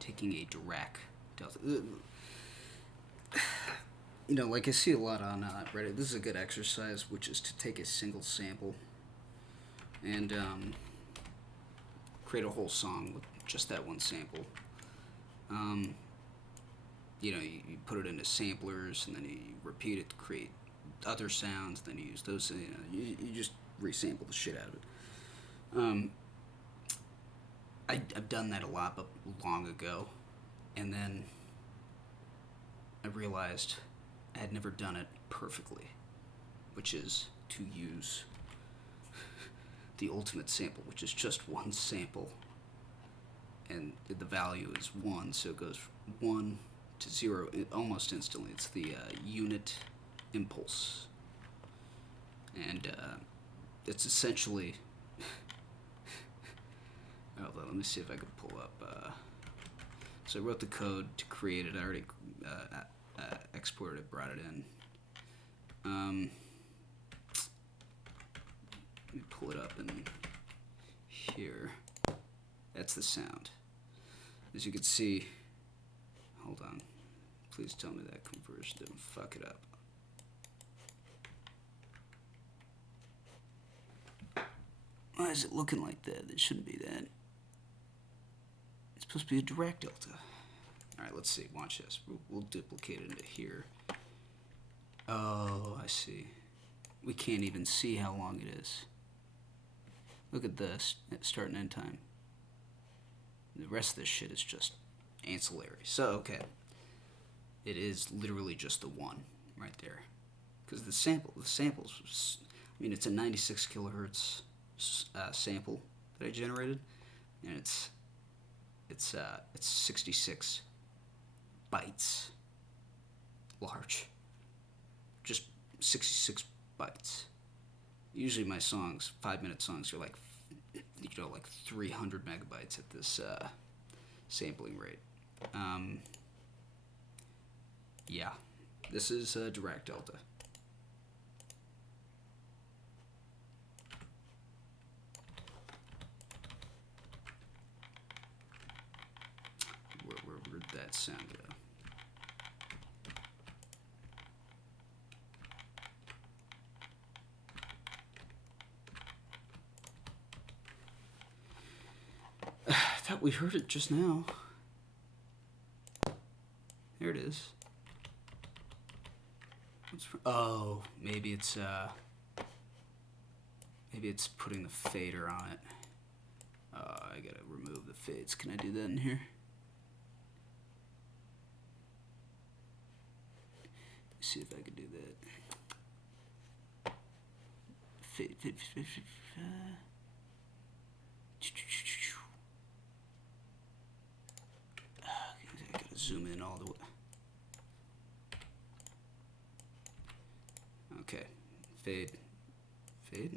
taking a Dirac delta. You know, like I see a lot on Reddit. This is a good exercise, which is to take a single sample and create a whole song with just that one sample. Um, you know, you put it into samplers, and then you repeat it to create other sounds. Then you use those. You know, you just resample the shit out of it. Um, I've done that a lot, but long ago, and then I realized I had never done it perfectly, which is to use the ultimate sample, which is just one sample, and the value is 1, so it goes from 1 to 0 almost instantly. It's the unit impulse, and it's essentially. Hold on, let me see if I can pull up. So I wrote the code to create it. I already exported it, brought it in. Let me pull it up in here. That's the sound. As you can see, hold on. Please tell me that conversion didn't fuck it up. Why is it looking like that? It shouldn't be that. It's supposed to be a Dirac delta. Alright, let's see. Watch this. We'll duplicate it into here. Oh, I see. We can't even see how long it is. Look at this. Start and end time. The rest of this shit is just ancillary. So, okay. It is literally just the 1 right there. Because the samples, I mean, it's a 96 kilohertz sample that I generated, and it's 66 bytes large. Just 66 bytes. Usually my songs, 5-minute songs, are like, you know, like 300 megabytes at this sampling rate. Yeah, this is Dirac delta. Where'd that sound go? I thought we heard it just now. There it is. Oh, maybe it's putting the fader on it. I gotta remove the fades. Can I do that in here? Let's see if I can do that. Fade. I gotta zoom in all the way. Okay, fade.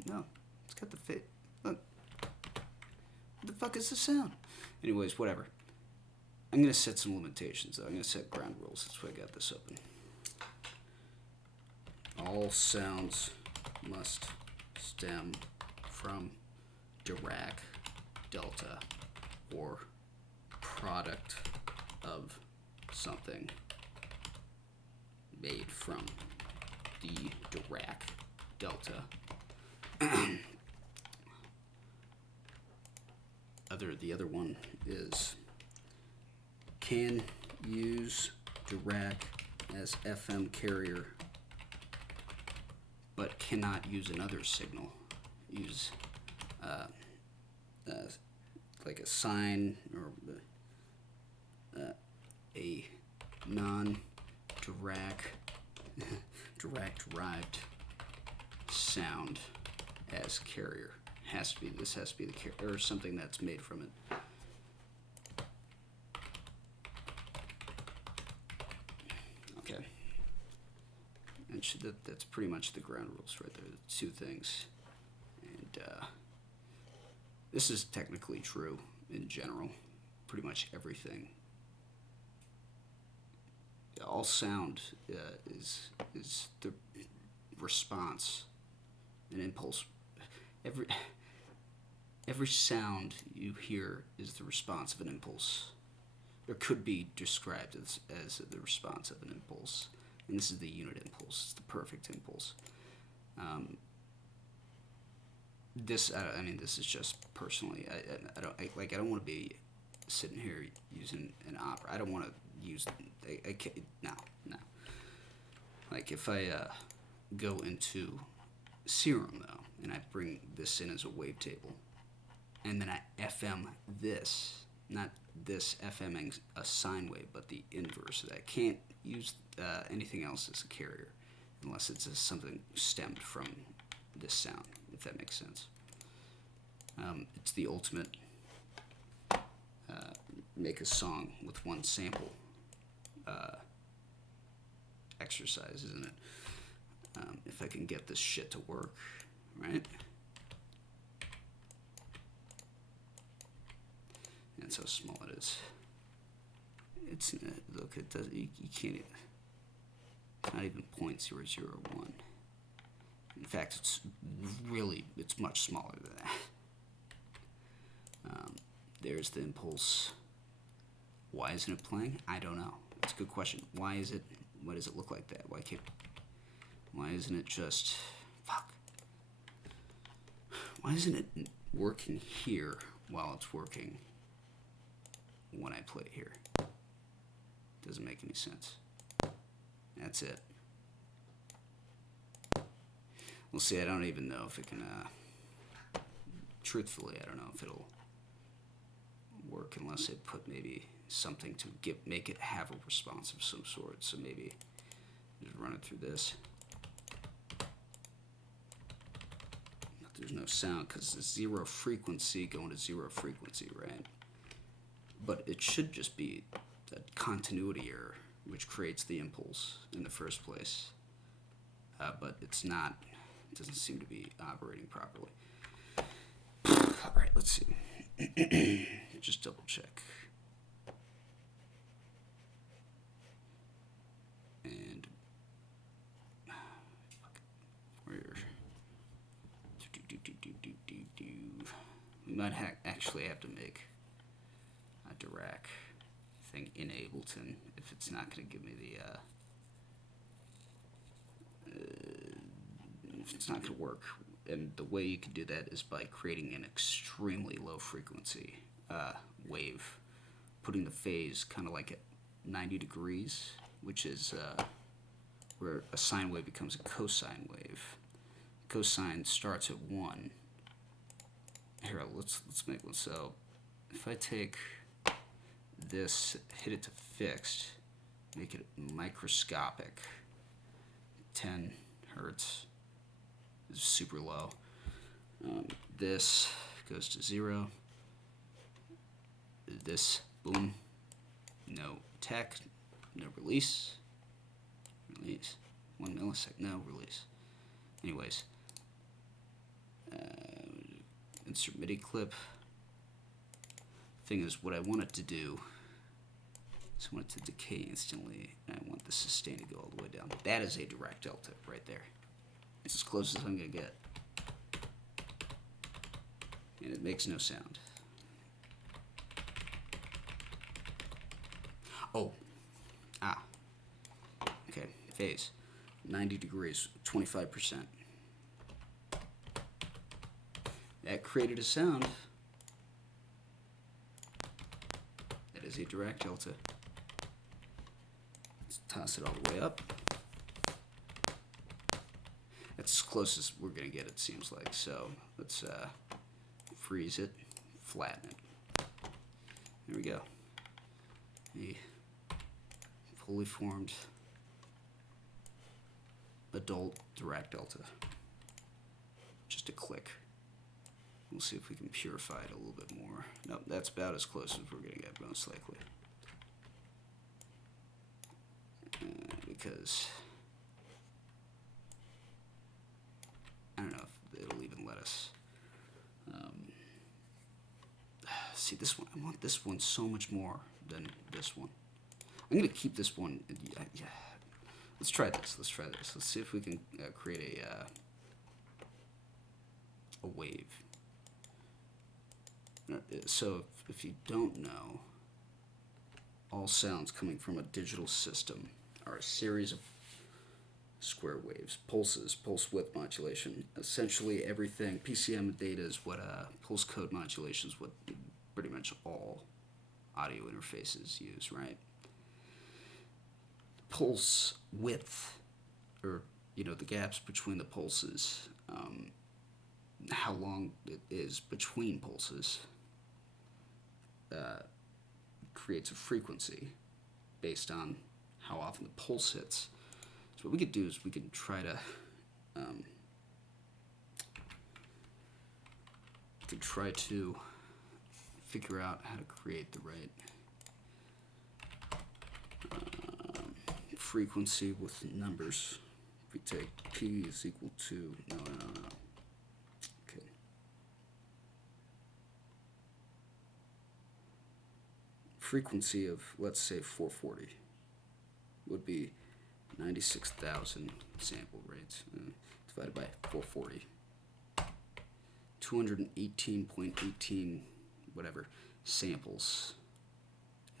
No, it's got the fade. Look, what the fuck is the sound? Anyways, whatever. I'm gonna set some limitations though. I'm gonna set ground rules. That's why I got this open. All sounds must stem from Dirac delta or product of something made from the Dirac delta. The other one is can use Dirac as FM carrier, but cannot use another signal. Use like a sine or a non-Dirac derived sound as carrier. This has to be the carrier or something that's made from it. Okay. And that's pretty much the ground rules right there. The 2 things. And this is technically true in general. Pretty much everything. All sound is the response, an impulse. Every sound you hear is the response of an impulse. or could be described as the response of an impulse. And this is the unit impulse. It's the perfect impulse. This is just personally. I don't want to be sitting here using an opera. I don't want to use. I can't, no. Like if I go into Serum though, and I bring this in as a wavetable, and then I FM this, not this FMing a sine wave, but the inverse of that. I can't use anything else as a carrier unless it's something stemmed from this sound, if that makes sense. It's the ultimate make a song with one sample exercise, isn't it? If I can get this shit to work, right? That's how small it is. It's look, it does. You can't. It's not even 0.001. In fact, it's much smaller than that. There's the impulse. Why isn't it playing? I don't know. That's a good question. Why is it? Why does it look like that? Why isn't it just? Fuck. Why isn't it working here while it's working when I play here? Doesn't make any sense. That's it. We'll see. I don't even know if it can. Truthfully, I don't know if it'll work unless I put maybe something to make it have a response of some sort. So maybe just run it through this. But there's no sound because it's zero frequency going to zero frequency, right? But it should just be a continuity error which creates the impulse in the first place. But it's not. It doesn't seem to be operating properly. All right, let's see. Just double check. And we might actually have to make a Dirac thing in Ableton if it's not going to give me the if it's not going to work. And the way you can do that is by creating an extremely low frequency wave, putting the phase kind of like at 90 degrees, which is where a sine wave becomes a cosine wave. Cosine starts at 1. Here, let's make one. So if I take this, hit it to fixed, make it microscopic, 10 hertz. Is super low. This goes to 0. This, boom, no attack, no release. 1 millisecond, no release. Anyways, insert MIDI clip. Thing is, what I want it to do is I want it to decay instantly, and I want the sustain to go all the way down. That is a direct delta right there. It's as close as I'm going to get. And it makes no sound. Oh. Ah. Okay, phase. 90 degrees, 25%. That created a sound. That is a direct delta. Let's toss it all the way up. That's as close as we're going to get, it seems like. So let's freeze it, flatten it. There we go. A fully formed adult direct delta. Just a click. We'll see if we can purify it a little bit more. Nope, that's about as close as we're going to get, most likely. Because I don't know if it'll even let us. See this one. I want this one so much more than this one. I'm gonna keep this one. Yeah. Let's try this. Let's see if we can create a wave. So if you don't know, all sounds coming from a digital system are a series of square waves, pulses, pulse width modulation. Essentially everything, PCM data is what pulse code modulation is what pretty much all audio interfaces use, right? Pulse width, or the gaps between the pulses, how long it is between pulses, creates a frequency based on how often the pulse hits. So what we could do is we could try to figure out how to create the right frequency with numbers. If we take P is equal to, no. Okay. Frequency of, let's say, 440 would be 96,000 sample rates divided by 440. 218.18 whatever samples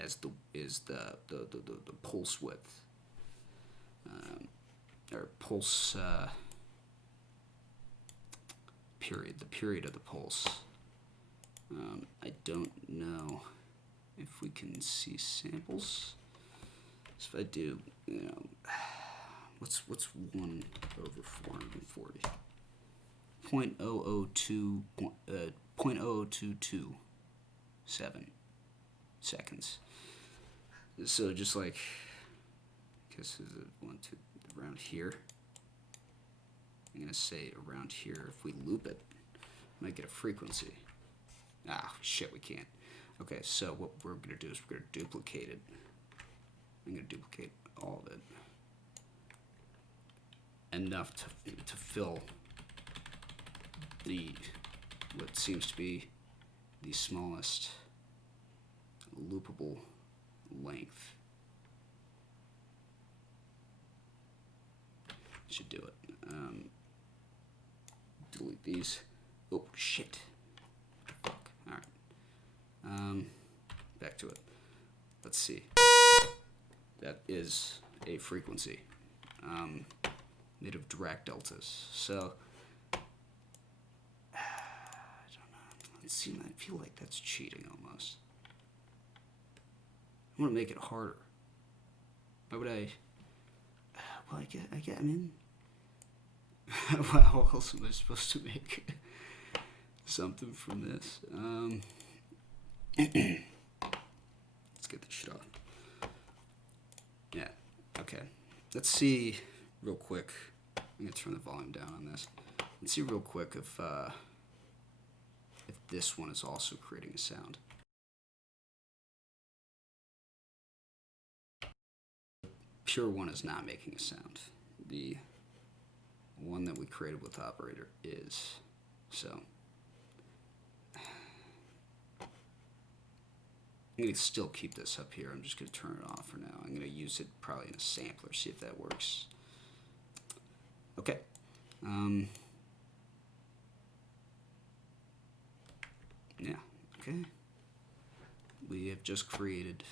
as the pulse width, or pulse period, the period of the pulse. I don't know if we can see samples. So if I do, what's 1 over 440? 0.0027 seconds. So just like, I guess is it 1, 2, around here. I'm gonna say around here. If we loop it, might get a frequency. Ah, shit, we can't. Okay, so what we're gonna do is we're gonna duplicate it. I'm gonna duplicate all of it enough to fill what seems to be the smallest loopable length. Should do it. Delete these. Oh shit. Fuck. All right. Back to it. Let's see. That is a frequency made of Dirac deltas. So I don't know. I feel like that's cheating almost. I want to make it harder. Why would I? Well, I mean, how else am I supposed to make something from this? Let's get this shit off. Yeah. Okay. Let's see real quick. I'm gonna turn the volume down on this. Let's see real quick if this one is also creating a sound. Pure one is not making a sound. The one that we created with operator is. So I'm going to still keep this up here. I'm just going to turn it off for now. I'm going to use it probably in a sampler, see if that works. Okay. Yeah, okay. We have just created,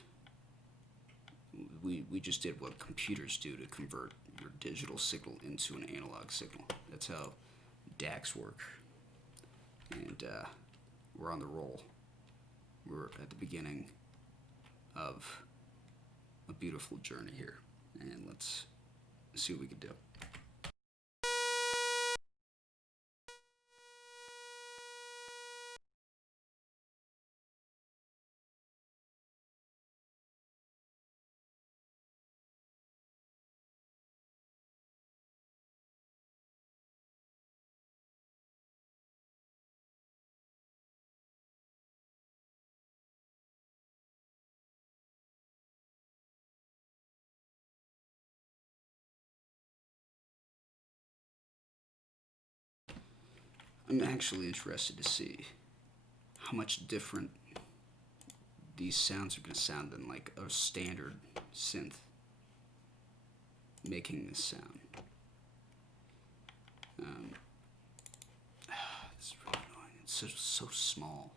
we just did what computers do to convert your digital signal into an analog signal. That's how DACs work. And we're on the roll. We're at the beginning of a beautiful journey here. And let's see what we can do. I'm actually interested to see how much different these sounds are going to sound than like a standard synth making this sound. This is really annoying. It's so small.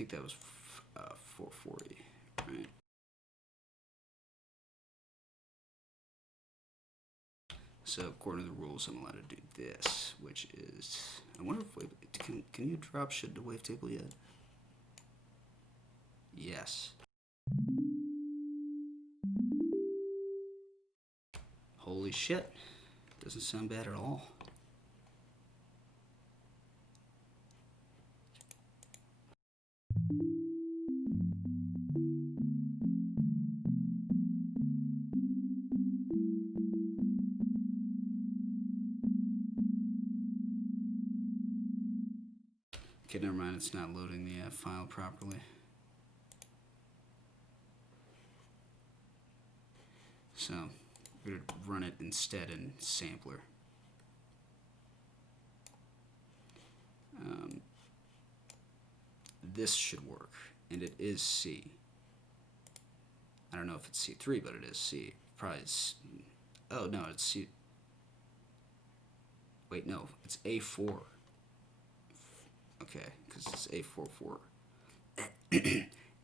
think that was 440, right? So according to the rules, I'm allowed to do this, which is, I wonder if can you drop shit to wavetable yet? Yes. Holy shit. Doesn't sound bad at all. Okay, never mind, it's not loading the file properly. So, we're going to run it instead in sampler. This should work, and it is C. I don't know if it's C3, but it is C. Probably it's, oh no, it's C. Wait, no, it's A4. Okay, because it's A44.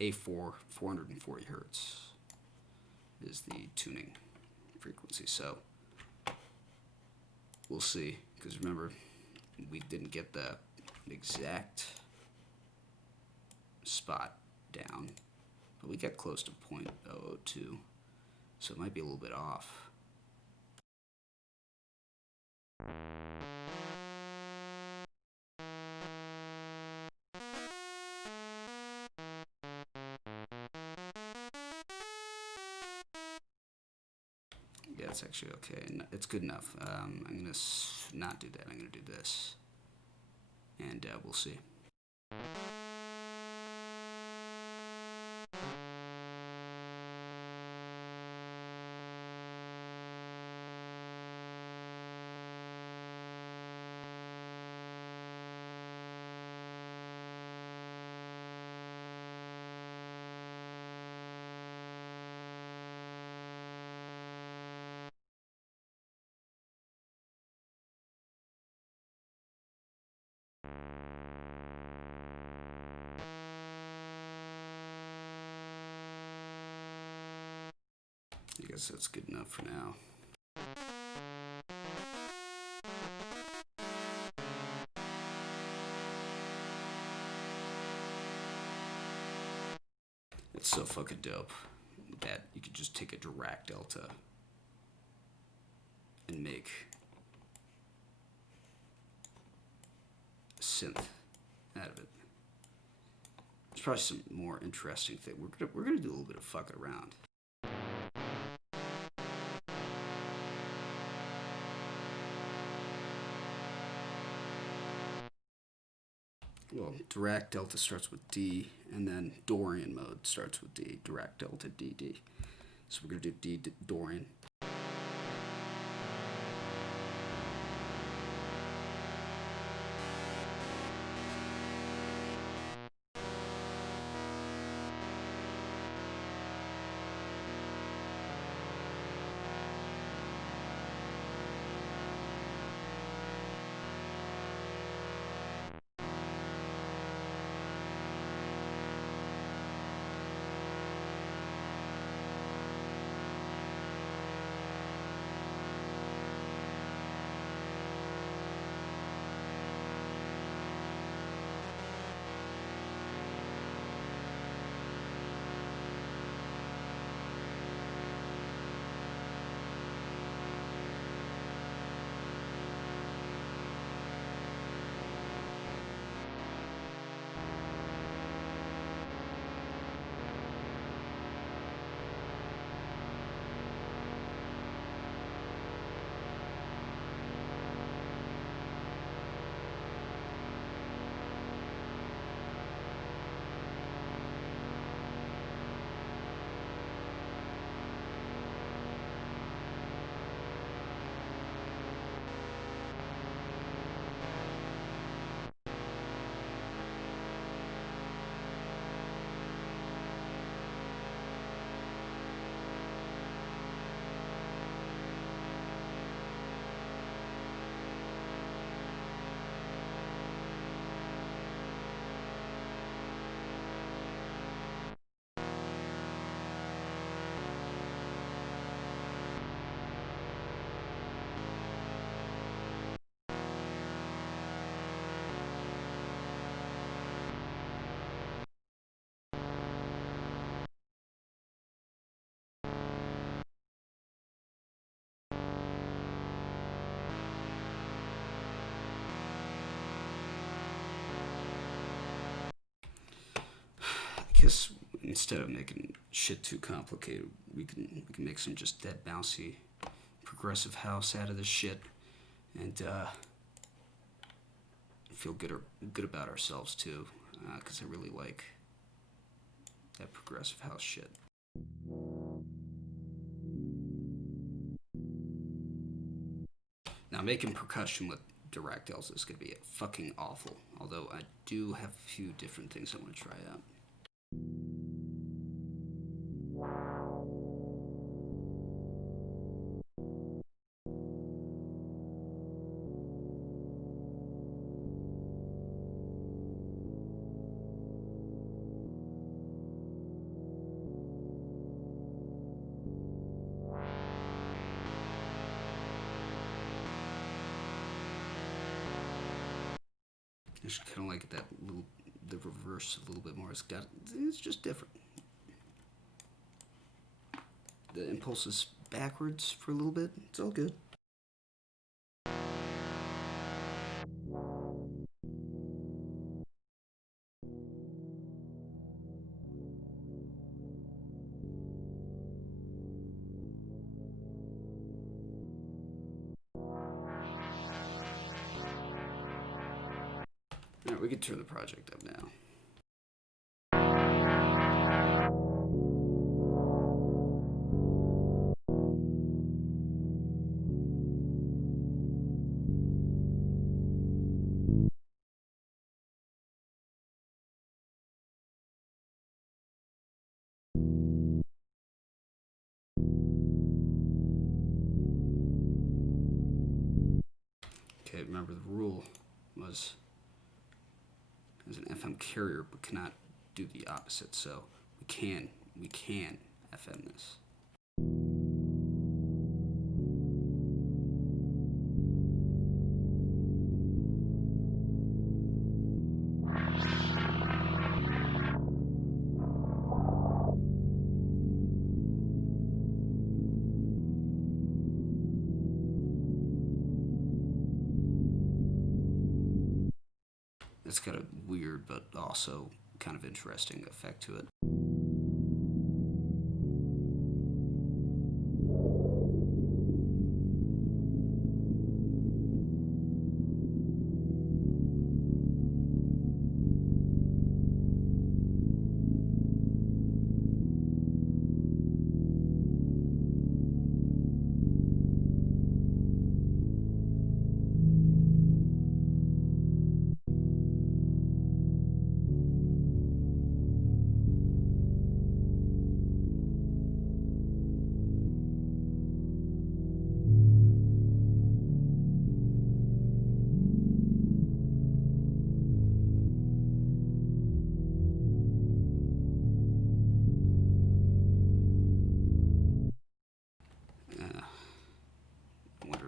A4, 440 hertz is the tuning frequency. So we'll see, because remember, we didn't get the exact spot down, but we got close to 0.002, so it might be a little bit off. Yeah, it's actually okay. It's good enough. I'm going to not do that. I'm going to do this. And we'll see. I guess that's good enough for now. It's so fucking dope that you could just take a Dirac delta and make a synth out of it. There's probably some more interesting thing. We're gonna do a little bit of fucking around. Well, Dirac delta starts with D, and then Dorian mode starts with D. Dirac delta DD. So we're gonna do D Dorian. instead of making shit too complicated, we can make some just dead bouncy progressive house out of this shit, and feel good about ourselves too, because I really like that progressive house shit. Now, making percussion with Dirac dells is going to be fucking awful, although I do have a few different things I want to try out. I just kind of like the reverse a little bit more. It's just different. The impulse is backwards for a little bit. It's all good. Alright, we can turn the project up now. Okay, remember the rule was as an FM carrier, but cannot do the opposite. So we can FM this. It's got a weird but also kind of interesting effect to it.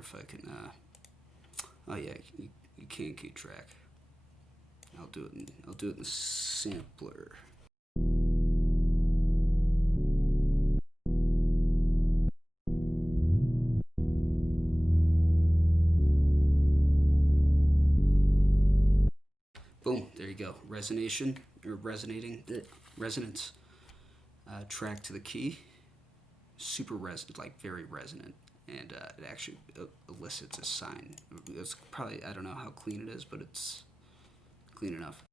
If I can, oh yeah, you can keep track. I'll do it in the sampler. Boom, there you go. Resonance, track to the key. Super resonant, like very resonant. And it actually elicits a sign. It's probably, I don't know how clean it is, but it's clean enough.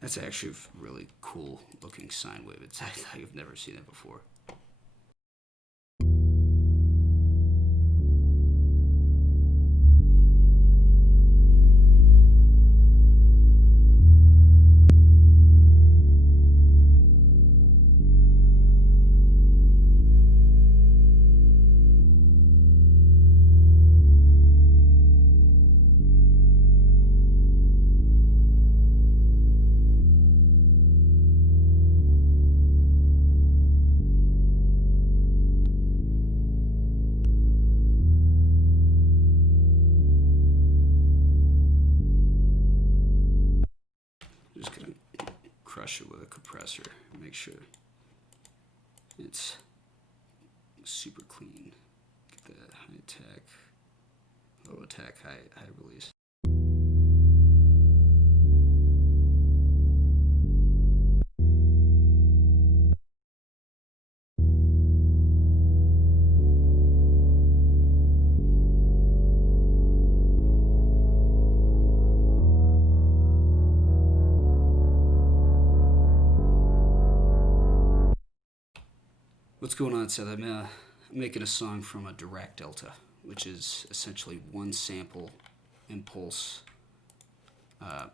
That's actually a really cool looking sine wave. I've never seen it before. crush it with a compressor. Make sure it's super clean. Get the high attack, low attack, high release. What's going on, Seth? I'm making a song from a Dirac delta, which is essentially one sample impulse that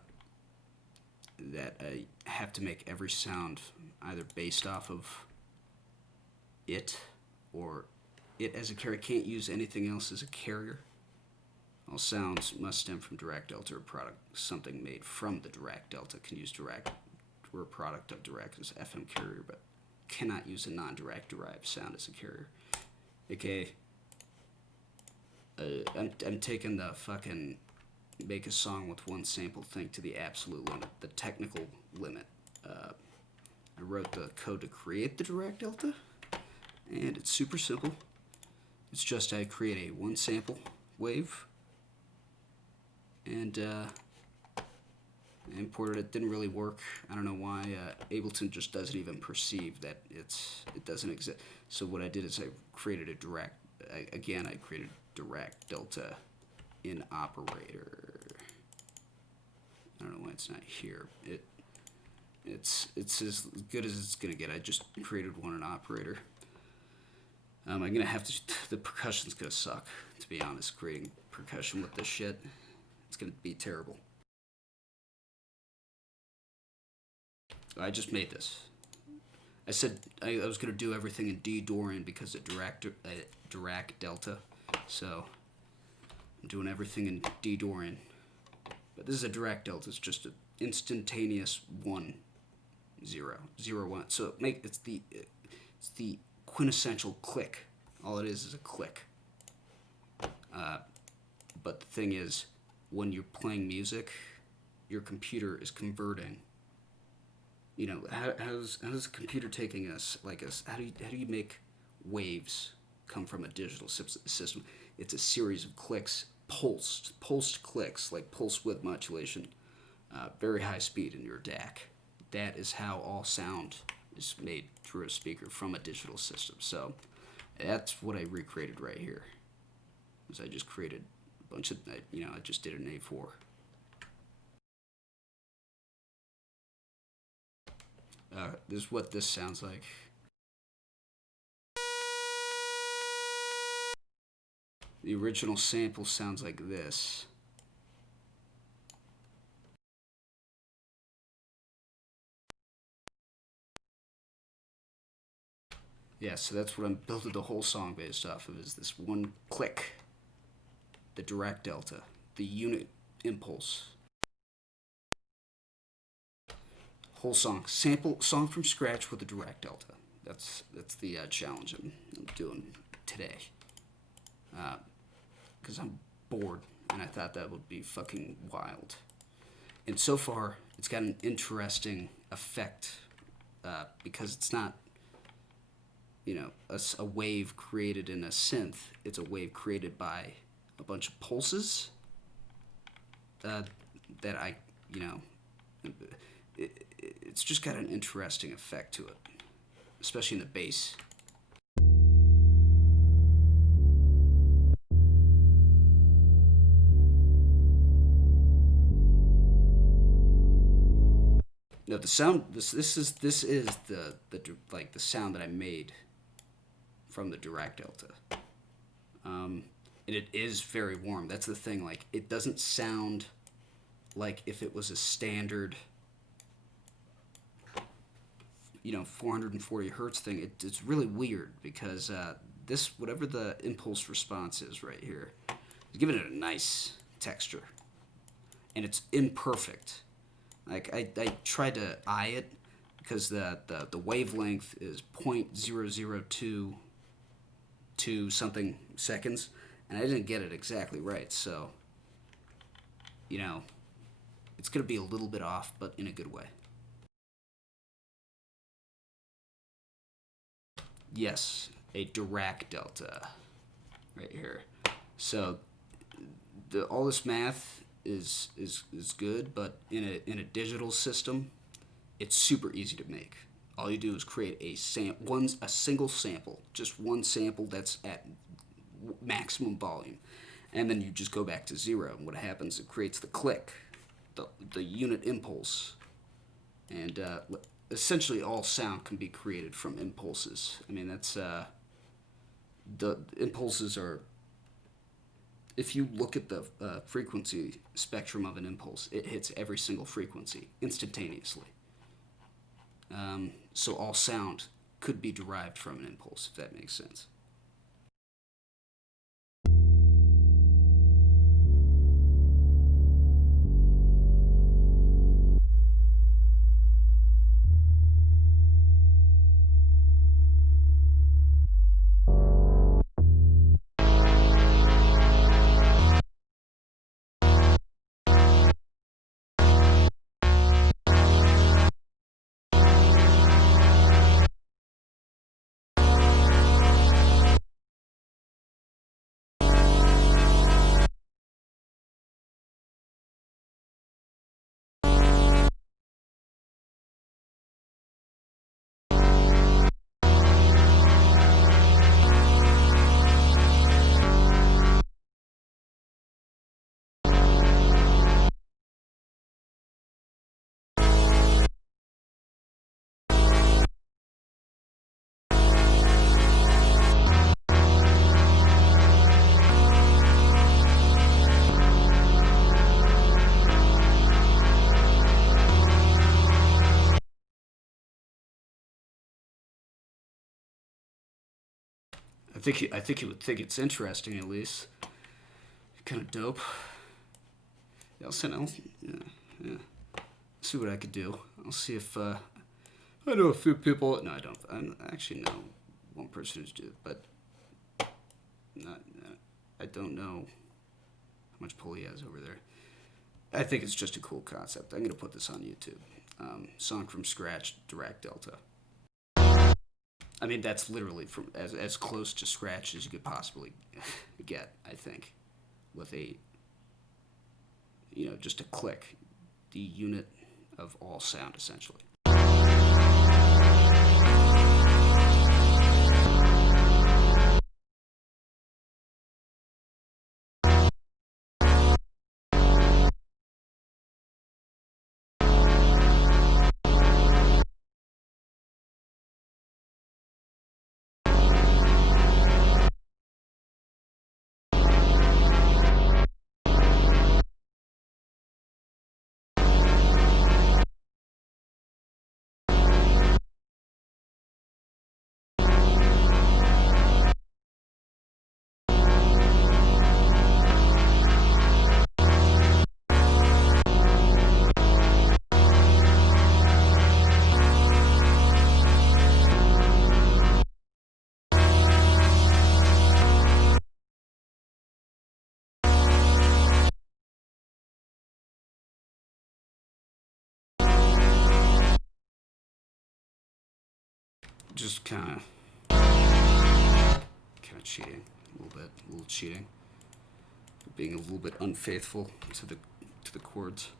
I have to make every sound either based off of it or it as a carrier. I can't use anything else as a carrier. All sounds must stem from Dirac delta or product. Something made from the Dirac delta can use Dirac. We're a product of Dirac as FM carrier, but cannot use a non-Dirac derived sound as a carrier. Okay, I'm taking the fucking make a song with one sample thing to the absolute limit, the technical limit. I wrote the code to create the Dirac delta, and it's super simple. It's just I create a one sample wave, and I imported it. Didn't really work. I don't know why. Ableton just doesn't even perceive that it doesn't exist. So what I did is I created a Dirac. I created Dirac delta in operator. I don't know why it's not here. It's as good as it's gonna get. I just created one in operator. I'm gonna have to. The percussion's gonna suck, to be honest. Creating percussion with this shit, it's gonna be terrible. I just made this. I said I was going to do everything in D Dorian because of Dirac delta. So I'm doing everything in D Dorian. But this is a Dirac delta. It's just an instantaneous 1 0 0 1. So it's the quintessential click. All it is a click. But the thing is, when you're playing music, your computer is converting. You know, how's a computer taking us like us? How do you make waves come from a digital system? It's a series of clicks, pulsed clicks, like pulse width modulation, very high speed in your DAC. That is how all sound is made through a speaker from a digital system. So that's what I recreated right here. Is I just created a bunch of, I just did an A4. This is what this sounds like. The original sample sounds like this. Yeah, so that's what I'm building the whole song based off of, is this one click. The Dirac delta, the unit impulse. Whole song, song from scratch with a Dirac delta. That's the challenge I'm doing today. Because I'm bored, and I thought that would be fucking wild. And so far, it's got an interesting effect, because it's not, a wave created in a synth. It's a wave created by a bunch of pulses that it's just got an interesting effect to it, especially in the bass. No, the sound. This is the sound that I made from the Dirac delta, and it is very warm. That's the thing. Like, it doesn't sound like if it was a standard 440 hertz thing. It's really weird because this, whatever the impulse response is right here, is giving it a nice texture, and it's imperfect. Like, I tried to eye it because the wavelength is 0.0022 something seconds, and I didn't get it exactly right. So it's gonna be a little bit off, but in a good way. Yes, a Dirac delta right here. So all this math is good, but in a digital system, it's super easy to make. All you do is create a single sample, just one sample that's at maximum volume, and then you just go back to zero. And what happens? It creates the click, the unit impulse, and essentially all sound can be created from impulses. I mean, that's the impulses are. If you look at the frequency spectrum of an impulse, it hits every single frequency instantaneously. So all sound could be derived from an impulse, if that makes sense. I think you would think it's interesting at least. Kind of dope. Yeah, yeah. See what I could do. I'll see if I know a few people. No, I don't. I actually know one person who's do it, but not. I don't know how much pull he has over there. I think it's just a cool concept. I'm gonna put this on YouTube. Song from scratch, Dirac Delta. I mean, that's literally from as close to scratch as you could possibly get. I think, with a just a click, the unit of all sound essentially. Just kind of cheating a little cheating, being a little bit unfaithful to the chords.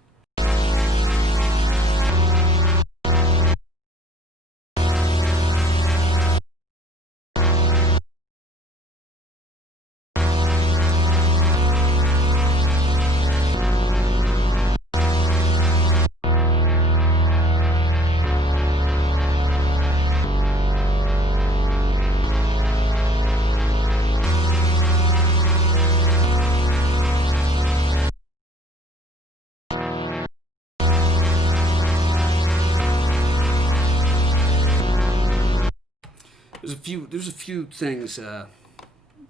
There's a few things that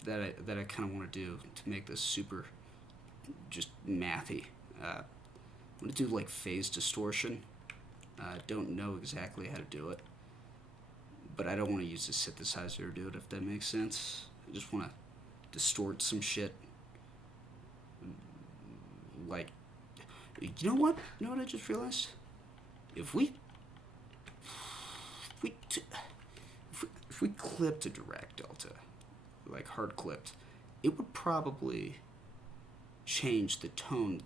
I kind of want to do to make this super just mathy. I want to do like phase distortion. I don't know exactly how to do it, but I don't want to use the synthesizer to do it, if that makes sense. I just want to distort some shit. Like, you know what? You know what I just realized? If we clipped a Dirac delta, like hard clipped, it would probably change the tone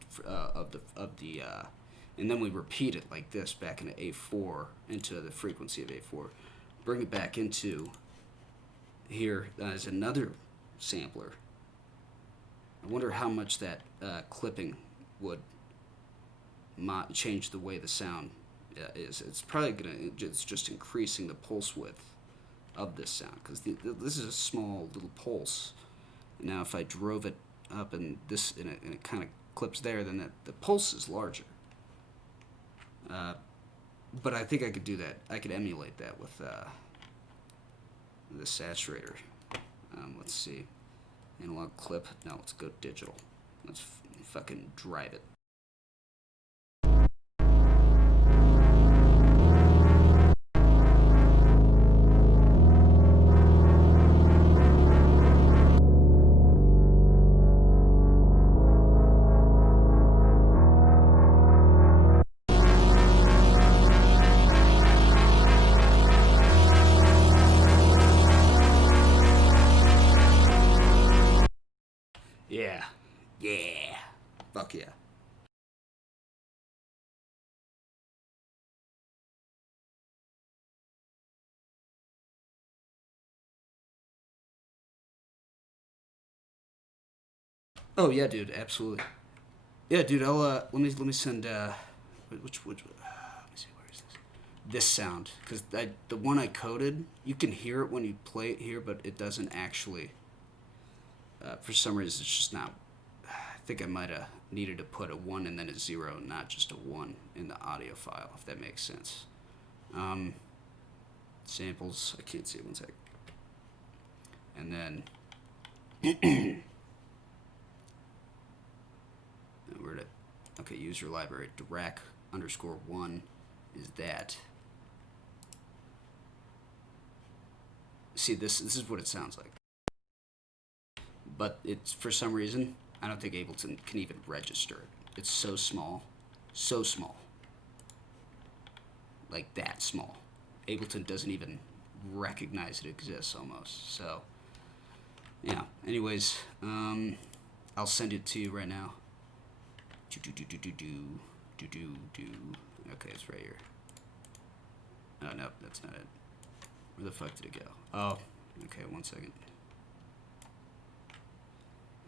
and then we repeat it like this back into A4, into the frequency of A4, bring it back into here as another sampler. I wonder how much that clipping would change the way the sound is. It's probably it's just increasing the pulse width of this sound, because this is a small little pulse. Now if I drove it up and it kind of clips there, then the pulse is larger. But I think I could do that. I could emulate that with the saturator. Let's see. Analog clip. No, let's go digital. Let's fucking drive it. Yeah. Yeah. Fuck yeah. Oh yeah, dude, absolutely. Yeah, dude, I'll let me send which let me see, where is this sound, because the one I coded, you can hear it when you play it here, but it doesn't actually. For some reason, it's just not. I think I might have needed to put a 1 and then a 0, not just a 1 in the audio file, if that makes sense. Samples, I can't see it, one sec. And then where did okay, user library, Dirac _1 is that. See, this is what it sounds like. But it's, for some reason, I don't think Ableton can even register it. It's so small. So small. Like that small. Ableton doesn't even recognize it exists almost. So, yeah. Anyways, I'll send it to you right now. Okay, it's right here. Oh, no, that's not it. Where the fuck did it go? Oh, okay, 1 second.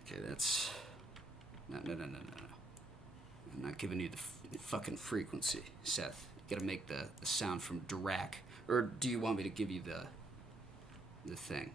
Okay, that's... No. I'm not giving you the fucking frequency, Seth. You gotta make the sound from Dirac. Or do you want me to give you the thing?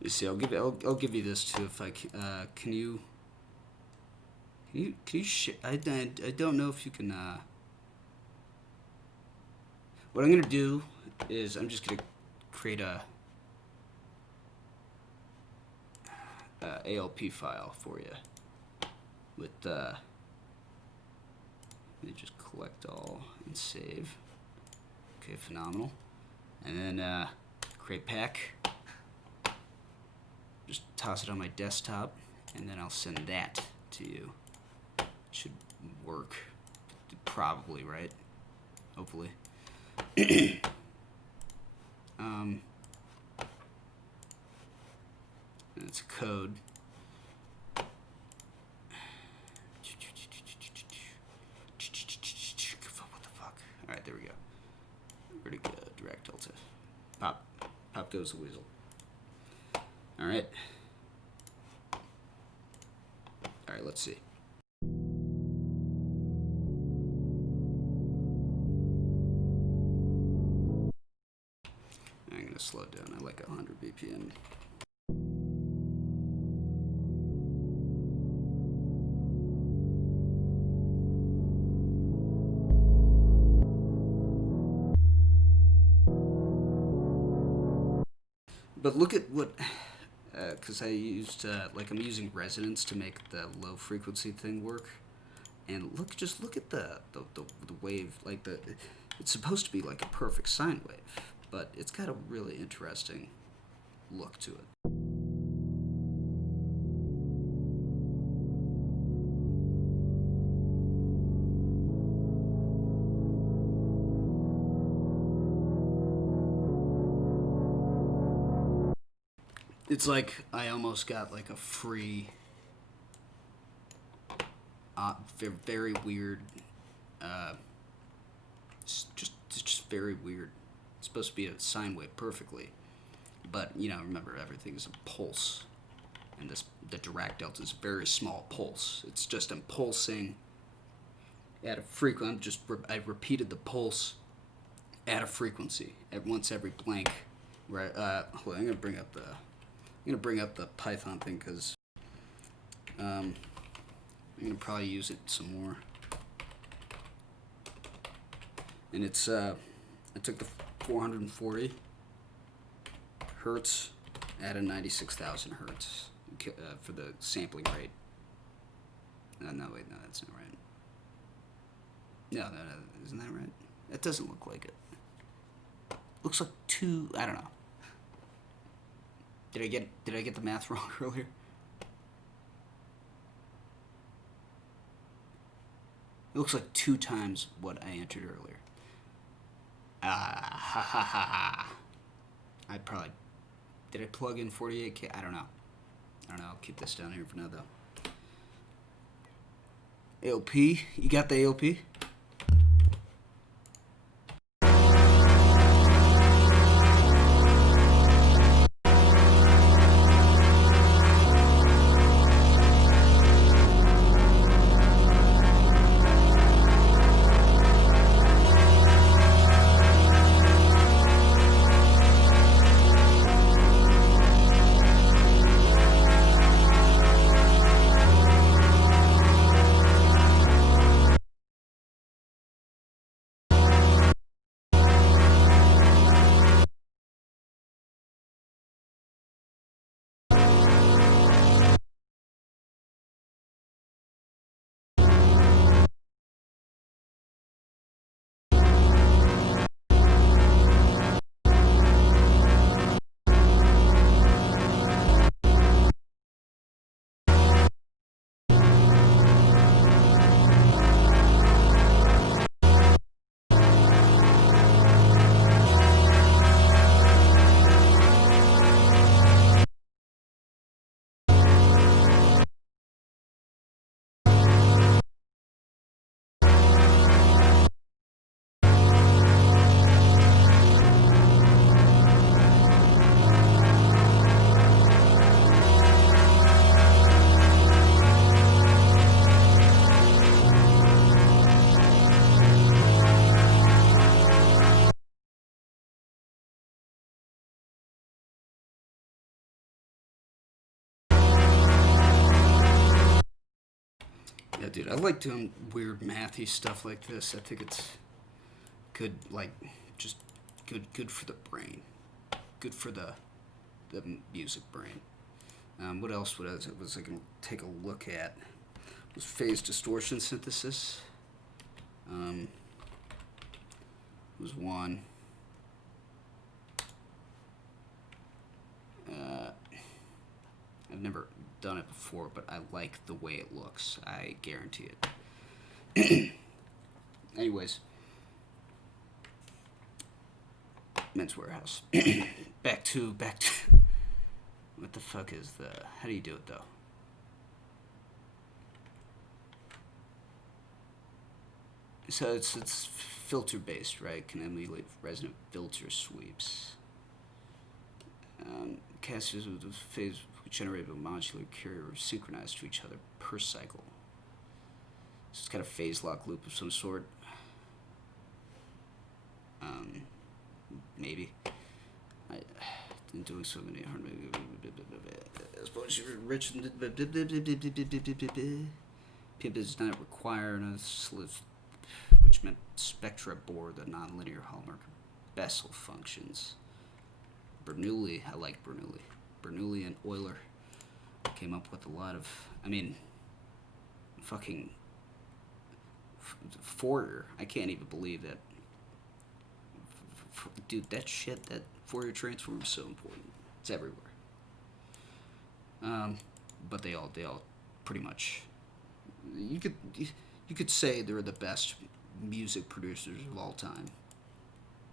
You see, I'll give you this too if I can. Can you I don't know if you can. What I'm gonna do is I'm just gonna create a ALP file for you with let me just collect all and save. Okay, phenomenal. And then create pack. Just toss it on my desktop, and then I'll send that to you. Should work, probably, right? Hopefully. And it's code. What the fuck? All right, there we go. Where'd it go? Dirac delta. Pop goes the weasel. All right. All right, let's see. I'm gonna slow it down. I like 100 BPM. But look at what, because I used, like I'm using resonance to make the low frequency thing work. And just look at the wave, like it's supposed to be like a perfect sine wave, but it's got a really interesting look to it. It's like I almost got like a free, very weird, just very weird. It's supposed to be a sine wave perfectly, but you know, remember everything is a pulse, and the Dirac delta is a very small pulse. It's just impulsing at a frequency. I repeated the pulse at a frequency at once every blank. Right. Hold on, I'm gonna bring up the Python thing because I'm gonna probably use it some more. And it's I took the 440 hertz, added 96,000 hertz for the sampling rate. No, wait, no, that's not right. No, isn't that right? That doesn't look like it. Looks like two. I don't know. Did I get the math wrong earlier? It looks like 2 times what I entered earlier. Ha ha ha ha. I probably did I plug in 48K? I don't know. I'll keep this down here for now though. ALP, you got the ALP? Yeah, dude, I like doing weird mathy stuff like this. I think it's good, like, just good for the brain, good for the music brain. What else was I gonna take a look at? Was phase distortion synthesis. Was one. I've never done it before, but I like the way it looks. I guarantee it. Anyways, Men's Warehouse. back to. What the fuck is how do you do it though? So it's filter based, right? Can emulate resonant filter sweeps. Casters with the phase generated with modular carrier are synchronized to each other per cycle. So it's got a phase lock loop of some sort. Maybe. and doing so many hard. Rich. PIP does not require another slip, which meant spectra bore the nonlinear hallmark of Bessel functions. Bernoulli, I like Bernoulli. Bernoulli and Euler came up with a lot of, I mean, fucking Fourier. I can't even believe that. Dude, that shit, that Fourier transform is so important. It's everywhere. But they all pretty much, you could say they're the best music producers of all time.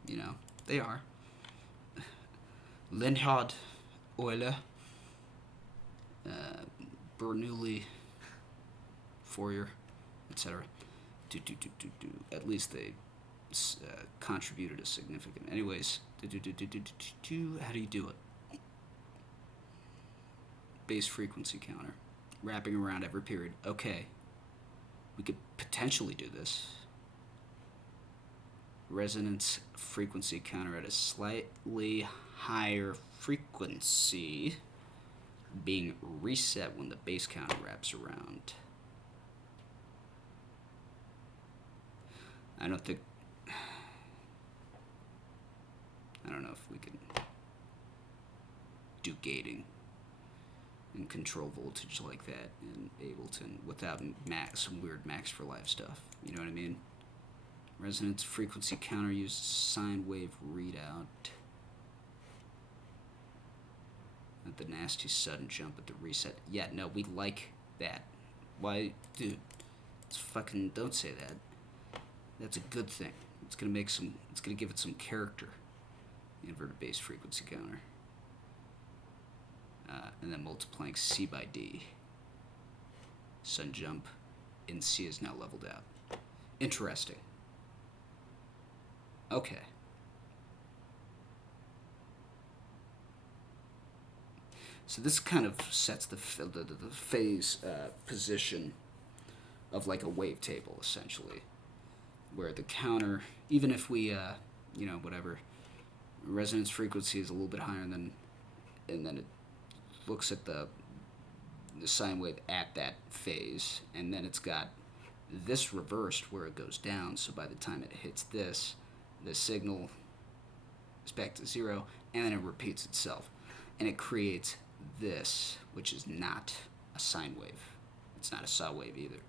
You know, they are. Leonhard, Euler, Bernoulli, Fourier, etc. At least they contributed a significant. Anyways, how do you do it? Base frequency counter, wrapping around every period. Okay, we could potentially do this. Resonance frequency counter at a slightly higher frequency being reset when the base counter wraps around. I don't know if we can do gating and control voltage like that in Ableton without some weird max for life stuff. You know what I mean? Resonance frequency counter uses sine wave readout. Not the nasty sudden jump at the reset. Yeah, no, we like that. Why, dude? It's fucking, don't say that. That's a good thing. It's gonna give it some character. The inverted base frequency counter. And then multiplying C by D. Sudden jump in C is now leveled out. Interesting. Okay. So this kind of sets the phase position of like a wavetable, essentially, where the counter, even if we, whatever, resonance frequency is a little bit higher than, and then it looks at the sine wave at that phase, and then it's got this reversed where it goes down, so by the time it hits this, the signal is back to zero, and then it repeats itself. And it creates this, which is not a sine wave. It's not a saw wave either.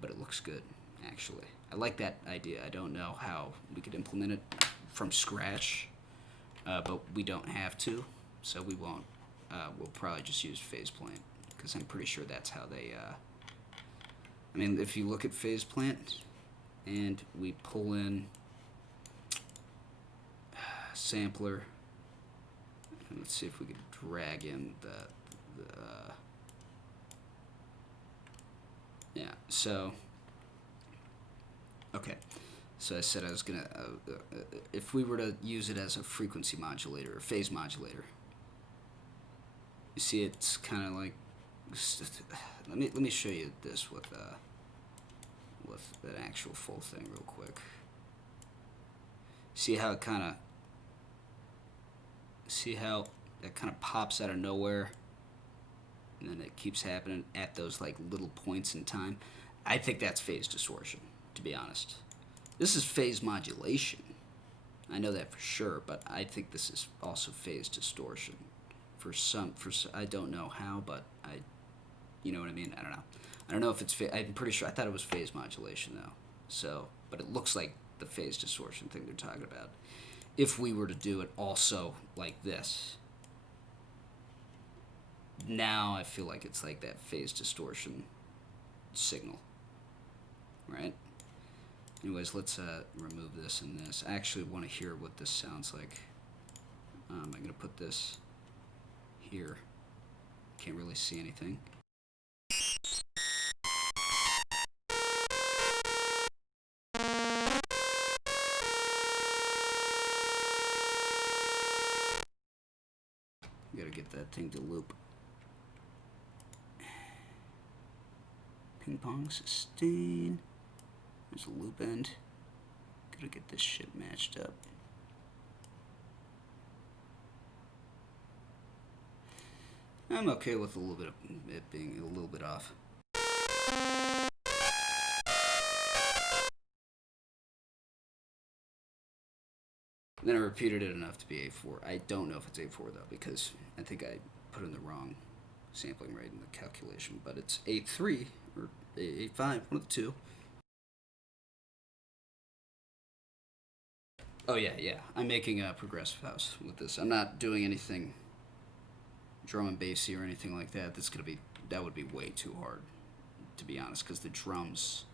But it looks good, actually. I like that idea. I don't know how we could implement it from scratch, but we don't have to, so we won't. We'll probably just use phase plant, because I'm pretty sure that's how they... I mean, if you look at phase plant, and we pull in sampler, and let's see if we can drag in the yeah, so, okay, so I said I was gonna, if we were to use it as a frequency modulator, or phase modulator, you see it's kind of like, let me show you this with an actual full thing real quick. See how it kind of, that kind of pops out of nowhere, and then it keeps happening at those like little points in time. I think that's phase distortion, to be honest. This is phase modulation. I know that for sure, but I think this is also phase distortion. I don't know how, but you know what I mean? I don't know. I don't know if it's, I'm pretty sure, I thought it was phase modulation though. So, but it looks like the phase distortion thing they're talking about. If we were to do it also like this, now I feel like it's like that phase distortion signal, right? Anyways, let's remove this and this. I actually want to hear what this sounds like. I'm going to put this here. Can't really see anything. Gotta get that thing to loop. Ping pong sustain. There's a loop end. Gotta get this shit matched up. I'm okay with a little bit of it being a little bit off. Then I repeated it enough to be A4. I don't know if it's A4 though, because I think I put in the wrong sampling rate in the calculation, but it's A3 or A5, one of the two. Oh yeah, yeah. I'm making a progressive house with this. I'm not doing anything drum and bassy or anything like that. That would be way too hard, to be honest, because the drums.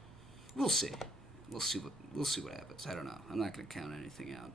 We'll see. We'll see what happens. I don't know. I'm not gonna count anything out.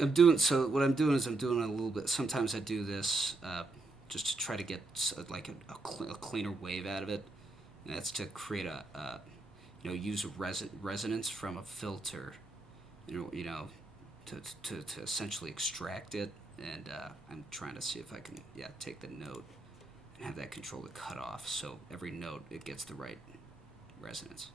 I'm doing so. What I'm doing is I'm doing a little bit. Sometimes I do this just to try to get like a cleaner wave out of it, and that's to create use a resonance from a filter, to essentially extract it. And I'm trying to see if I can take the note and have that control the cutoff, so every note it gets the right resonance.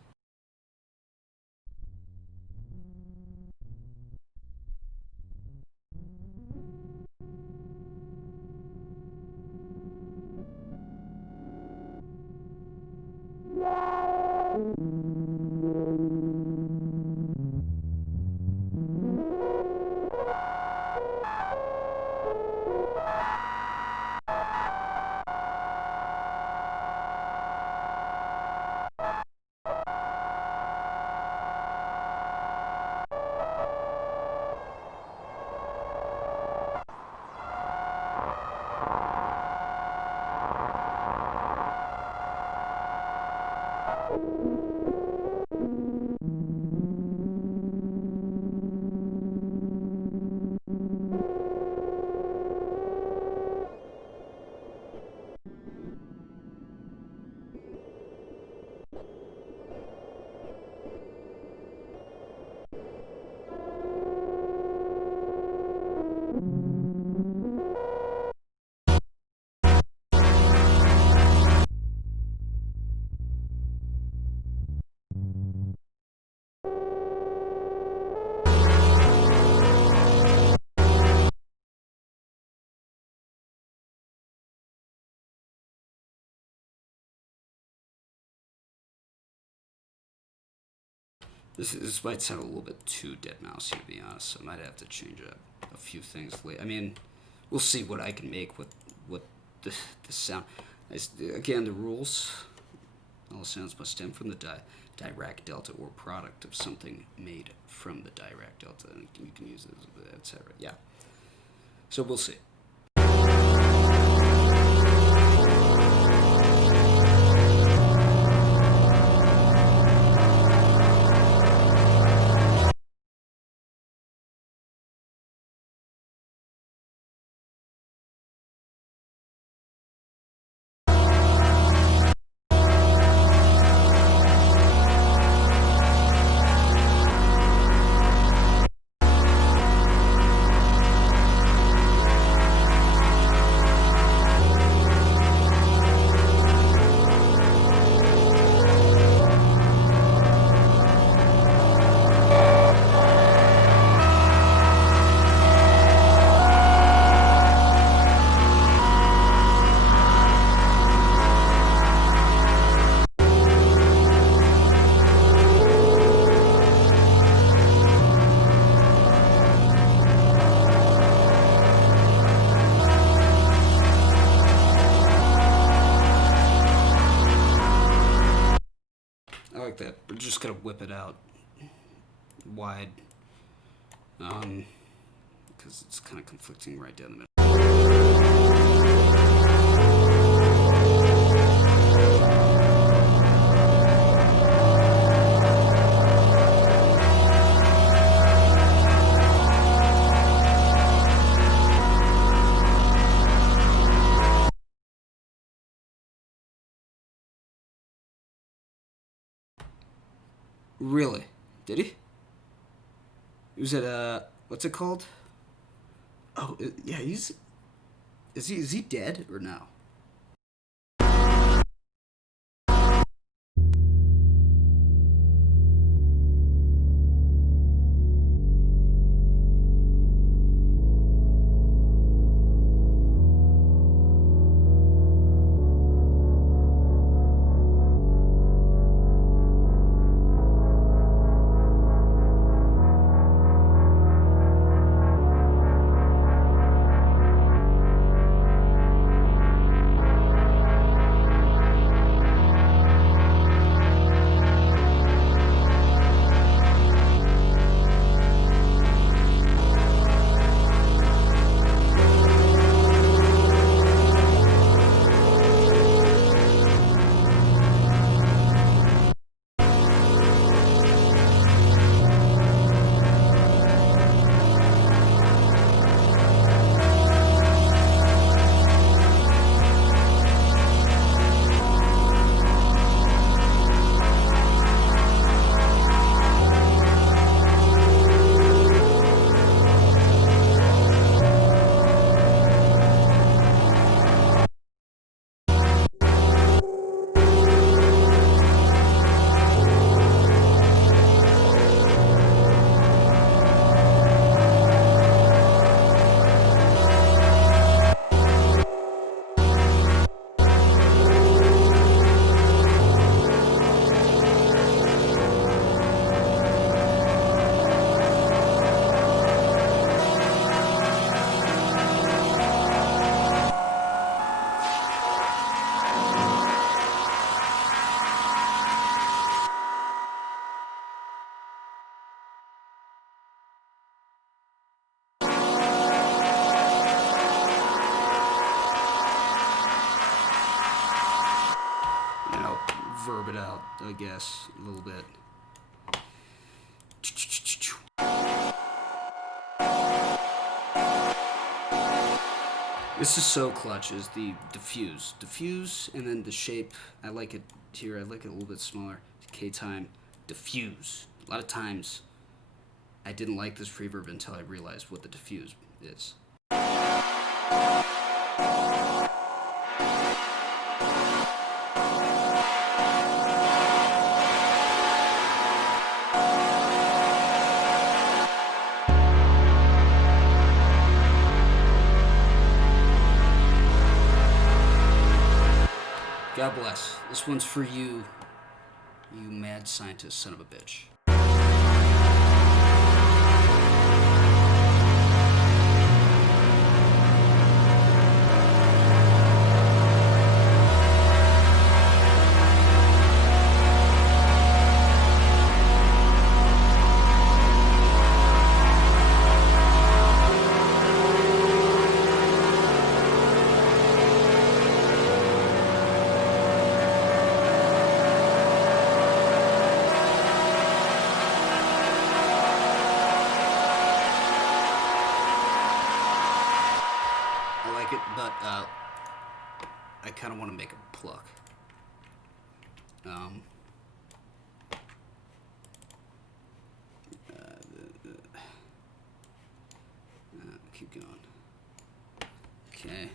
This might sound a little bit too dead mousey, to be honest. I might have to change up a few things later. I mean, we'll see what I can make with the sound. Again, the rules. All sounds must stem from the Dirac delta or product of something made from the Dirac delta. And you can use it, etc. Yeah. So we'll see. That. We're just gonna whip it out wide, because it's kind of conflicting right down the middle. Really? Did he? Was it what's it called? Oh, yeah, is he dead or no? Verb it out, I guess, a little bit. This is so clutch, is the diffuse. Diffuse, and then the shape, I like it here, I like it a little bit smaller. K time, diffuse. A lot of times, I didn't like this reverb until I realized what the diffuse is. God bless. This one's for you, you mad scientist son of a bitch. kind of want to make a pluck. Keep going. Okay.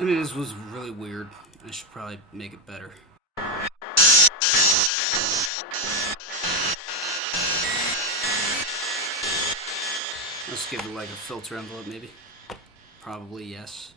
I mean, this was really weird. I should probably make it better. Let's give it like a filter envelope, maybe. Probably yes.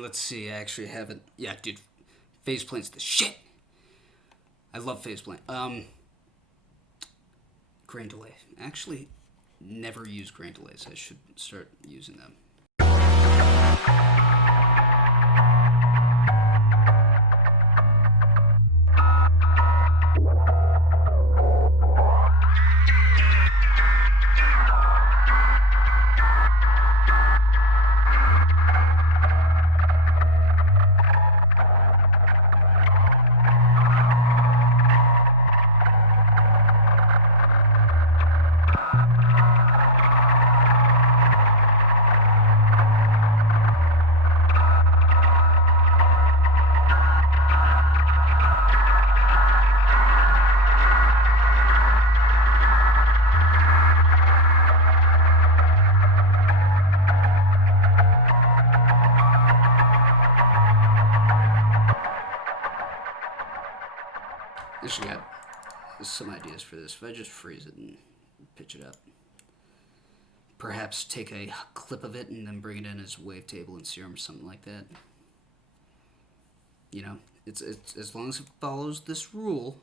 Let's see, I actually haven't. Yeah, dude, phase plane's the shit. I love phase plane. Grain delay. Actually, never use grain delays. I should start using them. Actually got some ideas for this. If I just freeze it and pitch it up. Perhaps take a clip of it and then bring it in as wavetable in Serum or something like that. You know, it's as long as it follows this rule,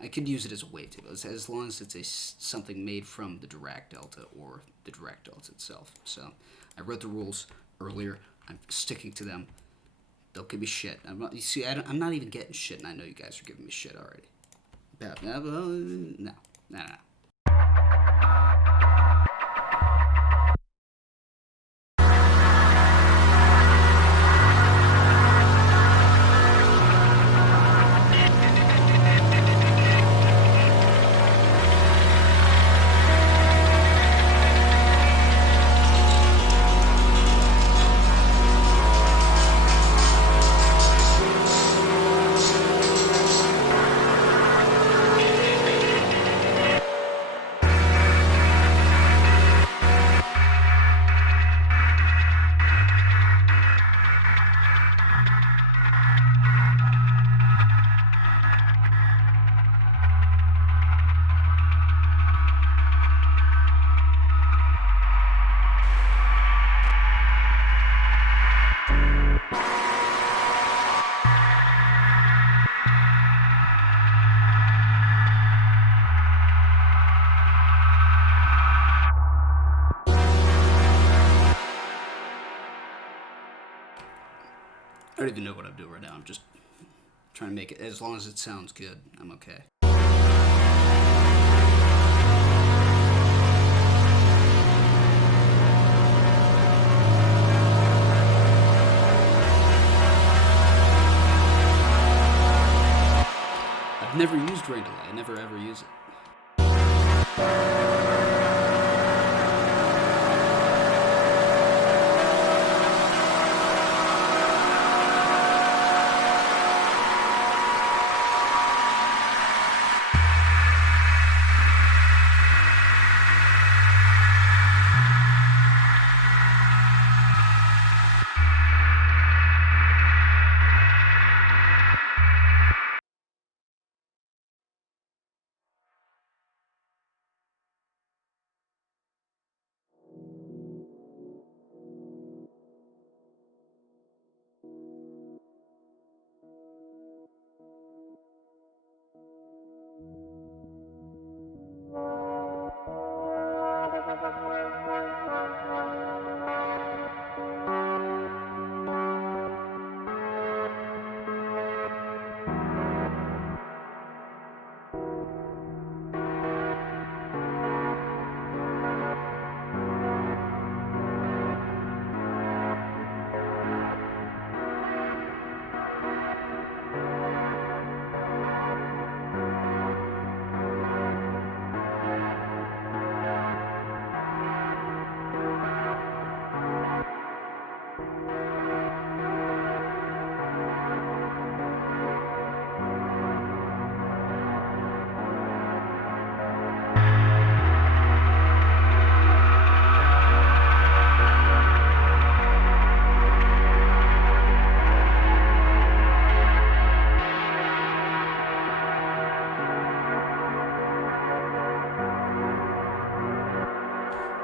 I could use it as a wavetable, as long as it's something made from the Dirac delta or the Dirac delta itself. So I wrote the rules earlier. I'm sticking to them. Don't give me shit. You see, I'm not even getting shit, and I know you guys are giving me shit already. No. I don't even know what I'm doing right now. I'm just trying to make it, as long as it sounds good, I'm okay. I've never used grain delay. I never ever use it.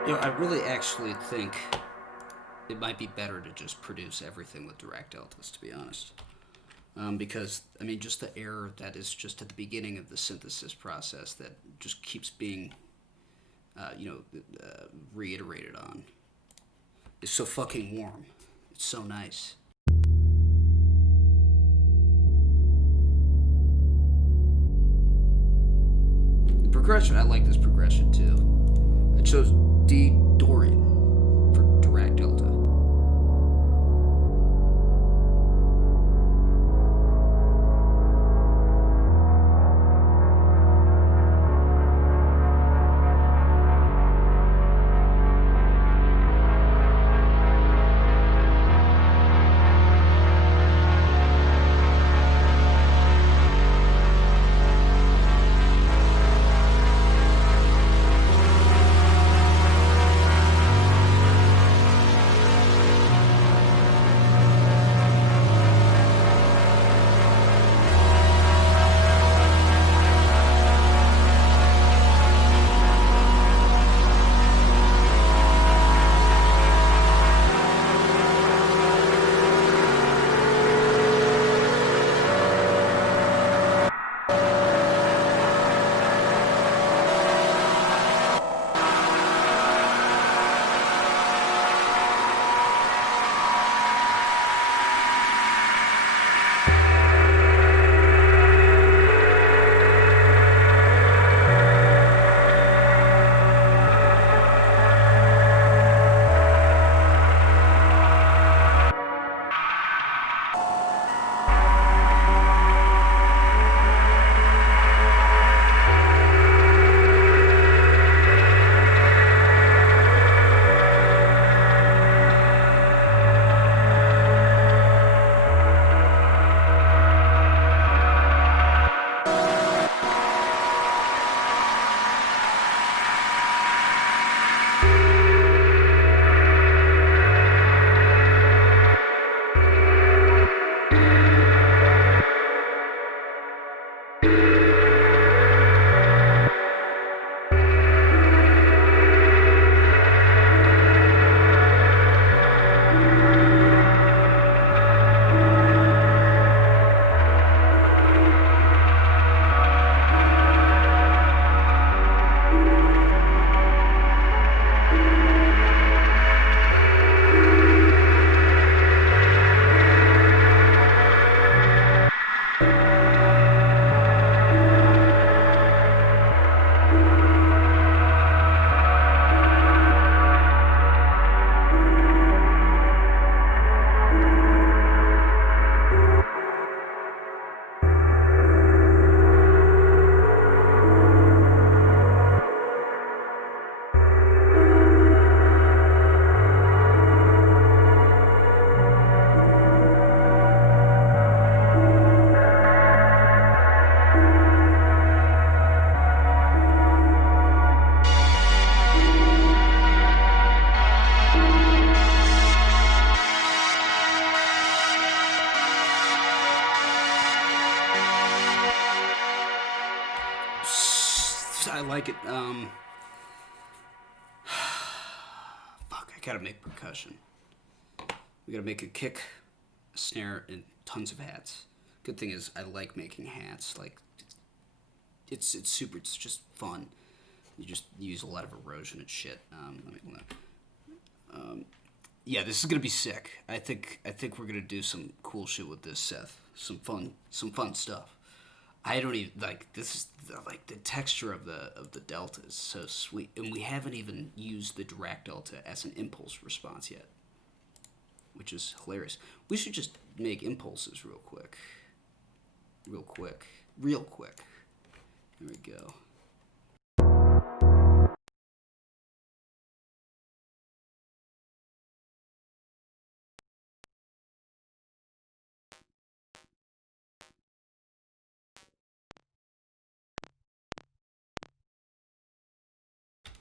You know, I really actually think it might be better to just produce everything with Dirac deltas, to be honest. Because, I mean, just the error that is just at the beginning of the synthesis process that just keeps being reiterated on. It's so fucking warm. It's so nice. The progression, I like this progression too. I chose D Dorian for Dirac Delta. I like it. Fuck, I gotta make percussion. We gotta make a kick, a snare, and tons of hats. Good thing is, I like making hats. Like, it's super. It's just fun. You just use a lot of erosion and shit. Yeah, this is gonna be sick. I think we're gonna do some cool shit with this, Seth. Some fun stuff. I don't even like this. Is like the texture of the delta is so sweet, and we haven't even used the Dirac delta as an impulse response yet, which is hilarious. We should just make impulses real quick. Here we go.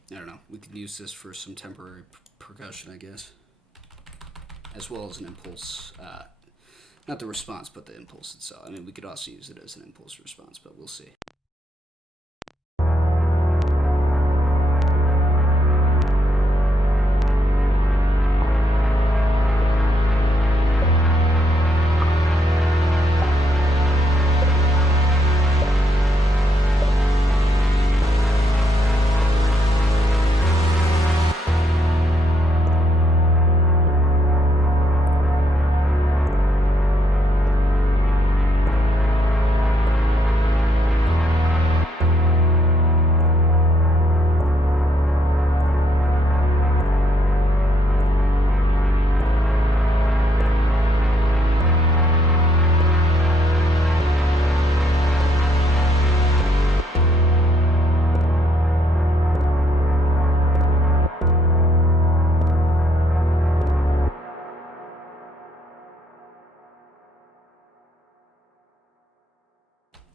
I don't know. We could use this for some temporary percussion, I guess, as well as an impulse. Not the response, but the impulse itself. I mean, we could also use it as an impulse response, but we'll see.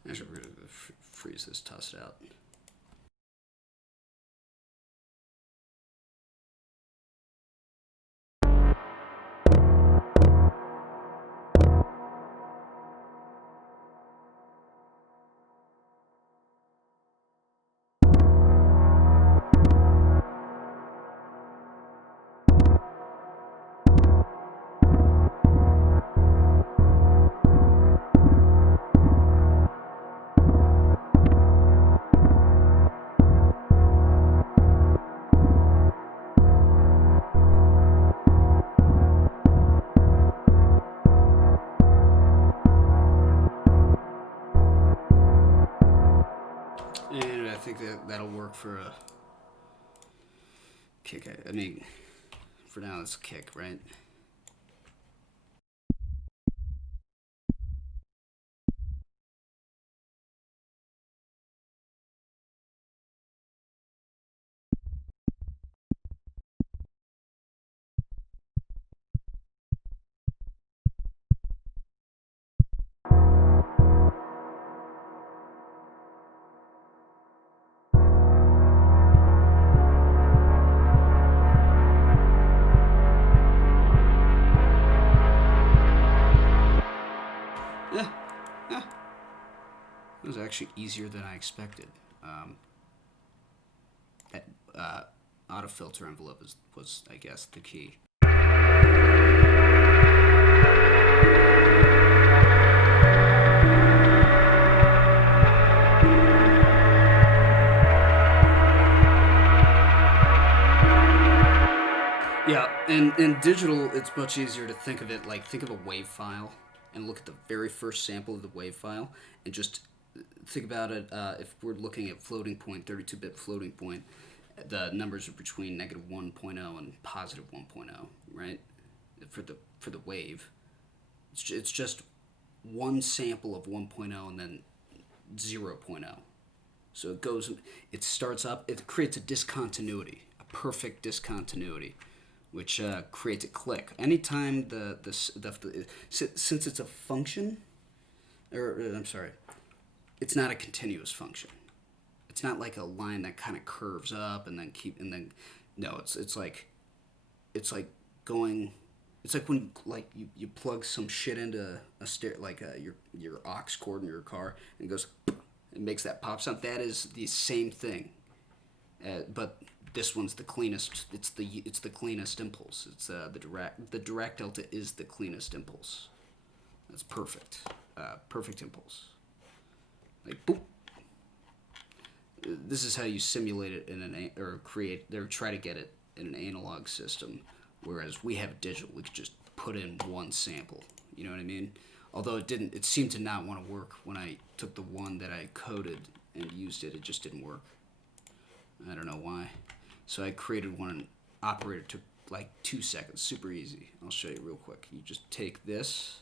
Actually, we're going to freeze this, toss it out. And I think that'll work for a kick. I mean, for now it's a kick, right? Yeah. It was actually easier than I expected. That auto filter envelope was, I guess, the key. Yeah, and in digital, it's much easier to think of it like, think of a wave file and look at the very first sample of the wave file and just think about it. If we're looking at floating point, 32-bit floating point, the numbers are between negative 1.0 and positive 1.0, right? For the wave, it's just one sample of 1.0 and then 0.0. So it starts up, it creates a discontinuity, a perfect discontinuity, which creates a click. Anytime since it's a function, I'm sorry, it's not a continuous function. It's not like a line that kind of curves up and then no, it's like going. It's like when you plug some shit into a your aux cord in your car and it goes, it makes that pop sound. That is the same thing, but this one's the cleanest. It's the cleanest impulse. It's the Dirac delta is the cleanest impulse. That's perfect. Perfect impulse. Like boop. This is how you simulate it try to get it in an analog system, whereas we have digital. We could just put in one sample. You know what I mean? Although it seemed to not want to work when I took the one that I coded and used it. It just didn't work. I don't know why. So I created one, and operator took like 2 seconds. Super easy. I'll show you real quick. You just take this,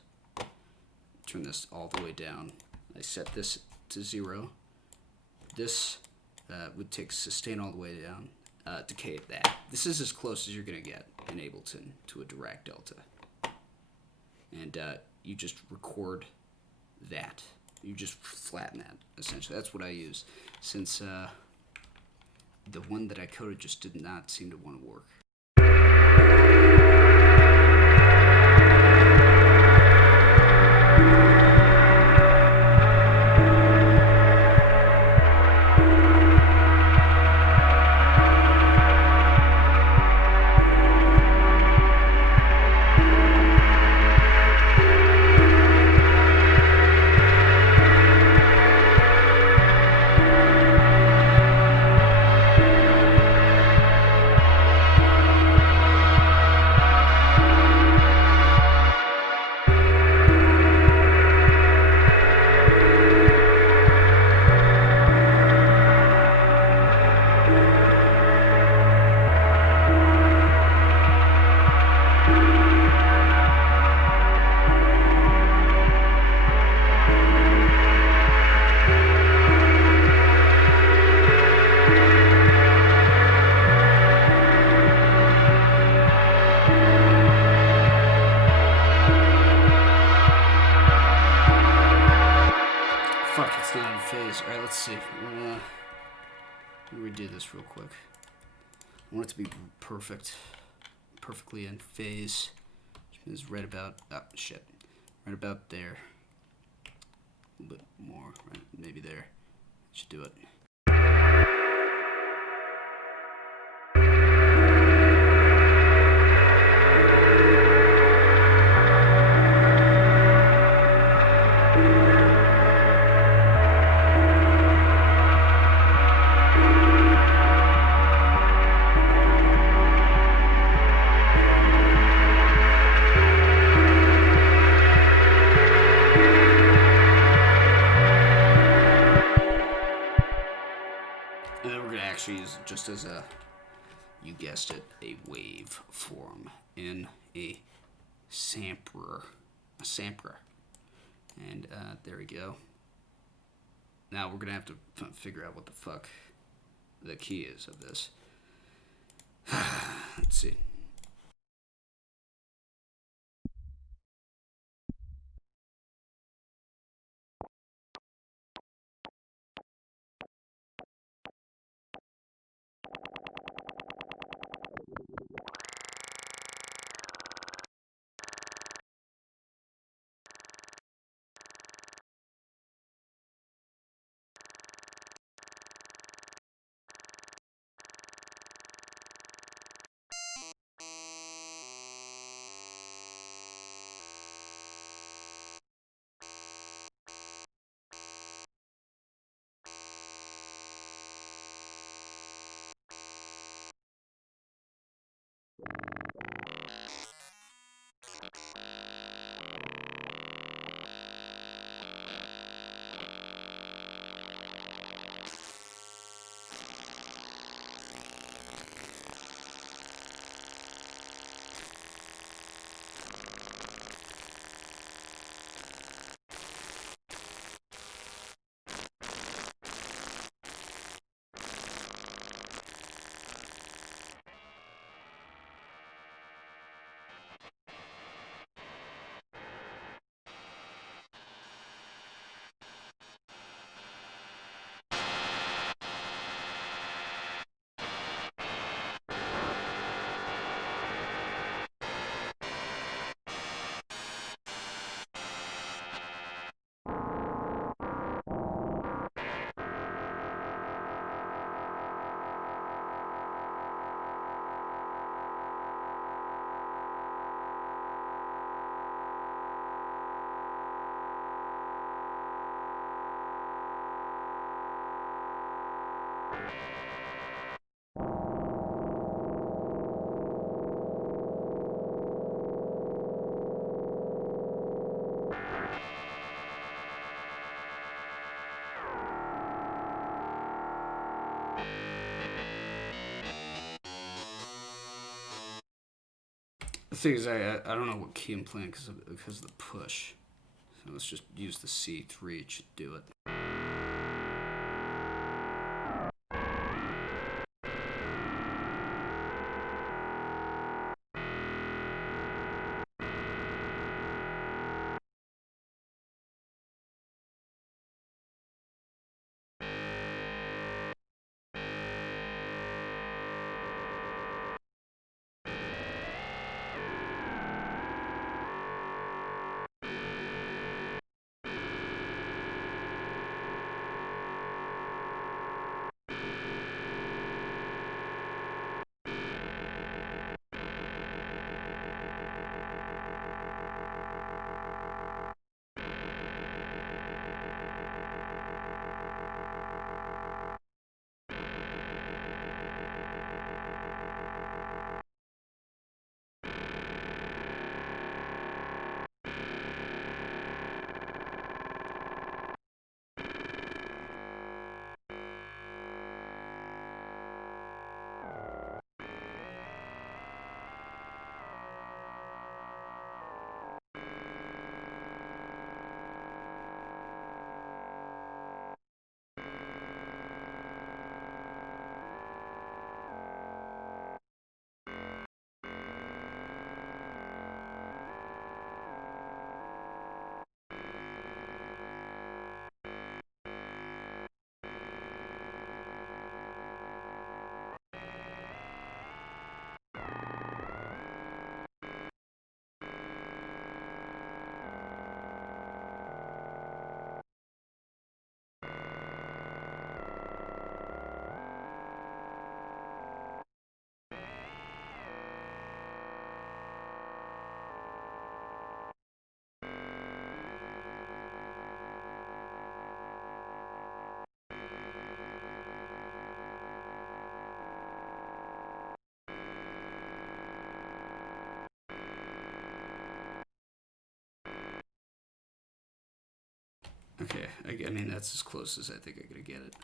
turn this all the way down. I set this to 0. This would take sustain all the way down, decay at that. This is as close as you're going to get in Ableton to a Dirac delta. And you just record that. You just flatten that, essentially. That's what I use, since the one that I coded just did not seem to want to work. phase. Alright, let's see. Let me redo this real quick. I want it to be perfect. Perfectly in phase. Which means right about, oh shit. Right about there. A little bit more, right? Maybe there. Should do it. And then we're going to actually use it just as a, you guessed it, a wave form in a sampler. A sampler. And there we go. Now we're going to have to figure out what the fuck the key is of this. Let's see. The thing is, I don't know what key I'm playing because of the push. So let's just use the C3. It should do it. Okay, I mean, that's as close as I think I'm gonna get it.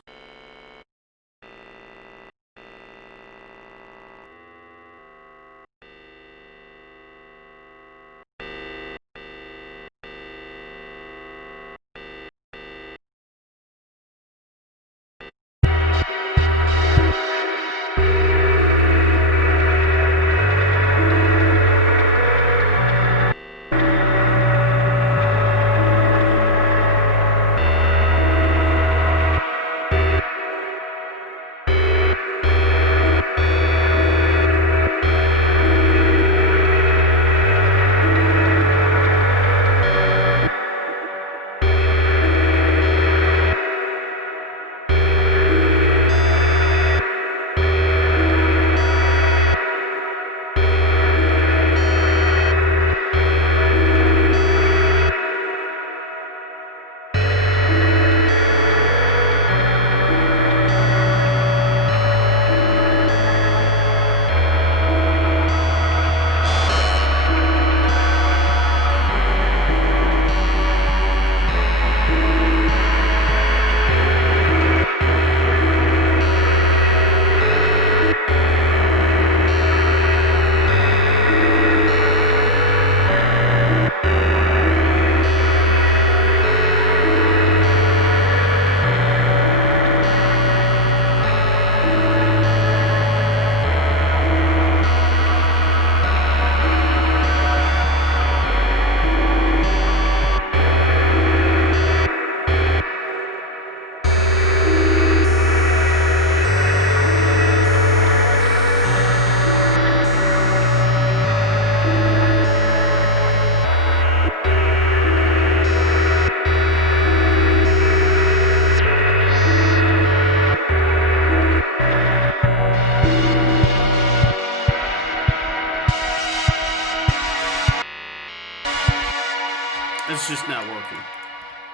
It's just not working.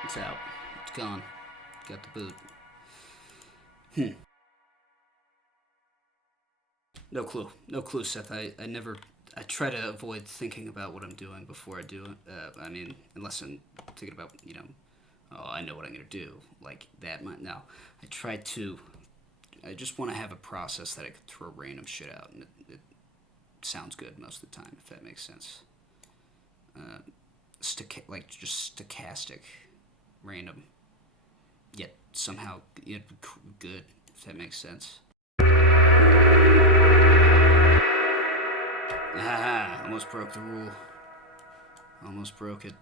It's out. It's gone. Got the boot. No clue. No clue, Seth. I never. I try to avoid thinking about what I'm doing before I do it. I mean, unless I'm thinking about, oh, I know what I'm going to do. Like that. No. I try to. I just want to have a process that I could throw random shit out, and it sounds good most of the time, if that makes sense. Like just stochastic, random, yet somehow good, if that makes sense. Ah, almost broke the rule. Almost broke it.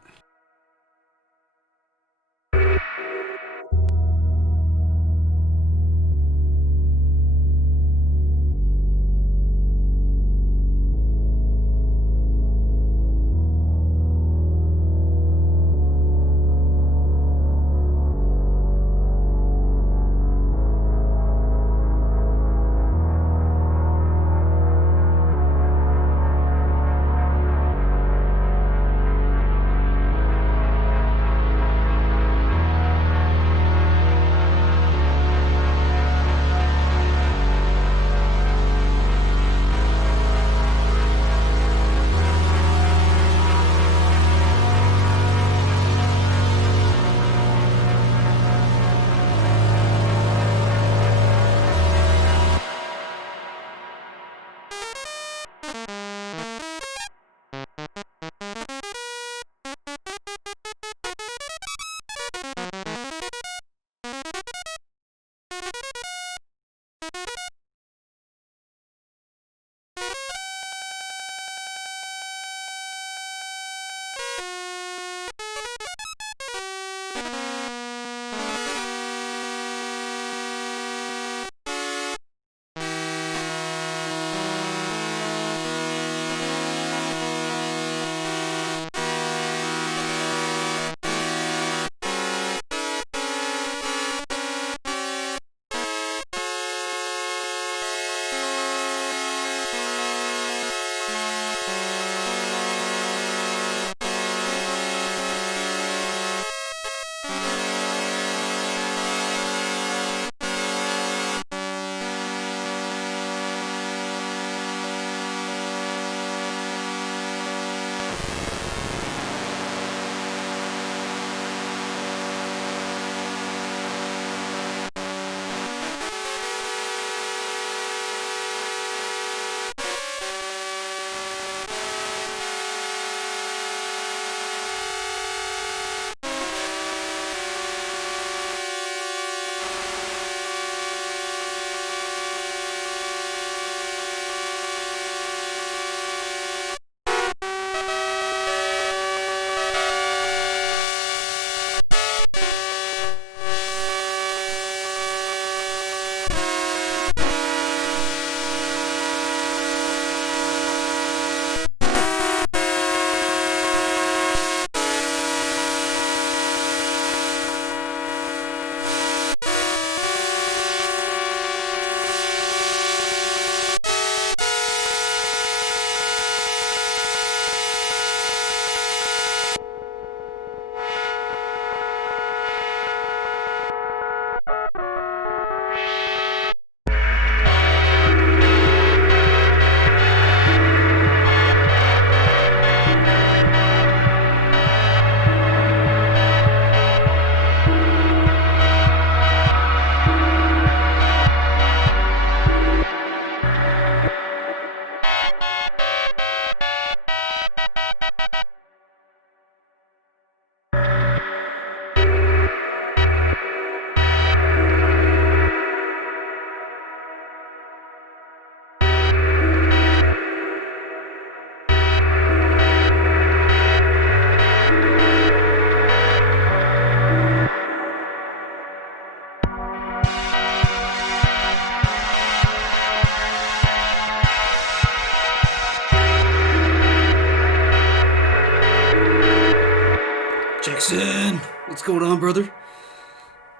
Jackson, what's going on, brother?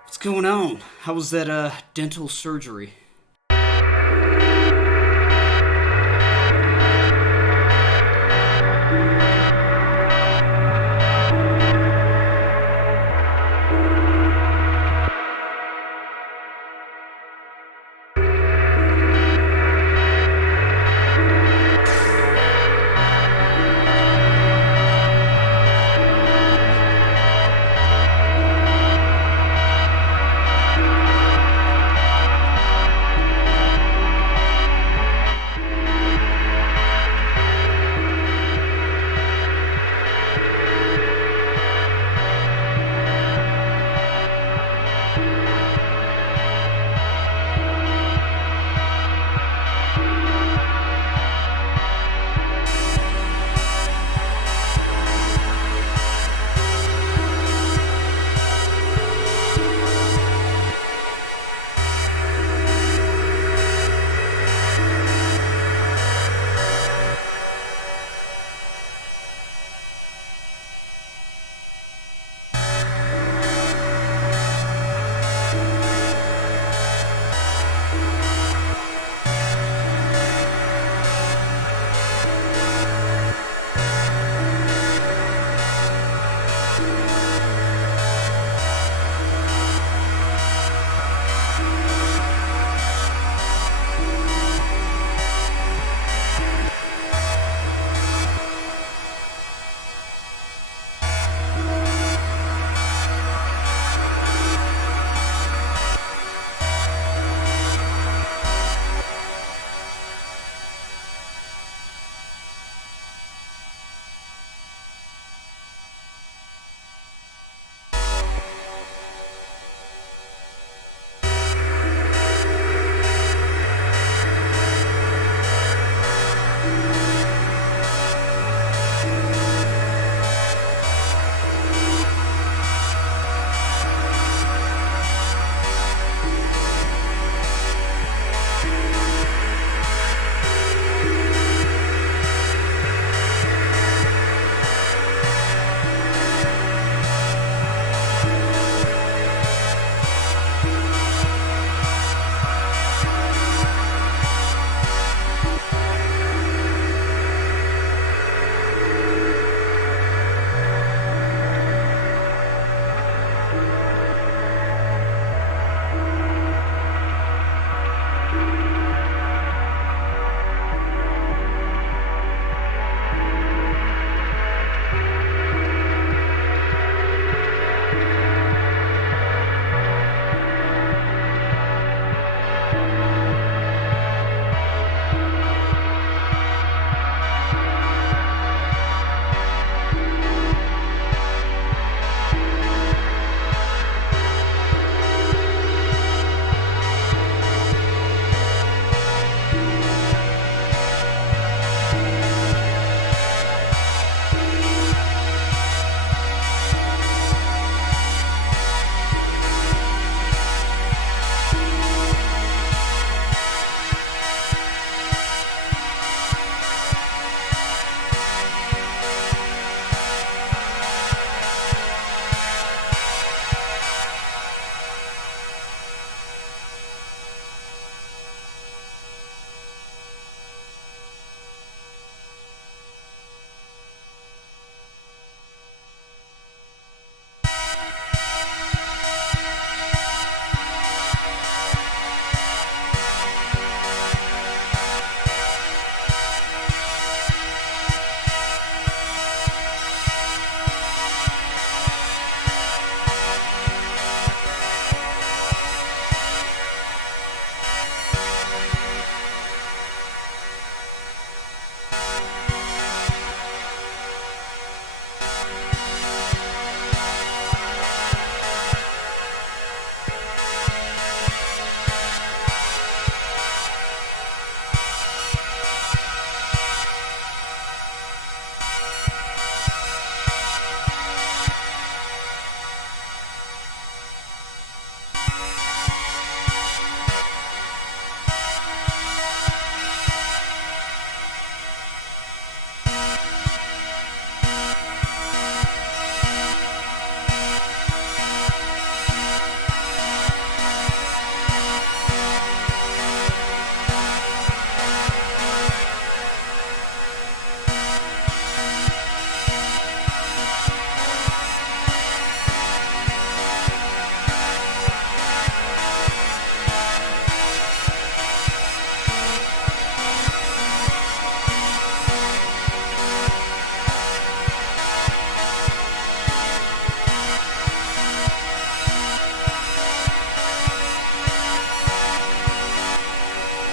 What's going on? How was that dental surgery?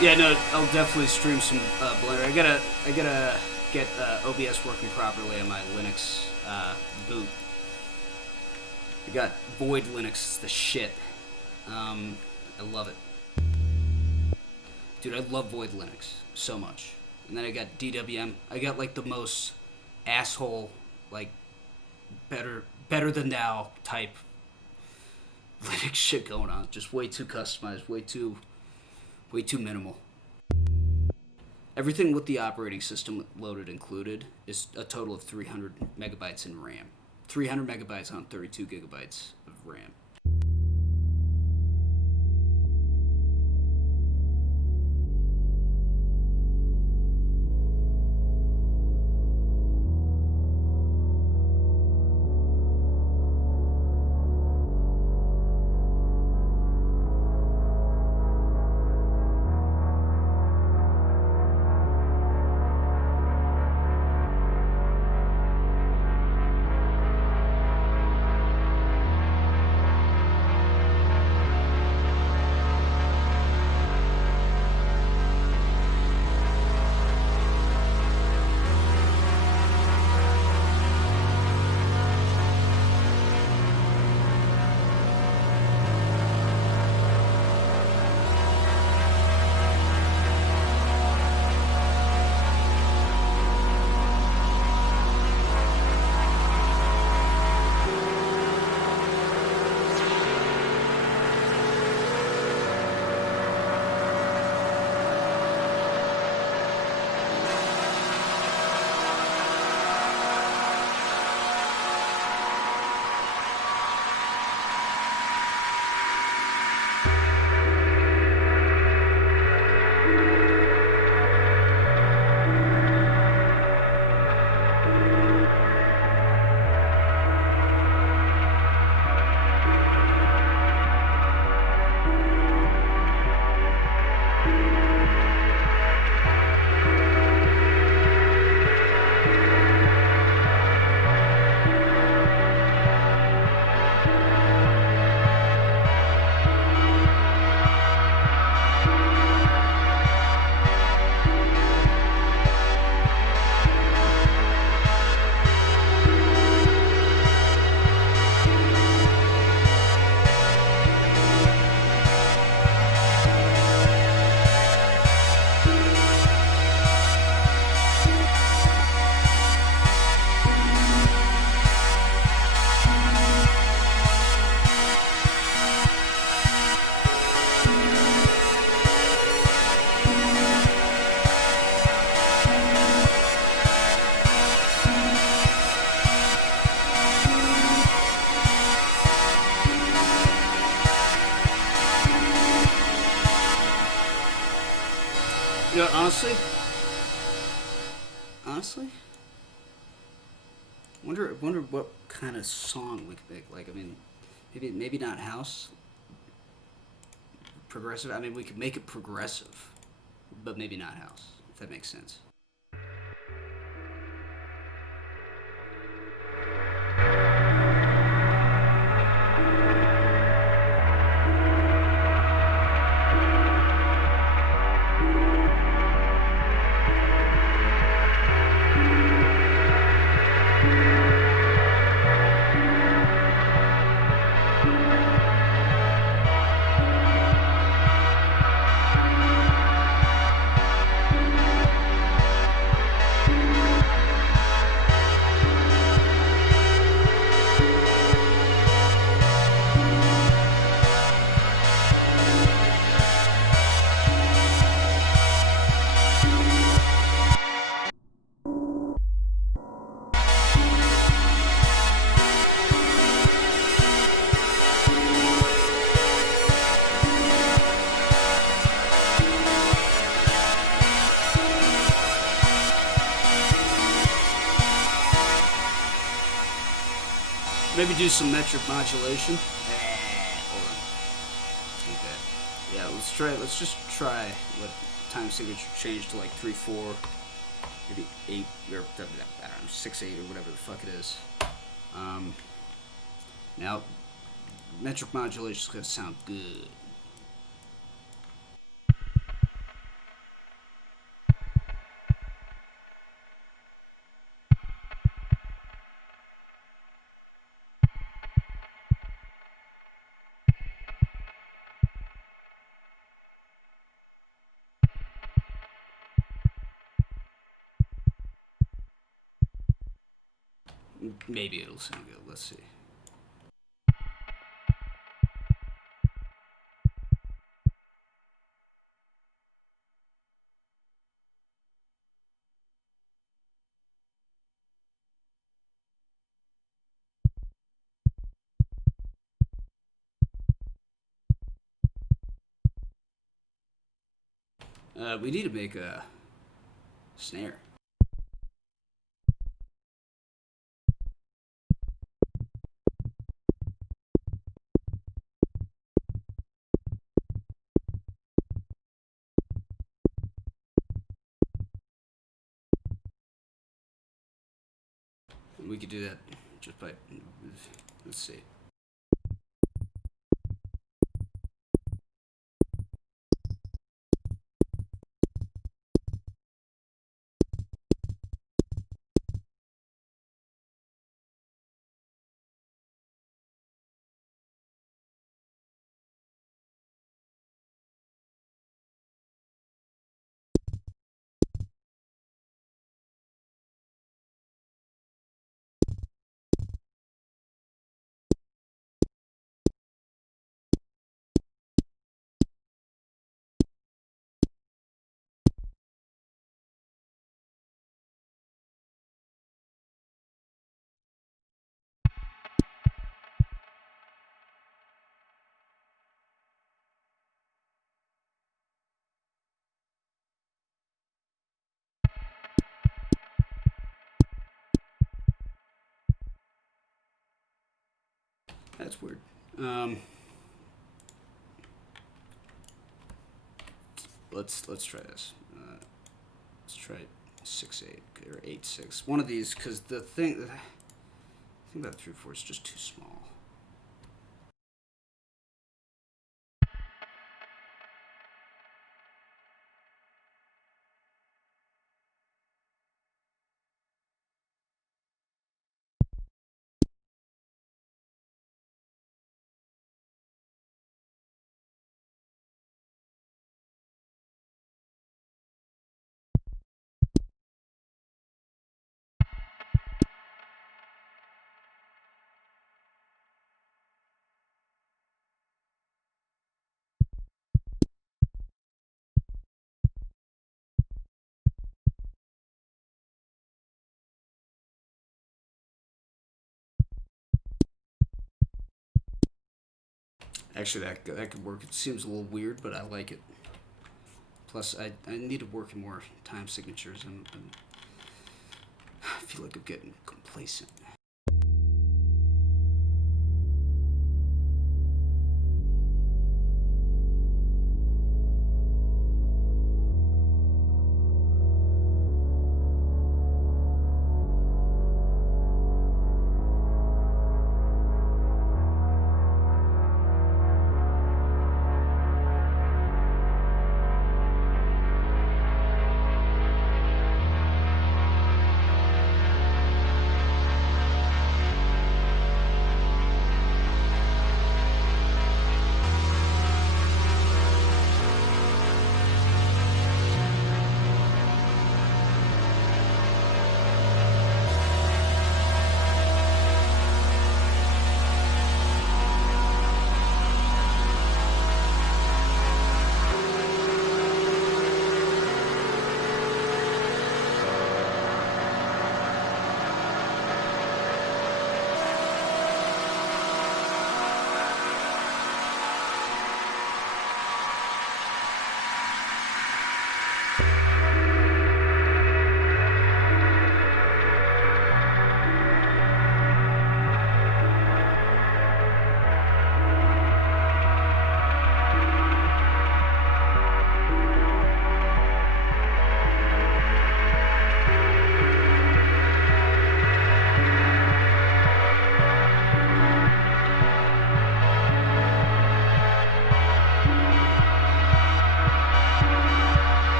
Yeah, no, I'll definitely stream some Blender. I gotta get OBS working properly on my Linux boot. I got Void Linux, it's the shit. I love it. Dude, I love Void Linux so much. And then I got DWM. I got like the most asshole, like better than now type Linux shit going on. Just way too customized, way too minimal. Everything with the operating system loaded included is a total of 300 megabytes in RAM. 300 megabytes on 32 gigabytes of RAM. You know, honestly, wonder what kind of song we could make. Like, I mean, maybe not house, progressive. I mean, we could make it progressive, but maybe not house. If that makes sense. Maybe do some metric modulation. Hold on. Like that. Yeah, let's just try what time signature change to like 3/4, maybe 8 or I don't know 6/8 or whatever the fuck it is. Now metric modulation is gonna sound good. Maybe it'll sound good. Let's see. We need to make a snare. We could do that just by, let's see. That's weird. Let's try this. Let's try 6/8 or 8/6. One of these, because the thing about 3/4 is just too small. Actually, that could work. It seems a little weird, but I like it. Plus, I need to work in more time signatures, and I feel like I'm getting complacent.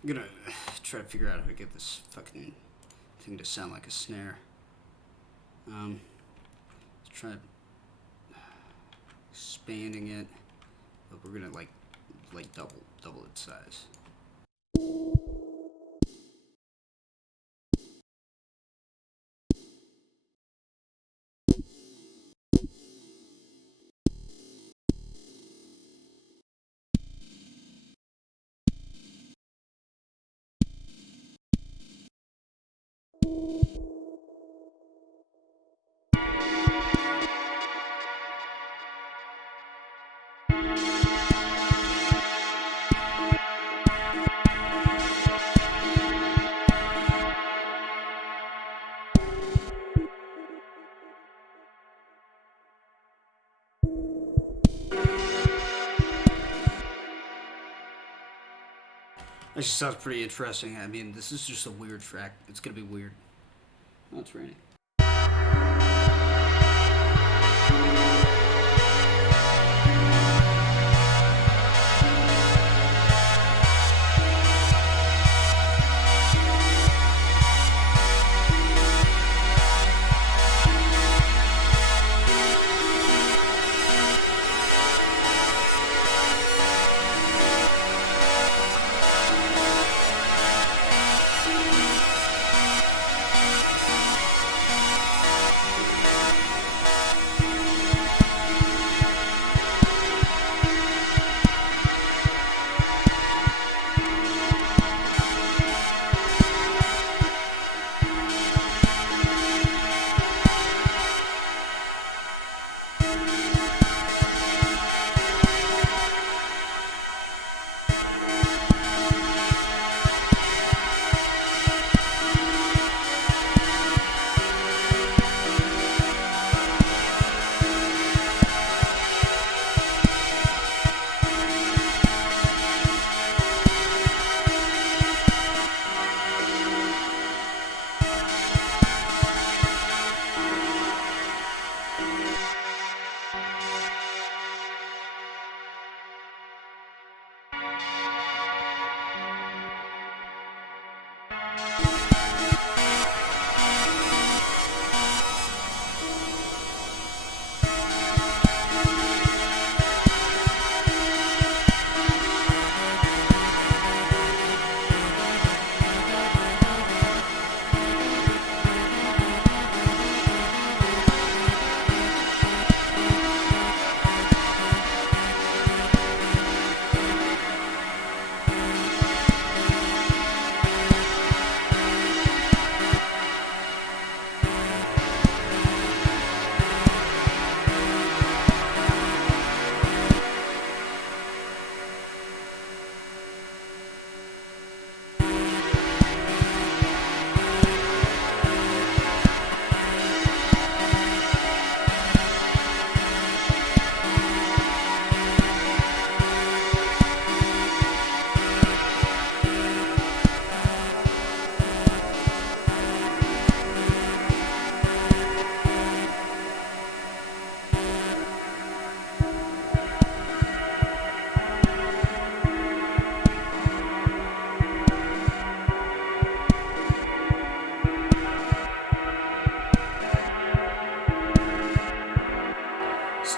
I'm gonna try to figure out how to get this fucking thing to sound like a snare. Let's try expanding it, but we're gonna like double its size. That just sounds pretty interesting. I mean, this is just a weird track. It's gonna be weird. Oh, it's raining.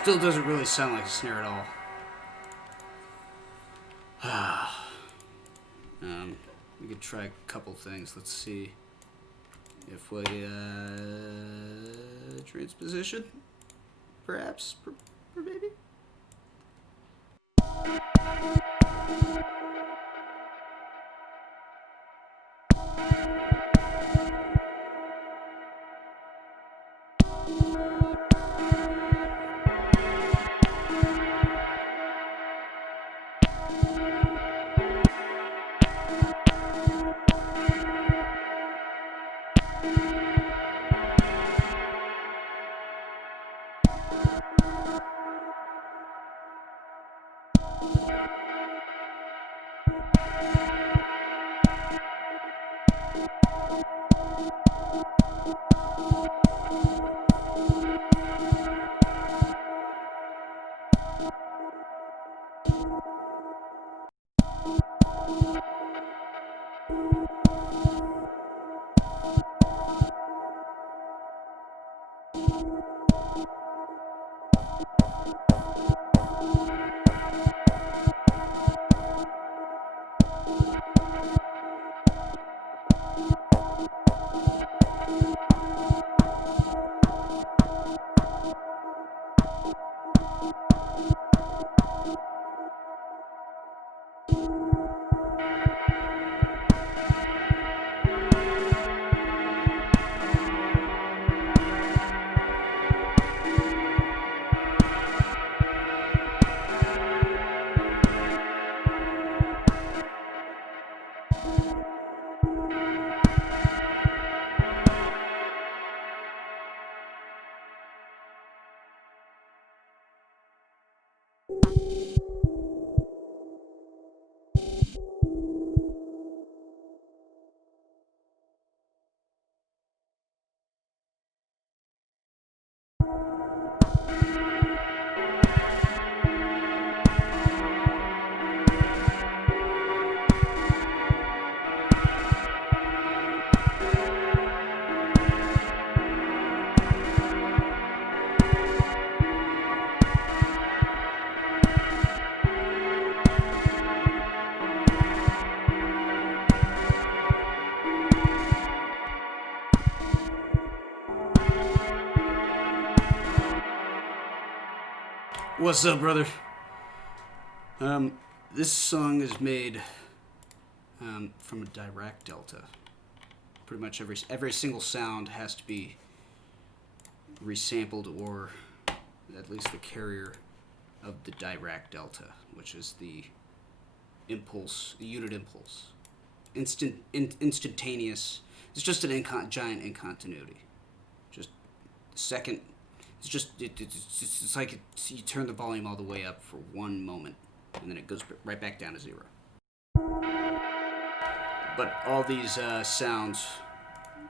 Still doesn't really sound like a snare at all. We could try a couple things. Let's see if we transposition, perhaps, maybe. What's up, brother? This song is made from a Dirac delta. Pretty much every single sound has to be resampled, or at least the carrier of the Dirac delta, which is the impulse, the unit impulse. Instantaneous. It's just an giant incontinuity. Just second. It's like you turn the volume all the way up for one moment, and then it goes right back down to zero. But all these sounds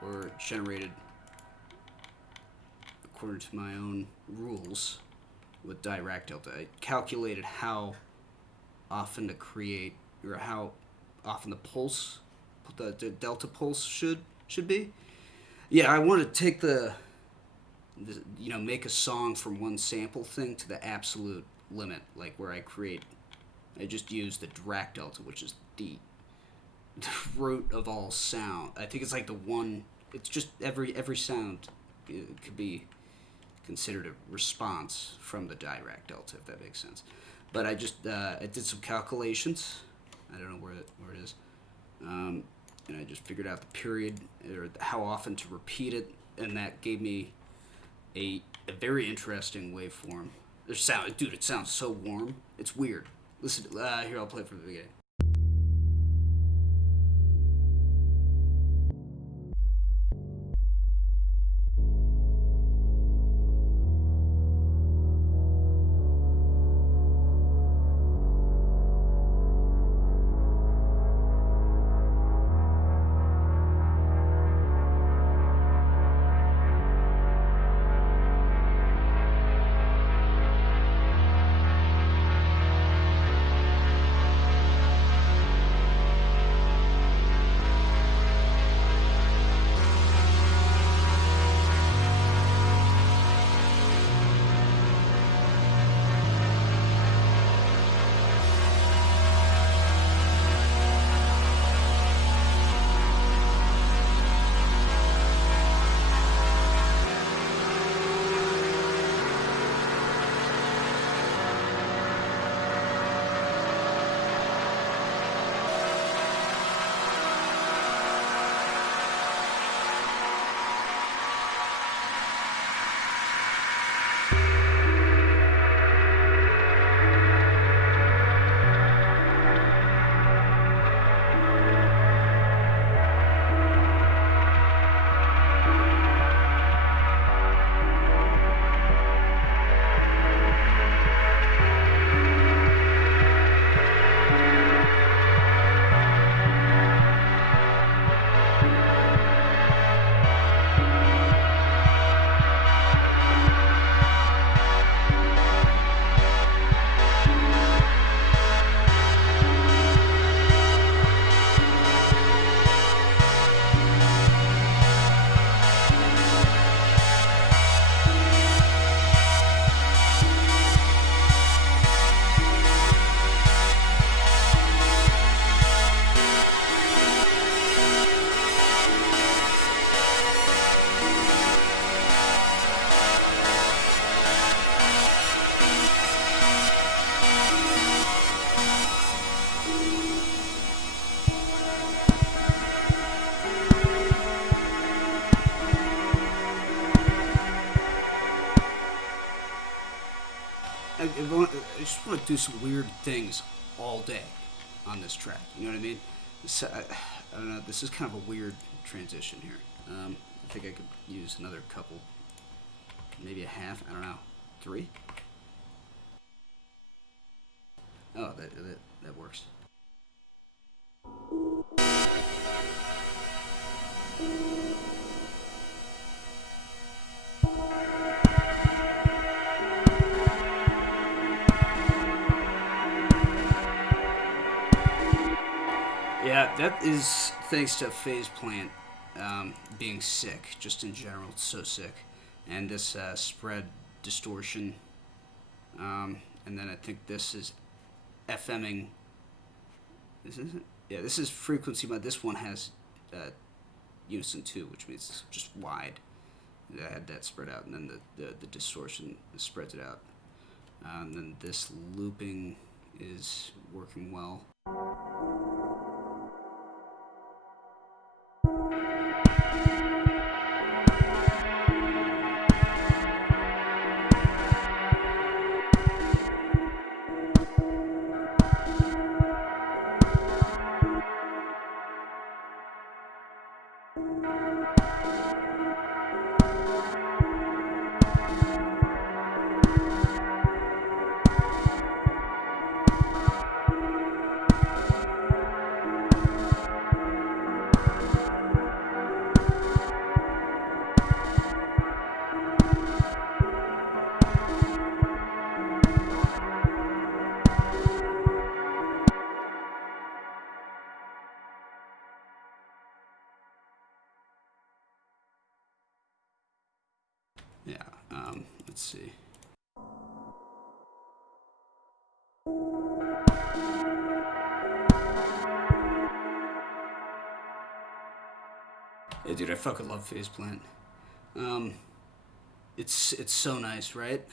were generated according to my own rules with Dirac delta. I calculated how often to create, or how often the pulse, the delta pulse should be. Yeah, I wanted to take make a song from one sample thing to the absolute limit, like where I just use the Dirac delta, which is the root of all sound. I think it's like it's just every sound could be considered a response from the Dirac delta, if that makes sense. But I just I did some calculations. I don't know where it is, and I just figured out the period, or how often to repeat it, and that gave me a very interesting waveform. It sounds so warm. It's weird. Listen, here, I'll play it from the beginning. I just want to do some weird things all day on this track. You know what I mean? I don't know. This is kind of a weird transition here. I think I could use another couple, maybe a half. I don't know, 3. Oh, that works. Yeah, that is thanks to Phase Plant being sick, just in general. It's so sick. And this spread distortion. And then I think this is FMing. This isn't? Yeah, this is frequency, but this one has unison 2, which means it's just wide. I had that spread out, and then the distortion spreads it out. And then this looping is working well. Yeah, let's see. Yeah, dude, I fucking love Phase Plant. It's so nice, right?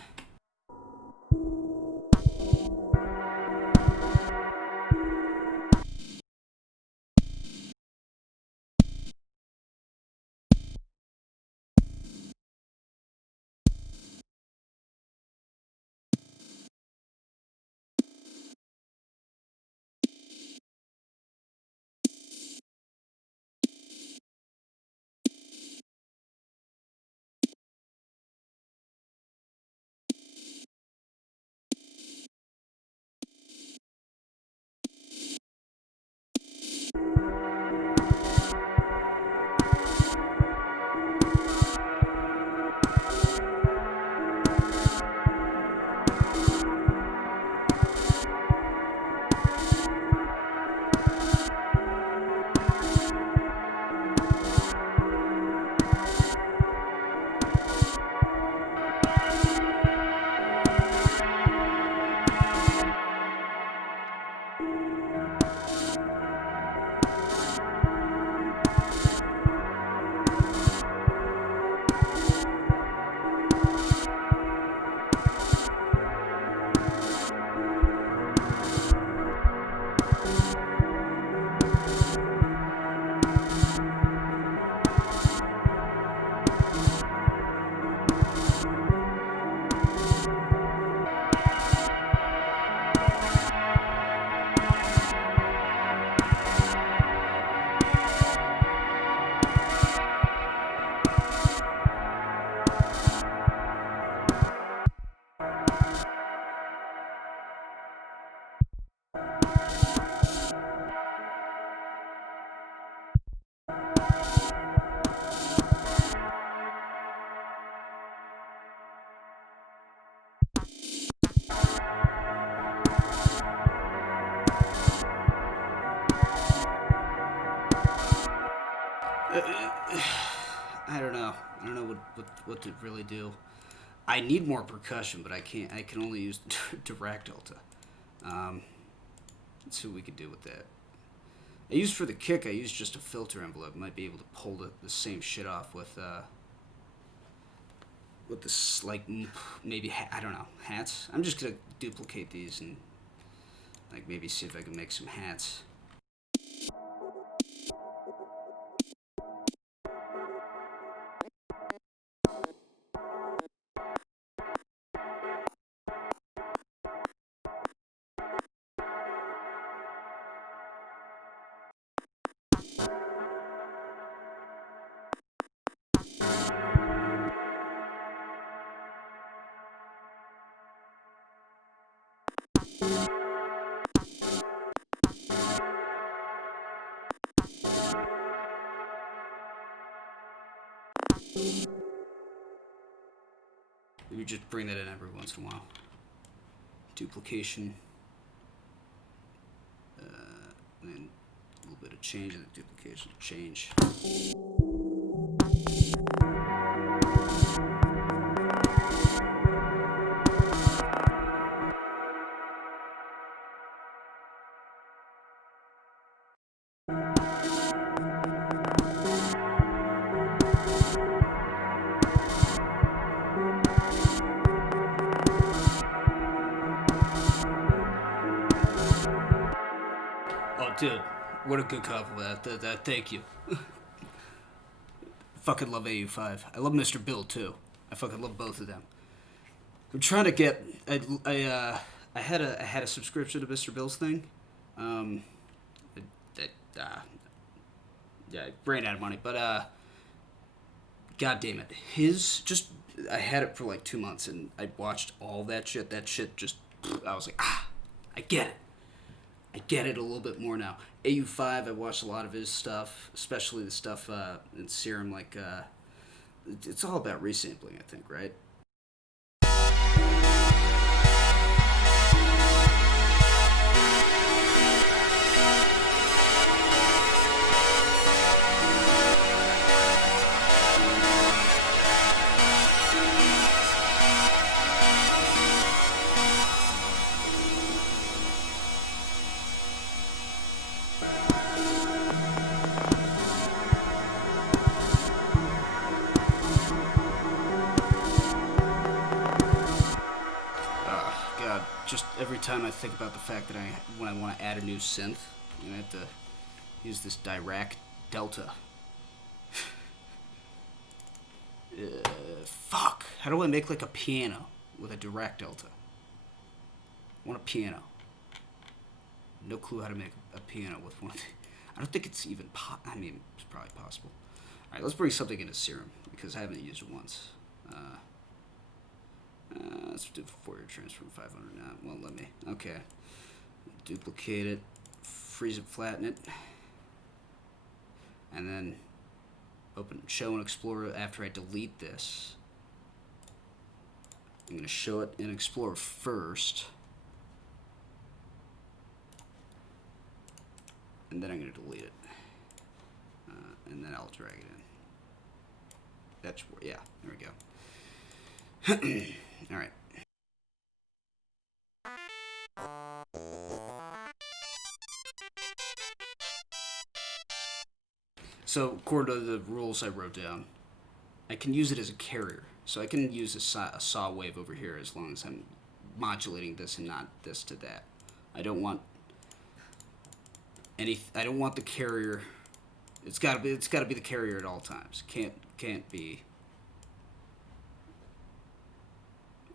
I don't know. I don't know what to really do. I need more percussion, but I can't. I can only use Dirac Delta. Let's see what we can do with that. I use for the kick. I use just a filter envelope. Might be able to pull the same shit off with this, like, maybe I don't know, hats. I'm just gonna duplicate these and like maybe see if I can make some hats. Maybe just bring that in every once in a while. Duplication. And a little bit of change in the duplication. Change. Oh, dude, what a good compliment. Thank you. Fucking love AU5. I love Mr. Bill too. I fucking love both of them. I'm trying to get. I had a subscription to Mr. Bill's thing. Yeah, I ran out of money, but god damn it, I had it for like 2 months, and I watched all that shit. That shit just, I was like, I get it. I get it a little bit more now. AU5, I watched a lot of his stuff, especially the stuff in Serum, like, it's all about resampling, I think, right? Just every time I think about the fact that when I want to add a new synth, I have to use this Dirac Delta. Fuck. How do I make like a piano with a Dirac Delta? I want a piano. No clue how to make a piano with one. I don't think it's even I mean, it's probably possible. Alright, let's bring something into Serum, because I haven't used it once. Let's do Fourier transform 500 now. Won't let me. Okay. Duplicate it, freeze it, flatten it, and then open Show and Explorer after I delete this. I'm going to show it in Explorer first, and then I'm going to delete it, and then I'll drag it in. That's, yeah, there we go. All right. So, according to the rules I wrote down, I can use it as a carrier. So I can use a saw wave over here as long as I'm modulating this and not this to that. I don't want the carrier. It's gotta be the carrier at all times. Can't be.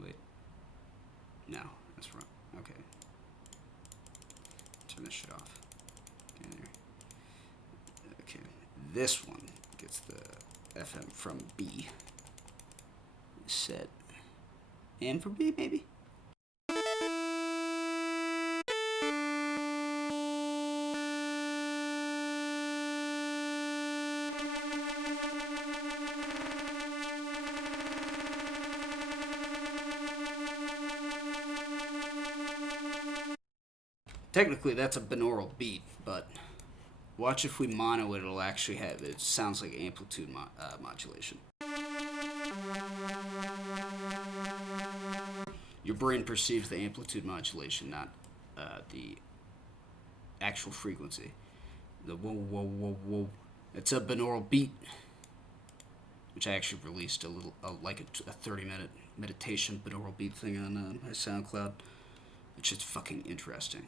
Wait. No, that's wrong. Okay. Turn this shit off. Okay. This one gets the FM from B. Set. And for B, maybe. Technically, that's a binaural beat, but watch if we mono it, it'll actually have, it sounds like amplitude modulation. Your brain perceives the amplitude modulation, not the actual frequency. The whoa, whoa, whoa, whoa. It's a binaural beat, which I actually released like a 30-minute meditation binaural beat thing on my SoundCloud, which is fucking interesting.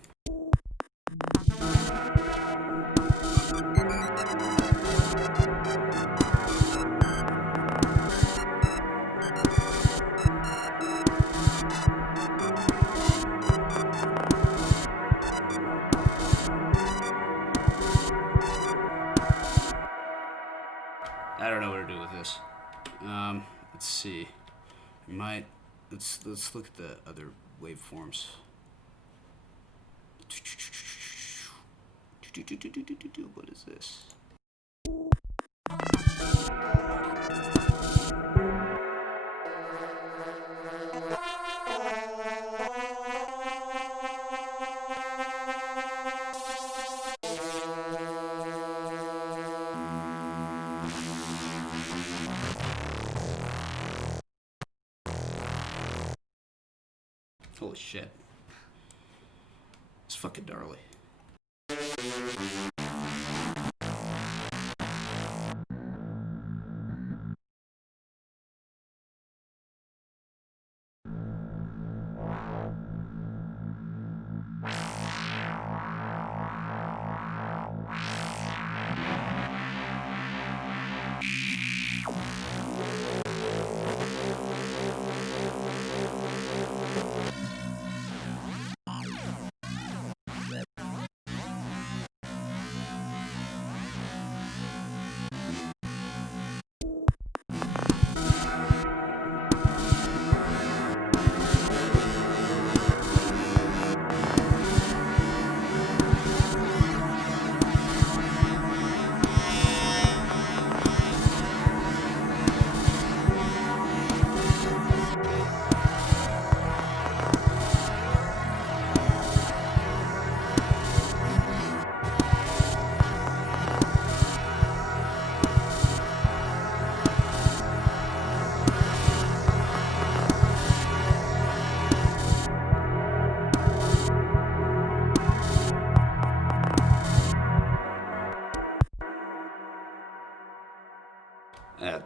I don't know what to do with this. Let's see. Let's look at the other waveforms. What is this? Holy shit. It's fucking gnarly.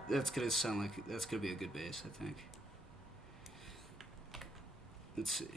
That's gonna sound like that's gonna be a good bass, I think. Let's see.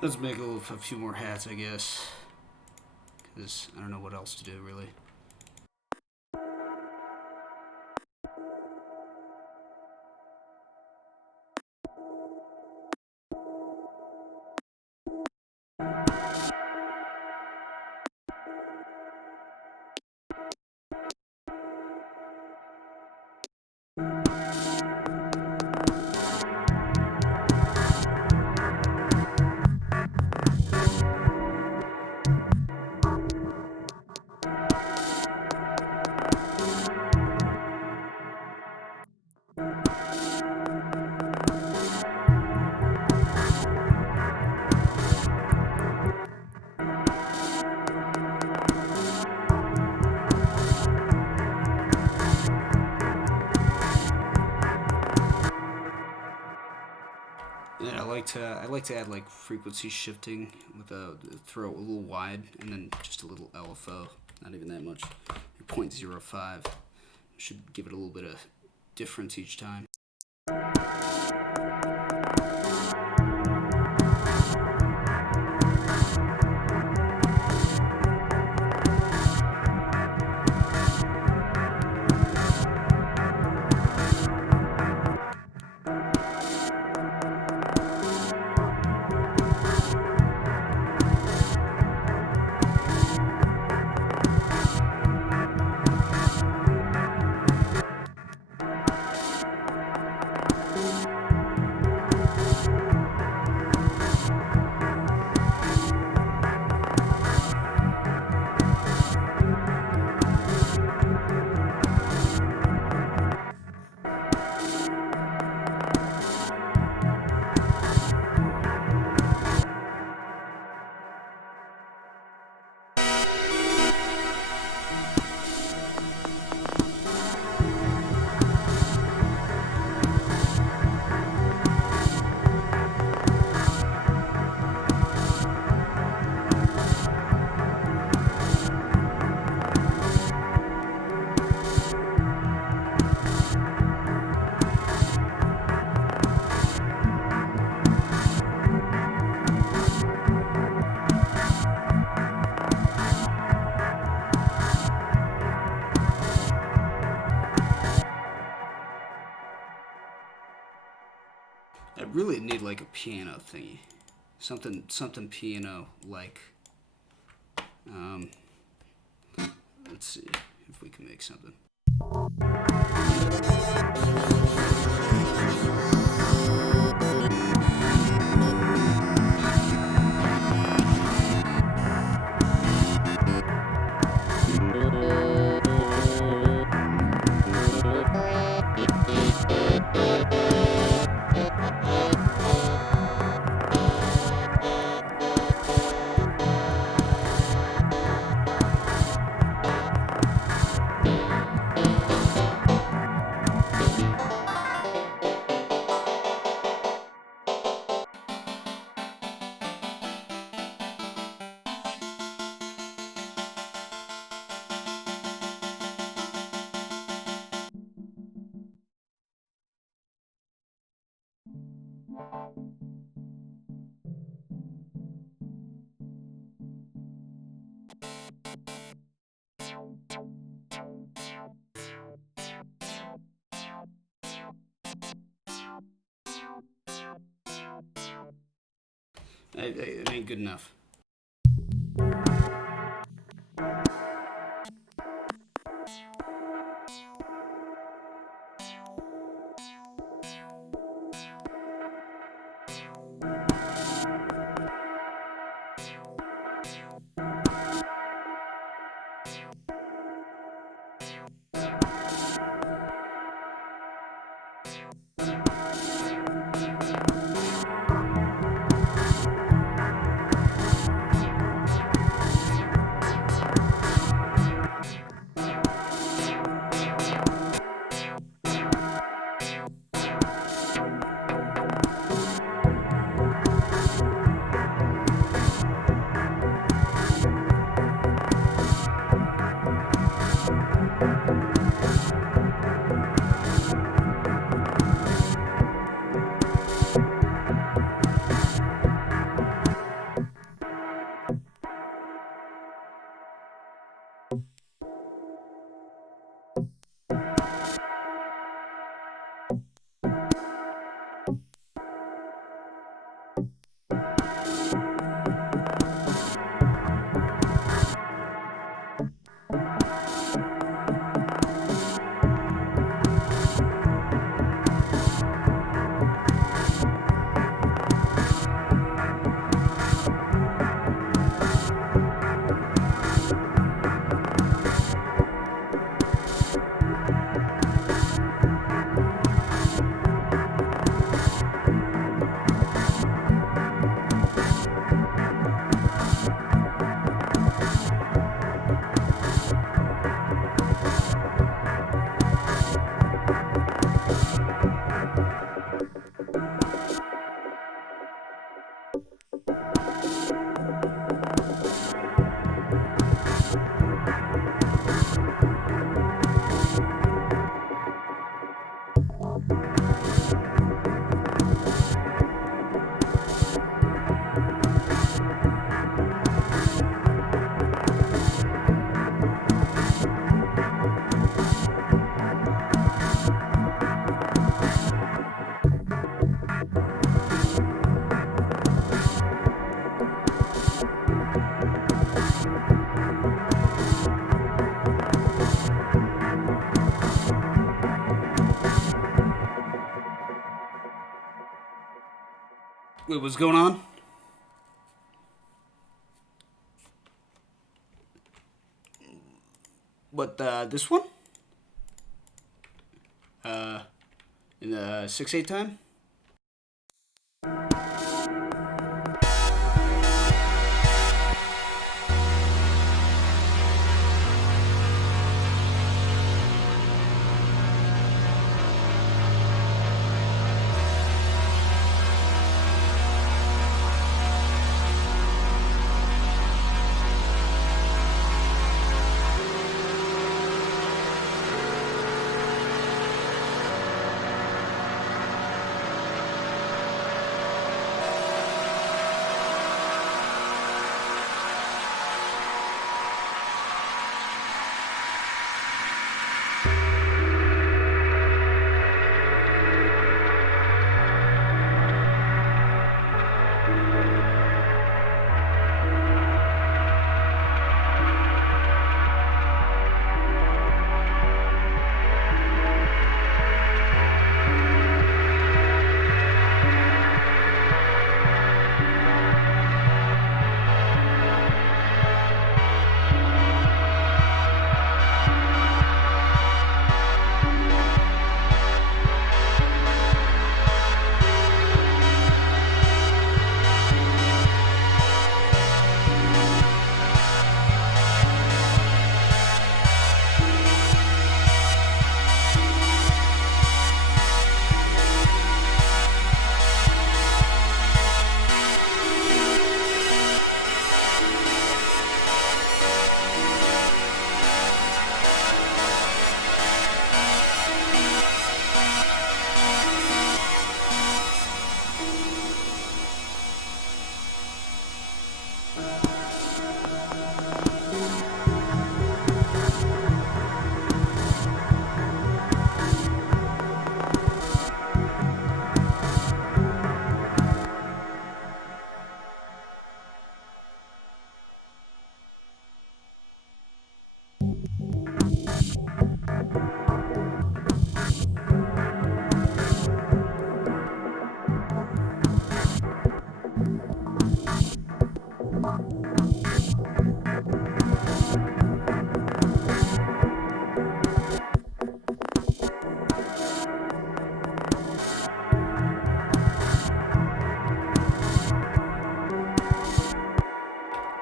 Let's make a few more hats, I guess. Because I don't know what else to do, really. Yeah, I like to add like frequency shifting with a throw a little wide and then just a little LFO, not even that much, 0.05. Should give it a little bit of difference each time. I really need like a piano thingy, something piano like. Let's see if we can make something. It ain't good enough. Wait, what's going on? What, this one? In the 6/8 time?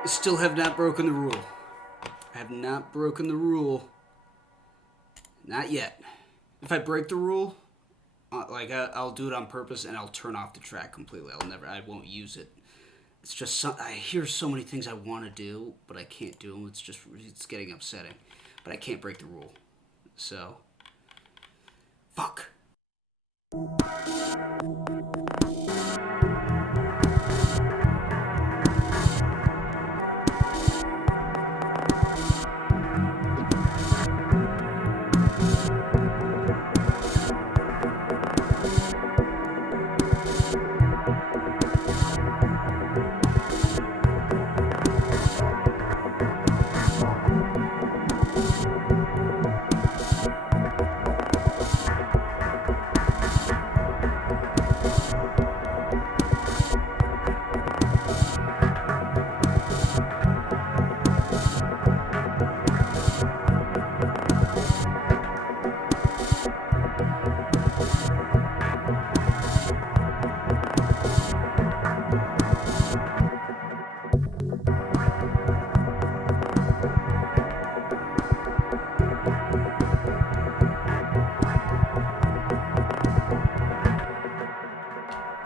Still have not broken the rule. I have not broken the rule. Not yet. If I break the rule, I'll do it on purpose and I'll turn off the track completely. I won't use it. It's just, I hear so many things I want to do, but I can't do them. It's getting upsetting. But I can't break the rule. So, fuck.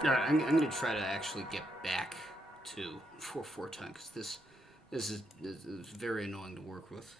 All right, I'm going to try to actually get back to 4/4 time because this is very annoying to work with.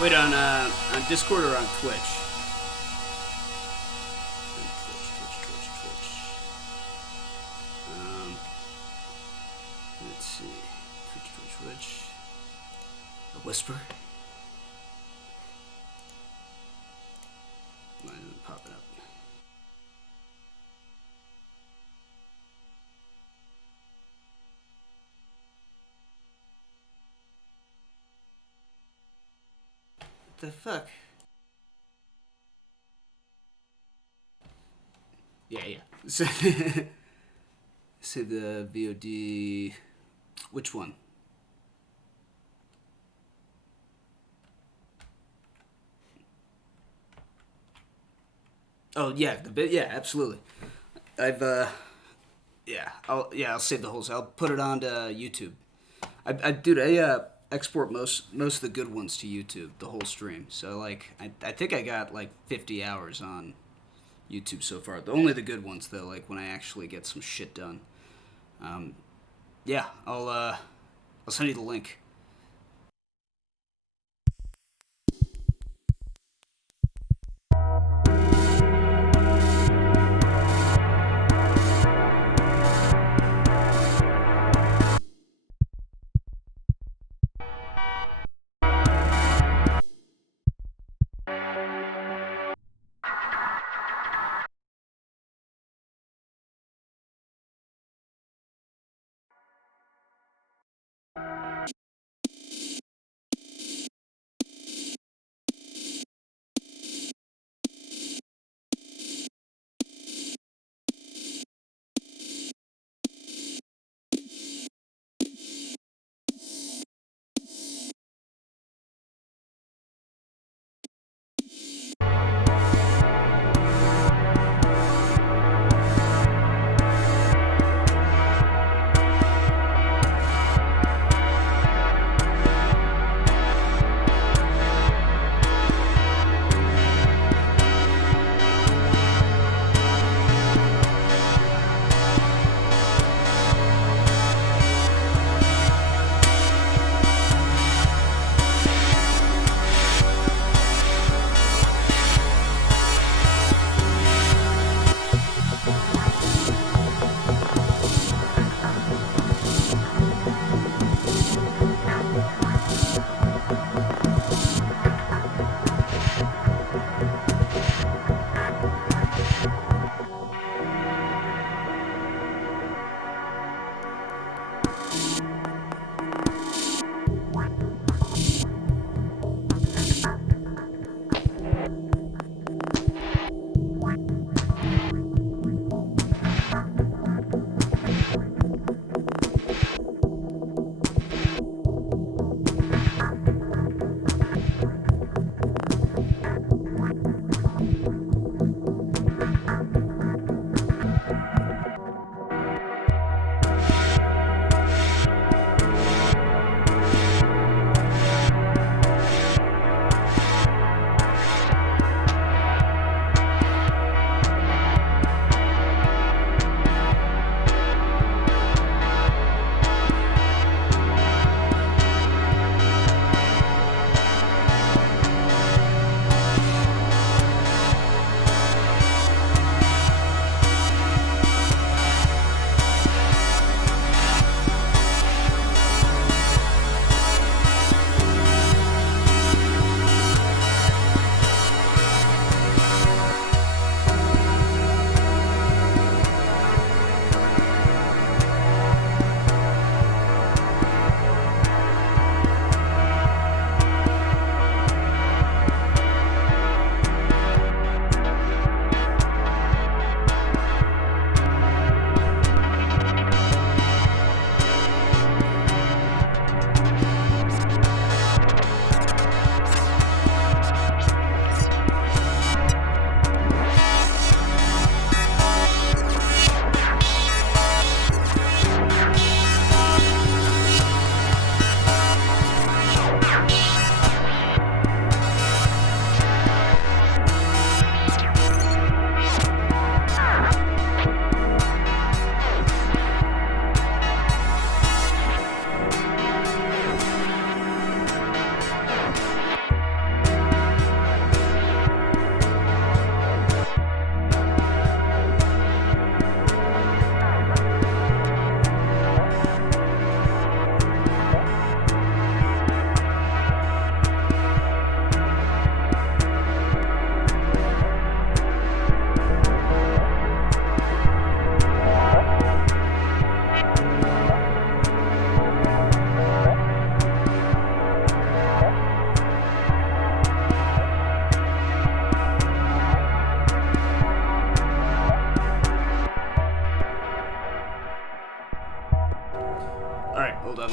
Wait, on Discord or on Twitch? Twitch. Let's see. Twitch. A whisper. Why isn't it popping up? What the fuck? Yeah. Say the VOD. Which one? Oh yeah, the bit. Yeah, absolutely. I've I'll save the whole. I'll put it onto YouTube. I export most of the good ones to YouTube, the whole stream. So like I think I got like 50 hours on YouTube so far. Only the good ones though. Like when I actually get some shit done. Yeah, I'll send you the link.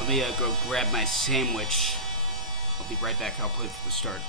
Let me go grab my sandwich. I'll be right back. I'll play for the start.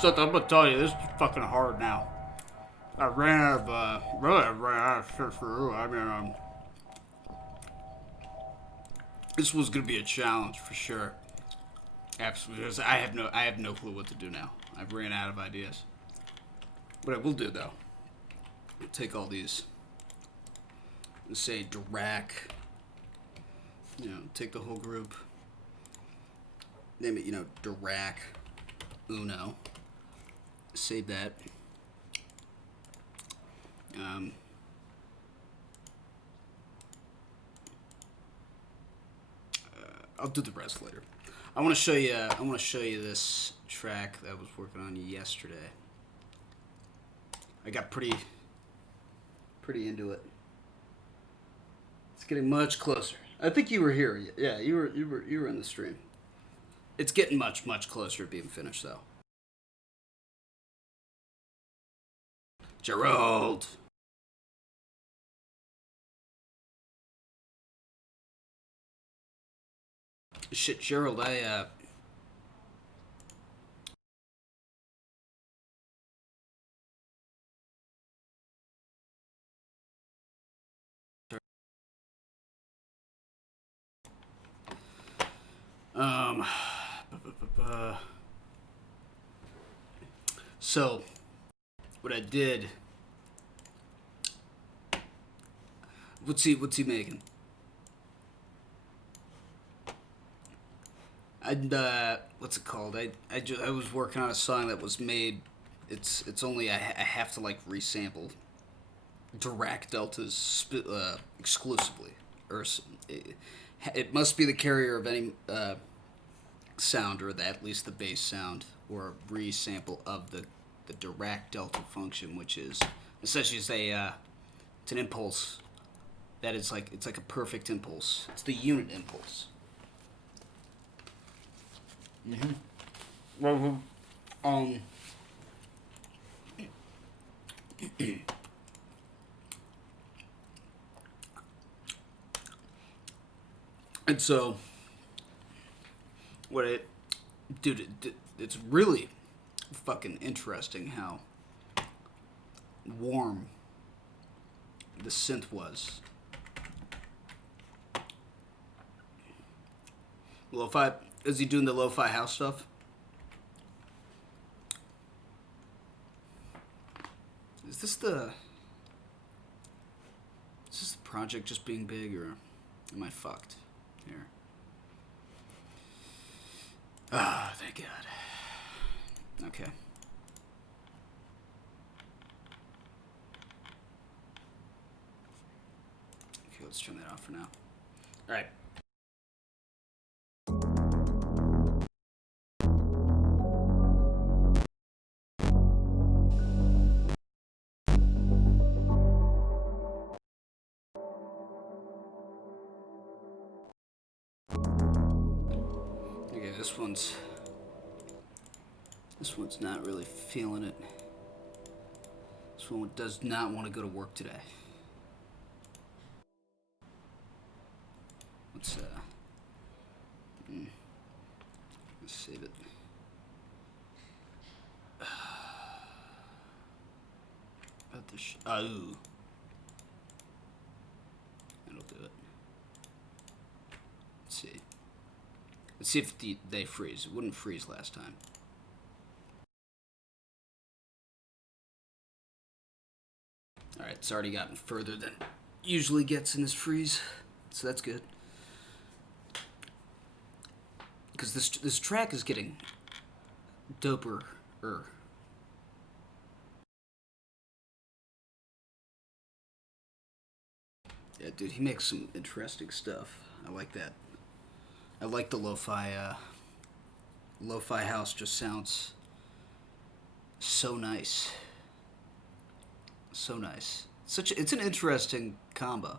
So I'm gonna tell you, this is fucking hard now. I ran out of shit for I mean, this was gonna be a challenge for sure. Absolutely, because I have no clue what to do now. I've ran out of ideas. What I will do though, I'll take all these, let's say Dirac, take the whole group, name it, Dirac, Uno, save that. I'll do the rest later. I want to show you this track that I was working on yesterday. I got pretty into it. It's getting much closer. I think you were here. Yeah, you were in the stream. It's getting much closer to being finished though. Gerald. Shit, Gerald, so what I did, what's he making? And what's it called? I was working on a song that was made. It's only I have to like resample Dirac deltas exclusively, or it must be the carrier of any sound, or at least the bass sound, or a resample of the Dirac delta function, which is essentially it's an impulse that is like it's like a perfect impulse. It's the unit impulse. Mm-hmm. Um. And so, it's really fucking interesting how warm the synth was. Lo-fi, is he doing the lo-fi house stuff? Is this the project just being big, or am I fucked here? Ah, thank God. Okay. Okay, let's turn that off for now. All right. Okay, this one's not really feeling it. This one does not want to go to work today. Let's save it. About this. Oh. That'll do it. Let's see. Let's see if they freeze. It wouldn't freeze last time. Alright, it's already gotten further than it usually gets in this freeze. So that's good. Because this track is getting doper. Yeah, dude, he makes some interesting stuff. I like that. I like the lo-fi. Lo-fi house just sounds so nice. So nice. It's an interesting combo.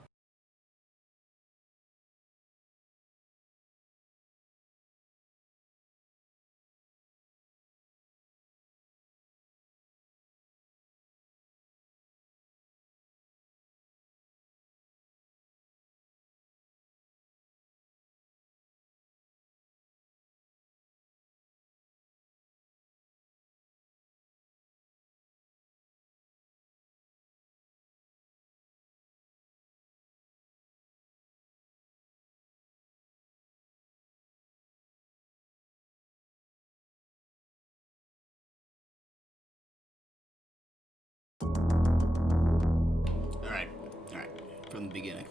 Alright, from the beginning.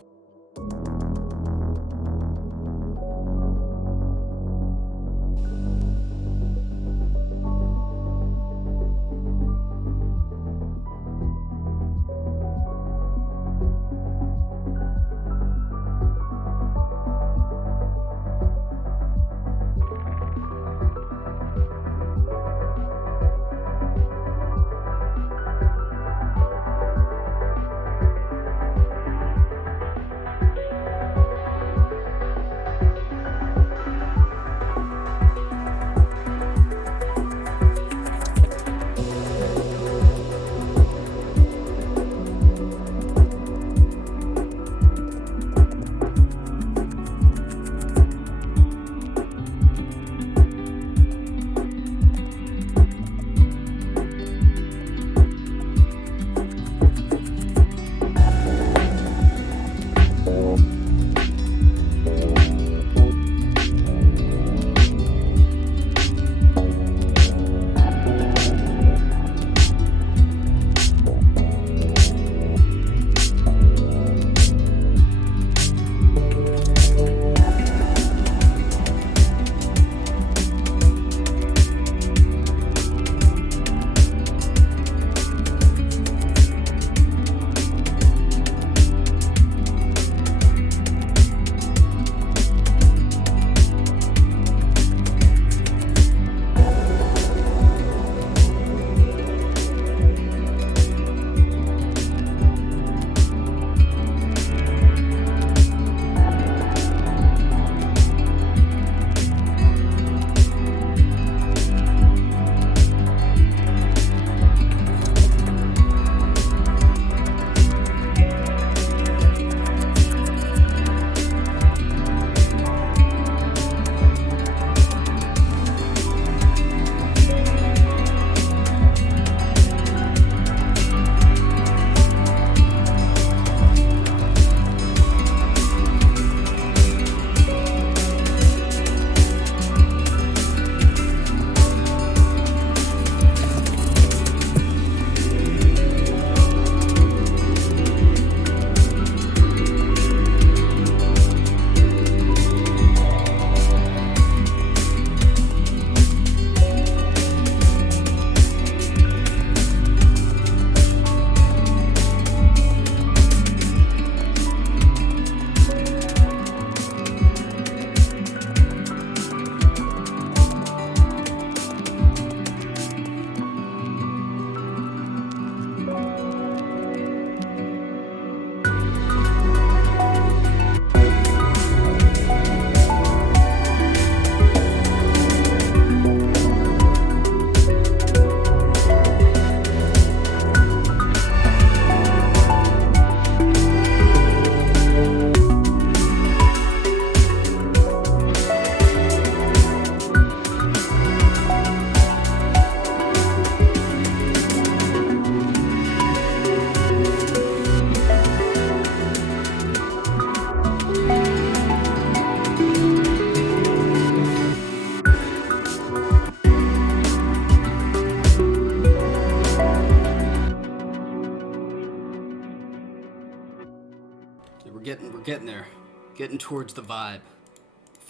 We're getting there. Getting towards the vibe.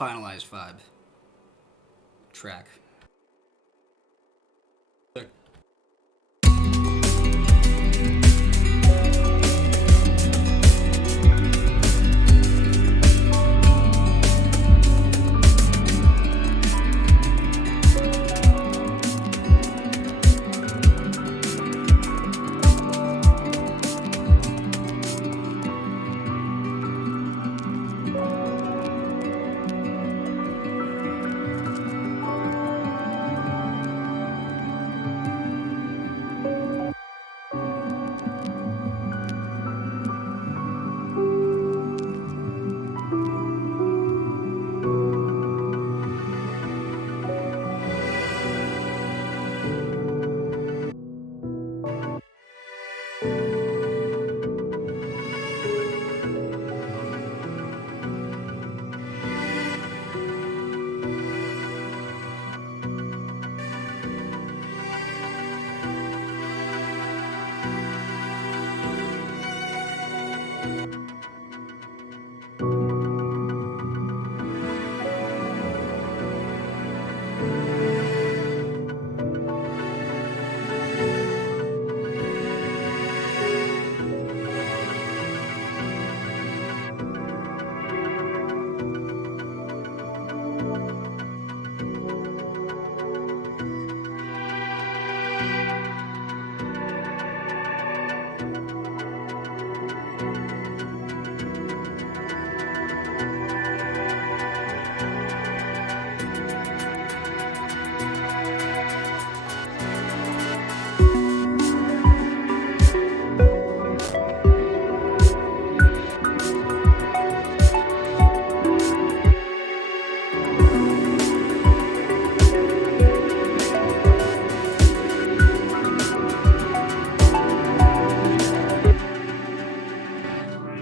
Finalized vibe. Track.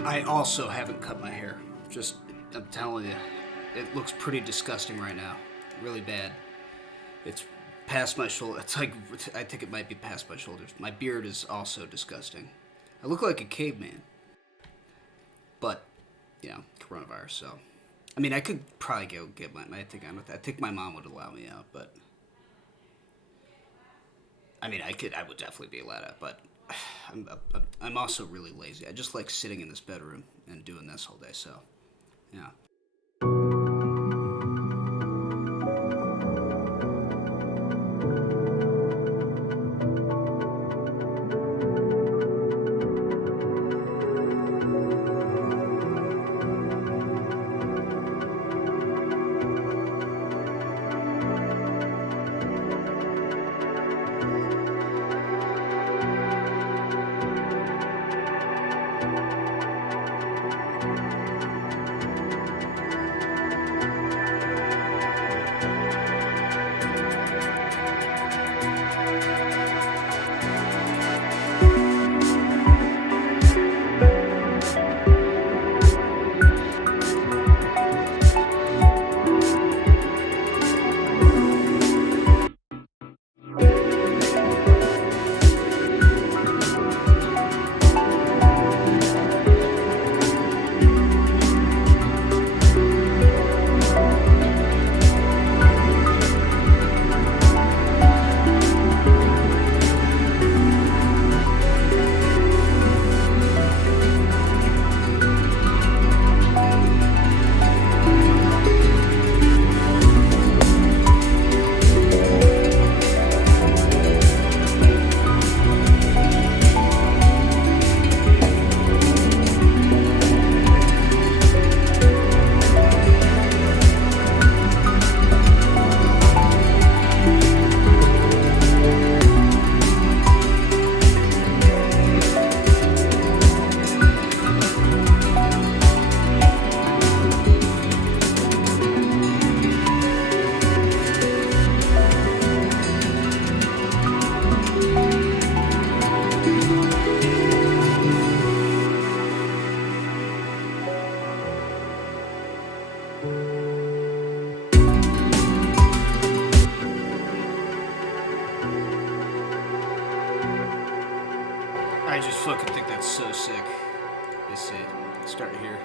I also haven't cut my hair. Just, I'm telling you, it looks pretty disgusting right now. Really bad. It's past my shoulder. It's like, I think it might be past my shoulders. My beard is also disgusting. I look like a caveman. But, you know, coronavirus, so. I mean, I could probably go get my, I think my mom would allow me out, but. I mean, I would definitely be allowed out, but. I'm also really lazy. I just like sitting in this bedroom and doing this all day, so, yeah. I just fucking think that's so sick. Let's see. Let's start here.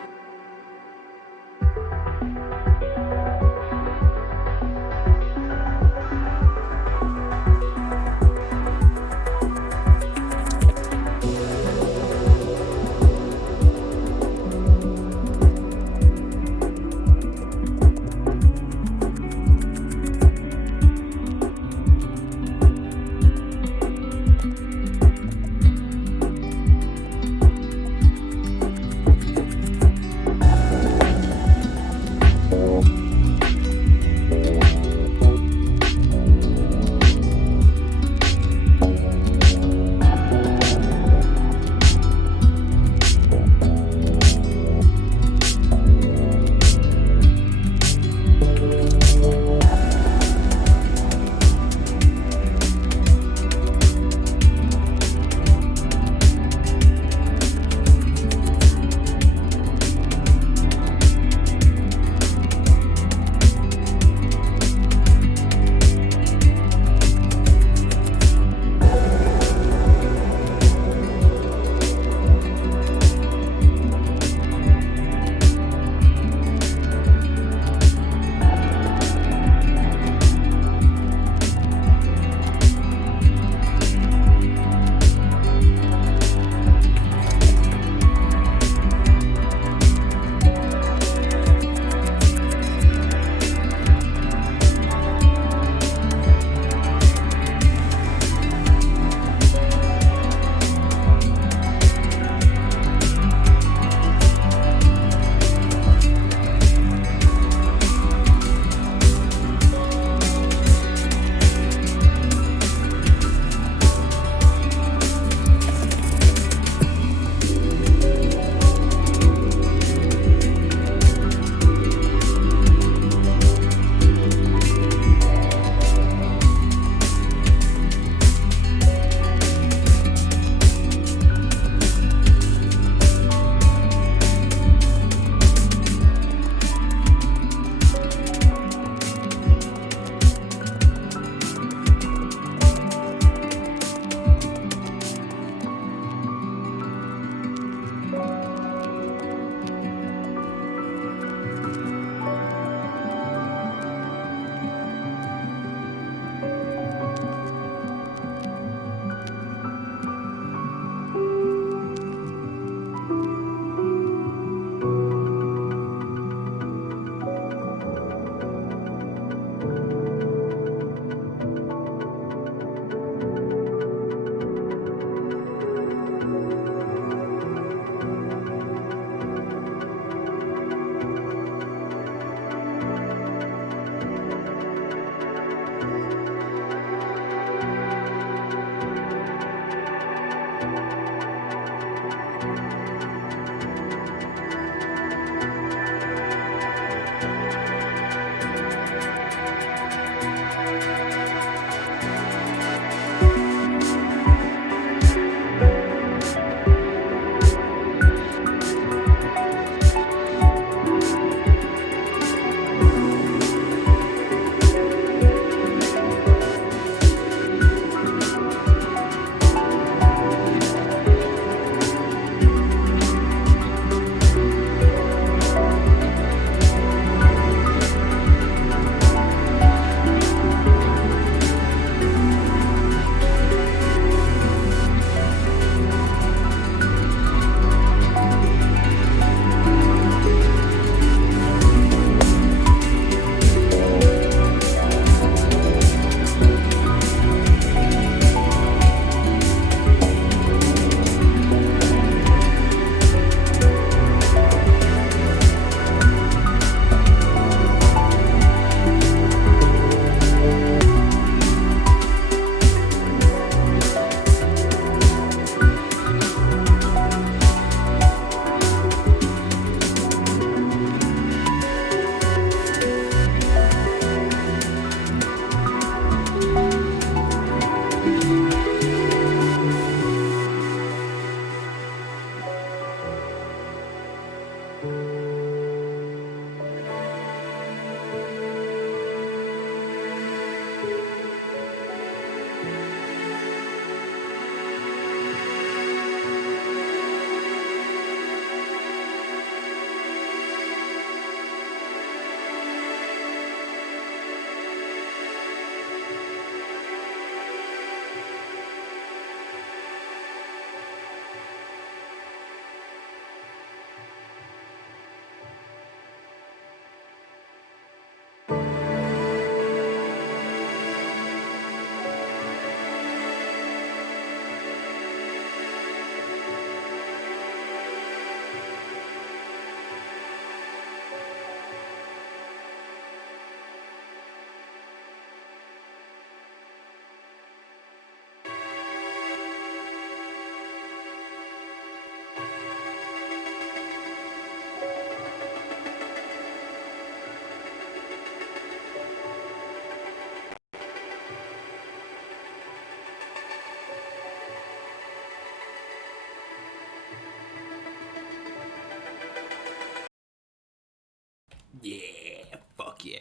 Yeah, fuck yeah.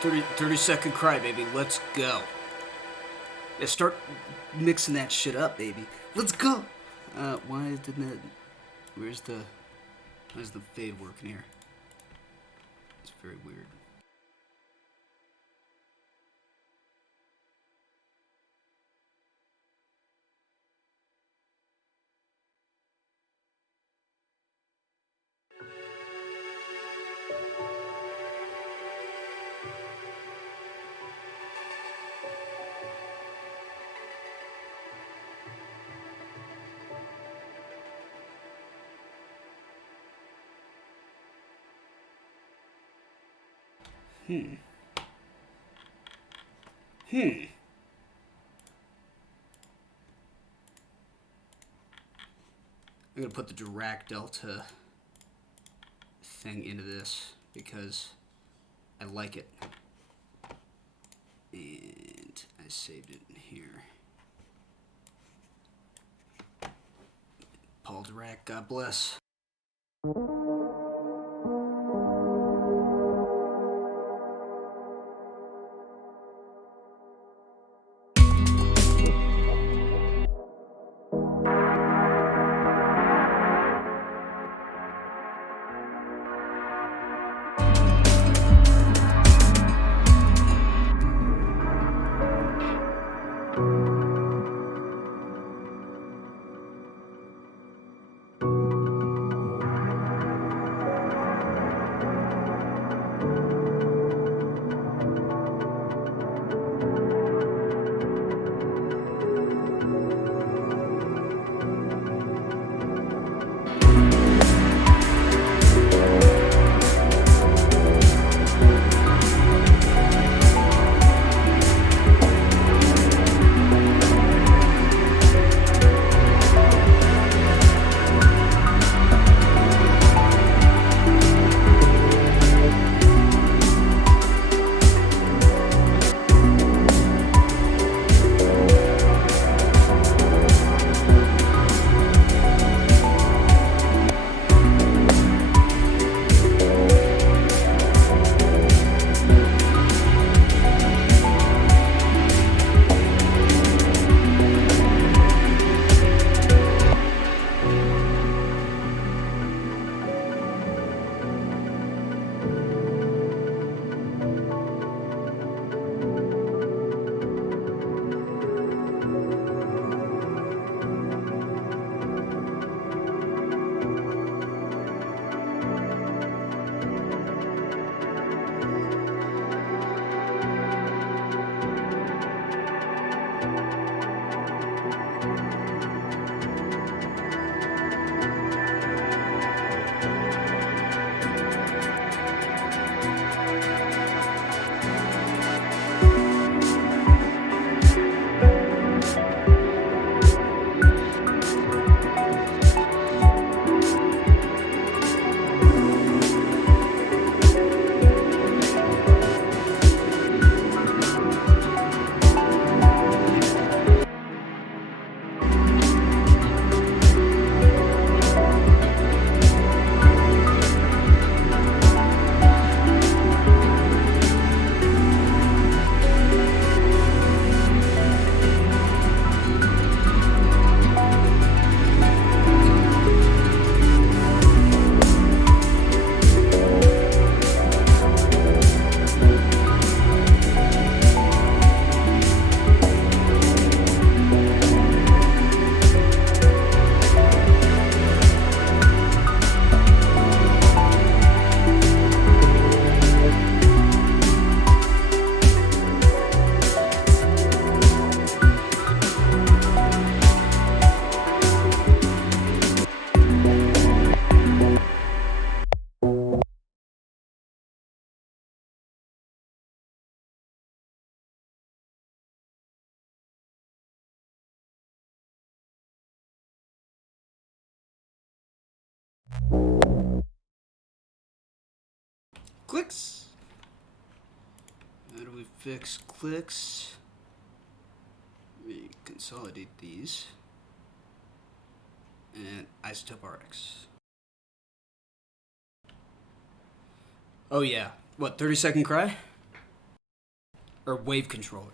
30-second cry, baby. Let's go. Yeah, start mixing that shit up, baby. Let's go. Why didn't that? Where's the fade working here? It's very weird. I'm gonna put the Dirac Delta thing into this because I like it. And I saved it in here. Paul Dirac, God bless. Clicks. How do we fix clicks? We consolidate these. And isotope RX. Oh yeah. What, 30-second cry? Or wave controller?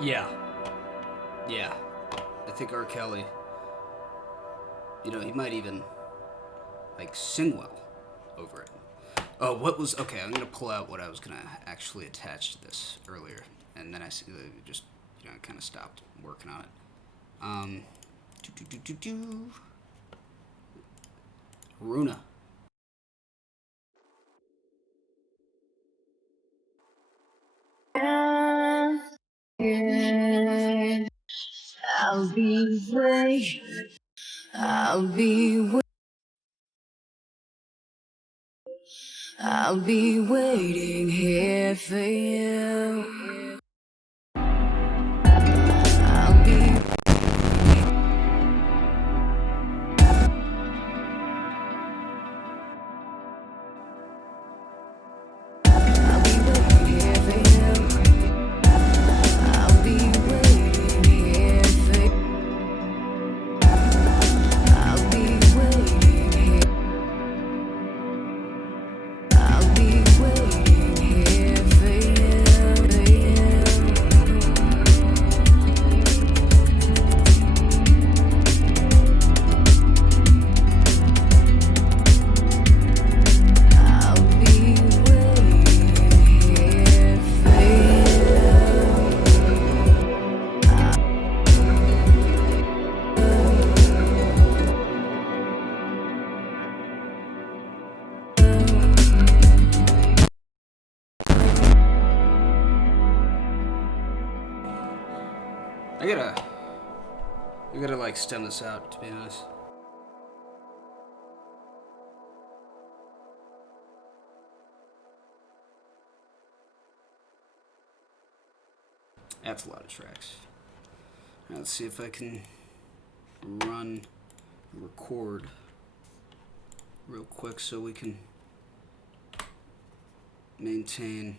Yeah. Yeah. I think R. Kelly, you know, he might even, like, sing well over it. Oh, what was... Okay, I'm going to pull out what I was going to actually attach to this earlier. And then I just, you know, kind of stopped working on it. Runa. I'll be waiting. I'll be waiting here for you. I'll be waiting here for you. I'll be waiting here for you. I'll be waiting here. I'll be waiting here for you. I gotta like stem this out, to be honest. That's a lot of tracks. Now let's see if I can run record real quick so we can maintain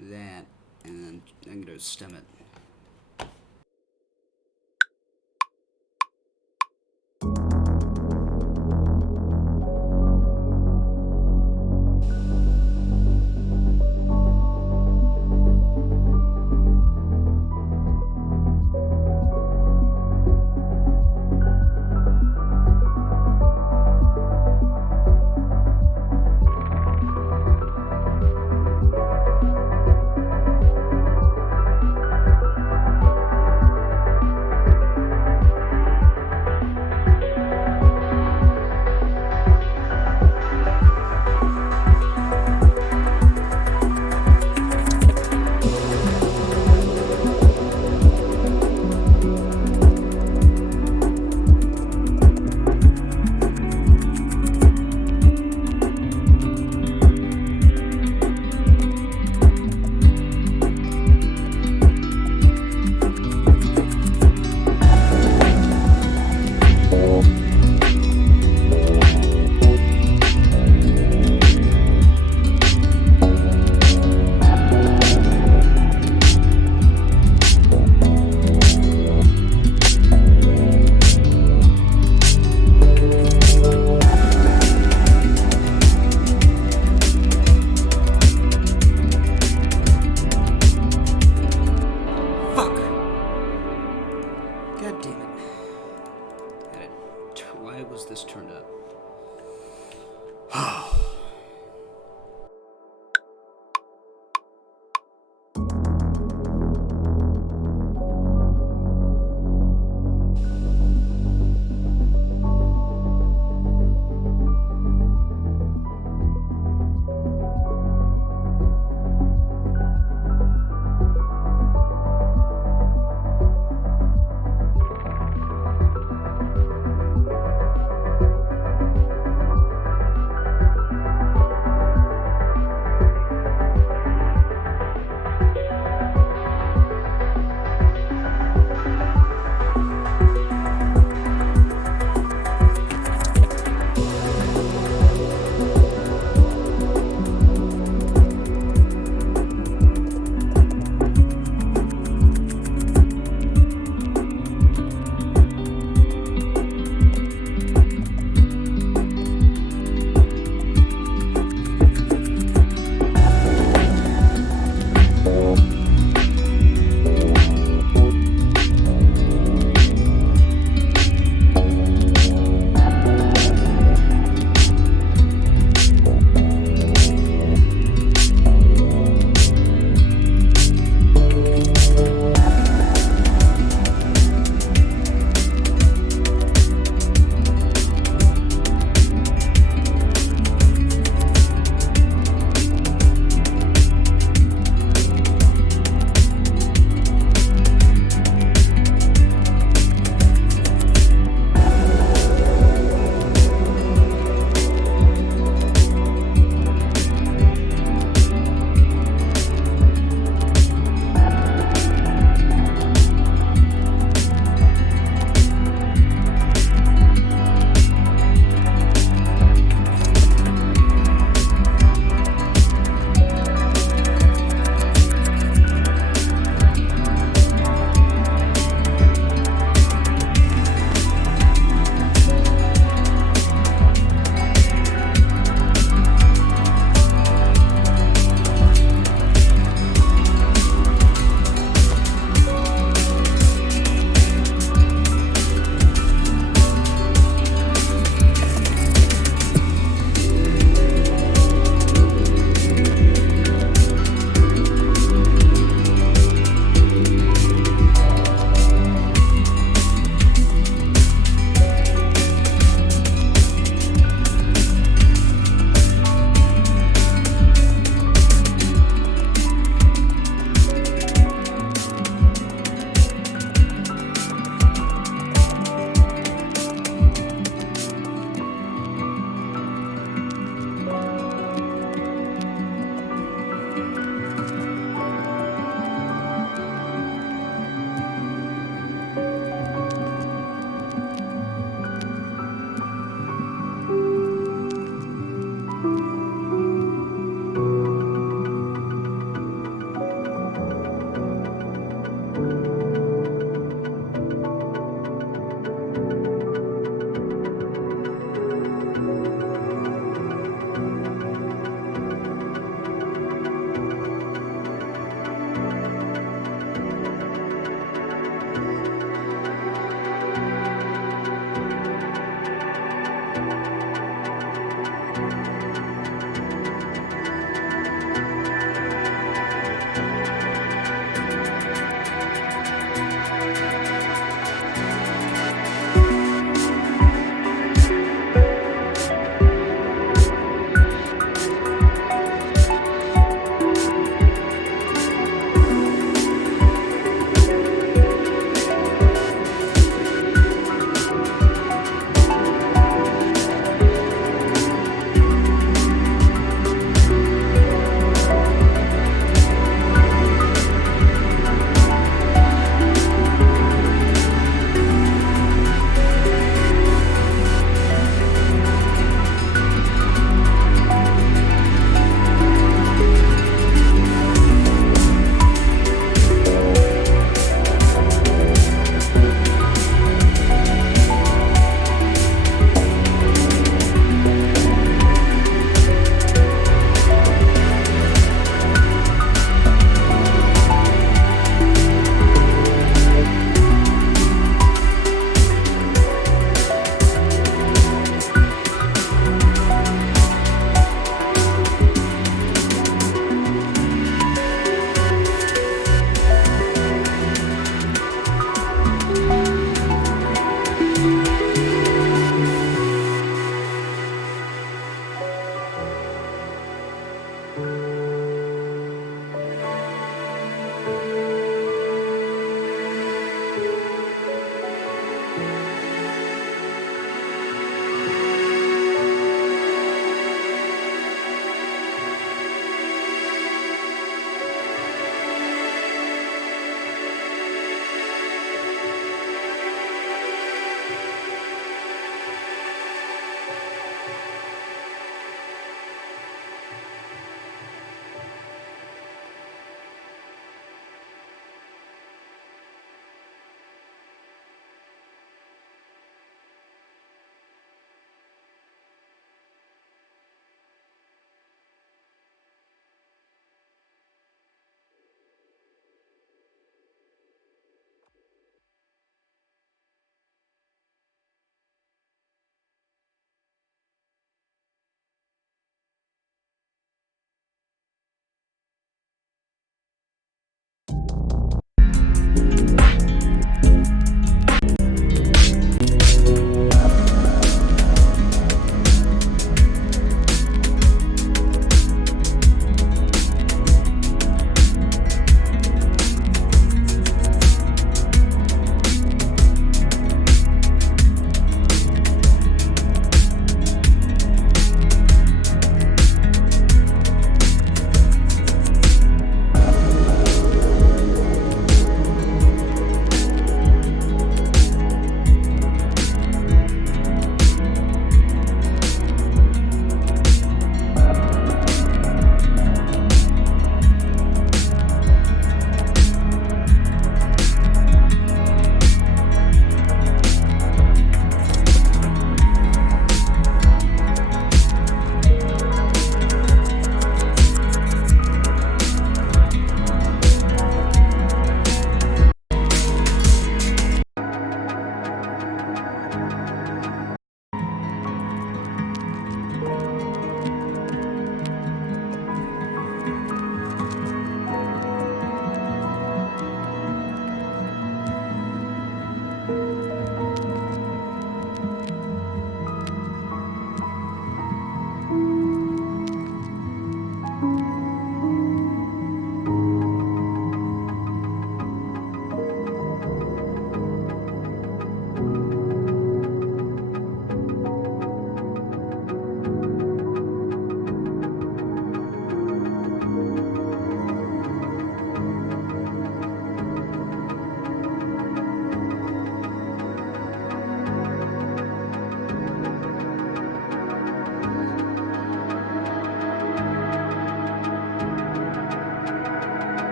that, and then I'm going to stem it.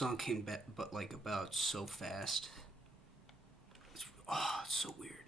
song came back, but like about so fast. It's so weird.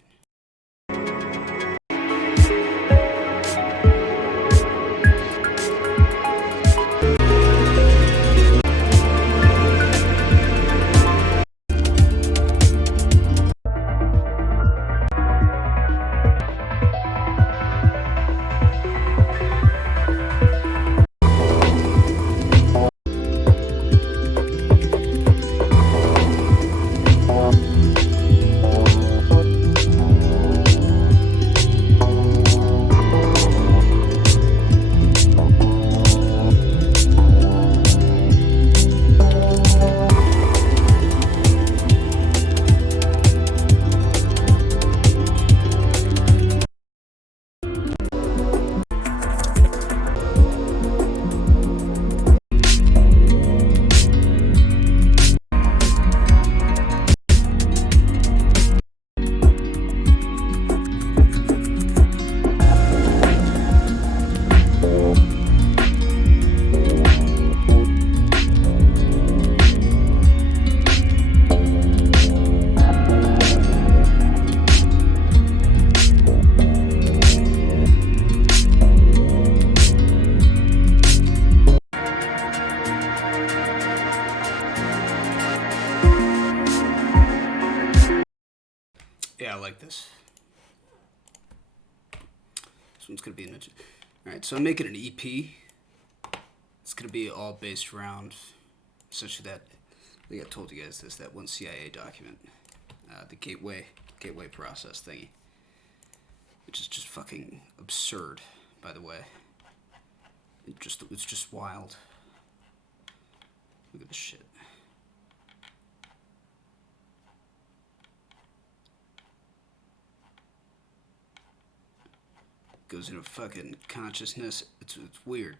This one's gonna be an. Alright, so I'm making an EP. It's gonna be all based around essentially that. I think I told you guys this, that one CIA document, the gateway process thingy, which is just fucking absurd, by the way. It's just wild. Look at this shit. Goes into fucking consciousness. It's weird.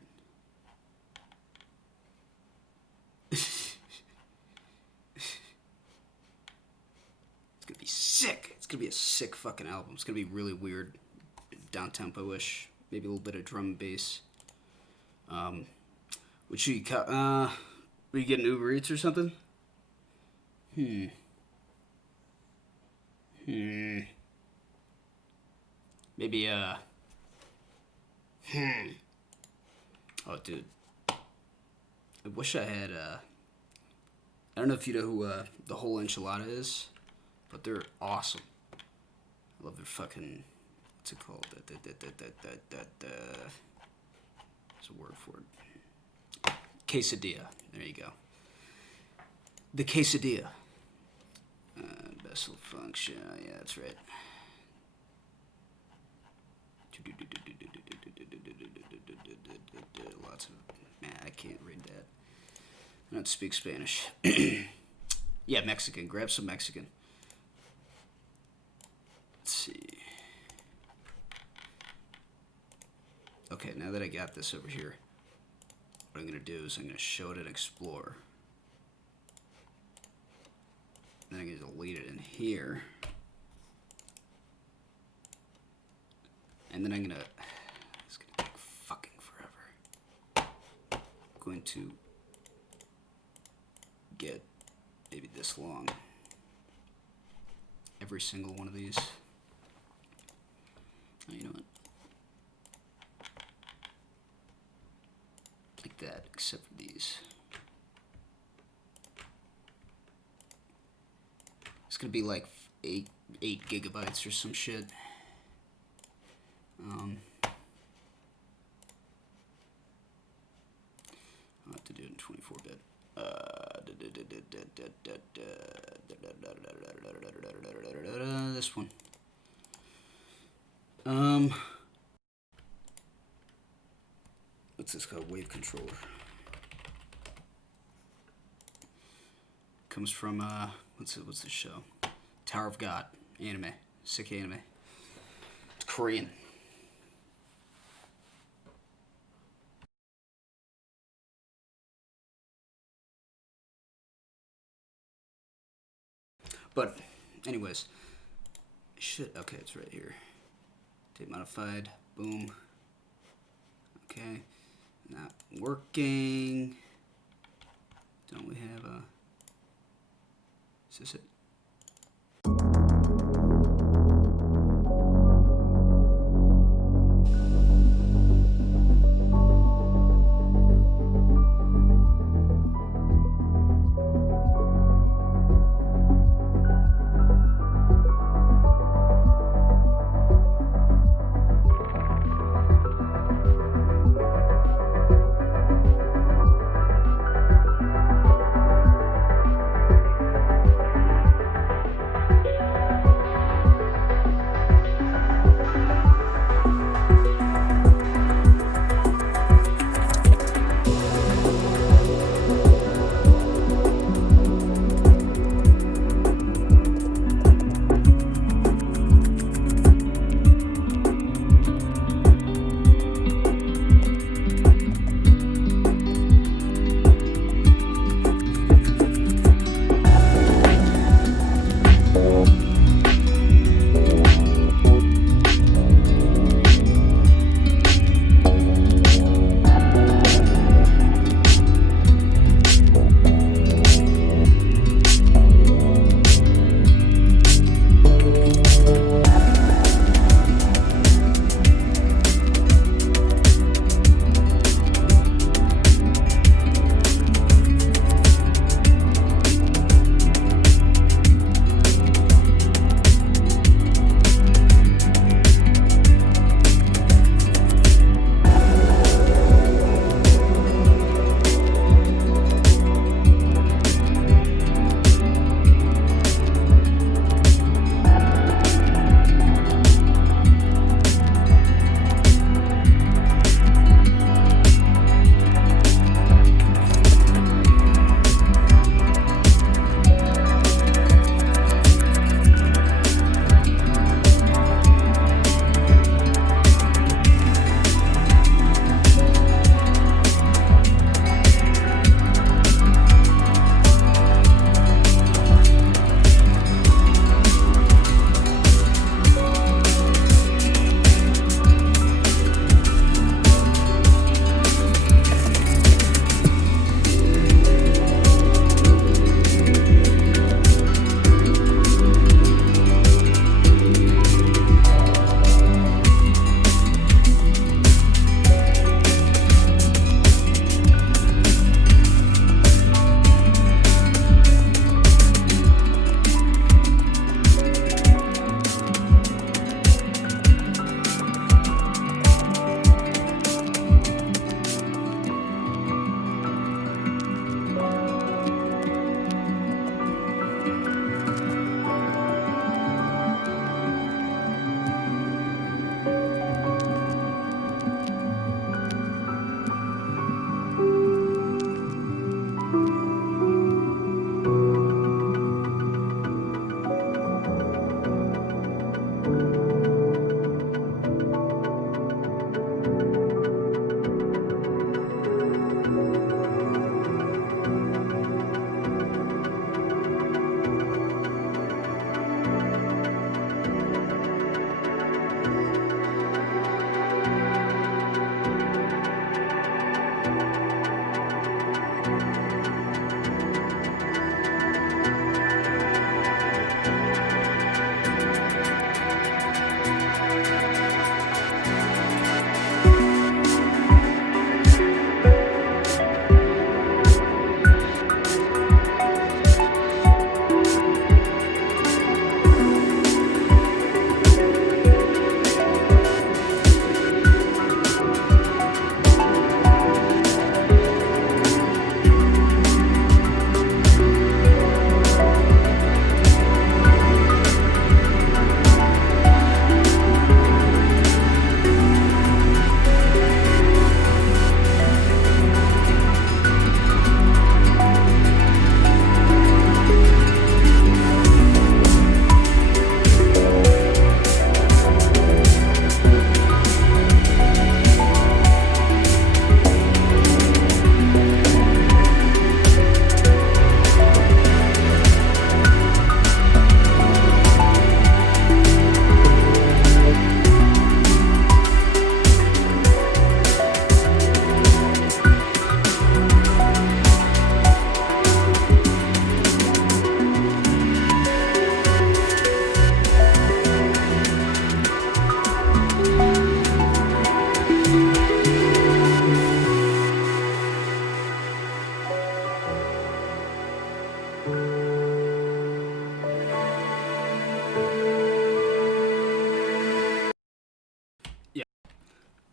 It's gonna be sick. It's gonna be a sick fucking album. It's gonna be really weird, down-tempo-ish, maybe a little bit of drum and bass. Which you were you getting Uber Eats or something? Maybe Oh, dude. I wish I had, I don't know if you know who, the whole enchilada is, but they're awesome. I love their fucking, what's it called? There's a word for it. Quesadilla. There you go. The quesadilla. Vessel function. Yeah, that's right. Lots of, man, I can't read that. I don't speak Spanish. Yeah, Mexican. Grab some Mexican. Let's see. Okay, now that I got this over here, what I'm going to do is I'm going to show it in Explorer. Then I'm going to delete it in here. And then I'm going to, it's going to take fucking forever. I'm going to get maybe this long. Every single one of these. Oh, you know what? Like that, except for these. It's gonna be like 8 gigabytes or some shit. I'll have to do it in 24-bit. This one. What's this called? Wave controller. Comes from what's the show? Tower of God anime. Sick anime. It's Korean. But, anyways, shit. Okay, it's right here. Tape modified. Boom. Okay, not working. Don't we have a? Is this it?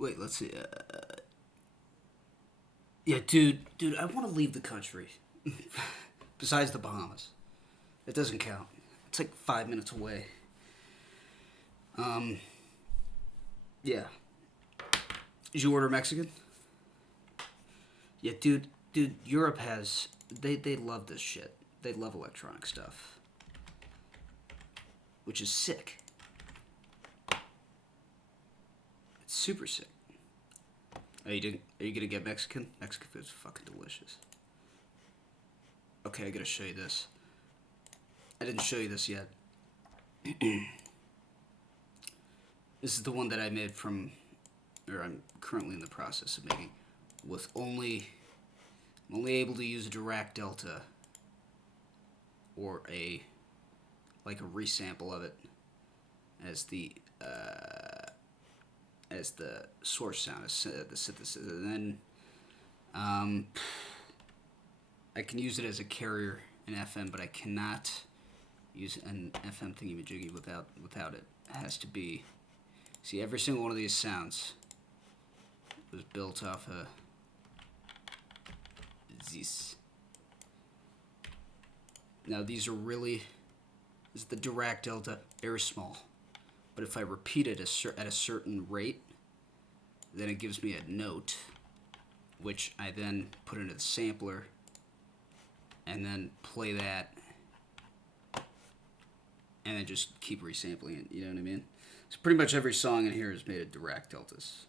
Wait, let's see. Yeah, dude, I want to leave the country. Besides the Bahamas, it doesn't count. It's like 5 minutes away. Yeah. Did you order Mexican? Yeah, dude, Europe has they love this shit. They love electronic stuff, which is sick. It's super sick. Are you gonna get Mexican? Mexican food's fucking delicious. Okay, I gotta show you this. I didn't show you this yet. This is the one that I made from, or I'm currently in the process of making, with I'm only able to use a Dirac Delta, or a resample of it as the source sound, the synthesis, and then I can use it as a carrier in FM, but I cannot use an FM thingy-majiggy without it. It has to be. See, every single one of these sounds was built off of this. Now these are really, this is the Dirac Delta, very small. But if I repeat it at a certain rate, then it gives me a note, which I then put into the sampler, and then play that, and then just keep resampling it, you know what I mean? So pretty much every song in here is made of Dirac Deltas.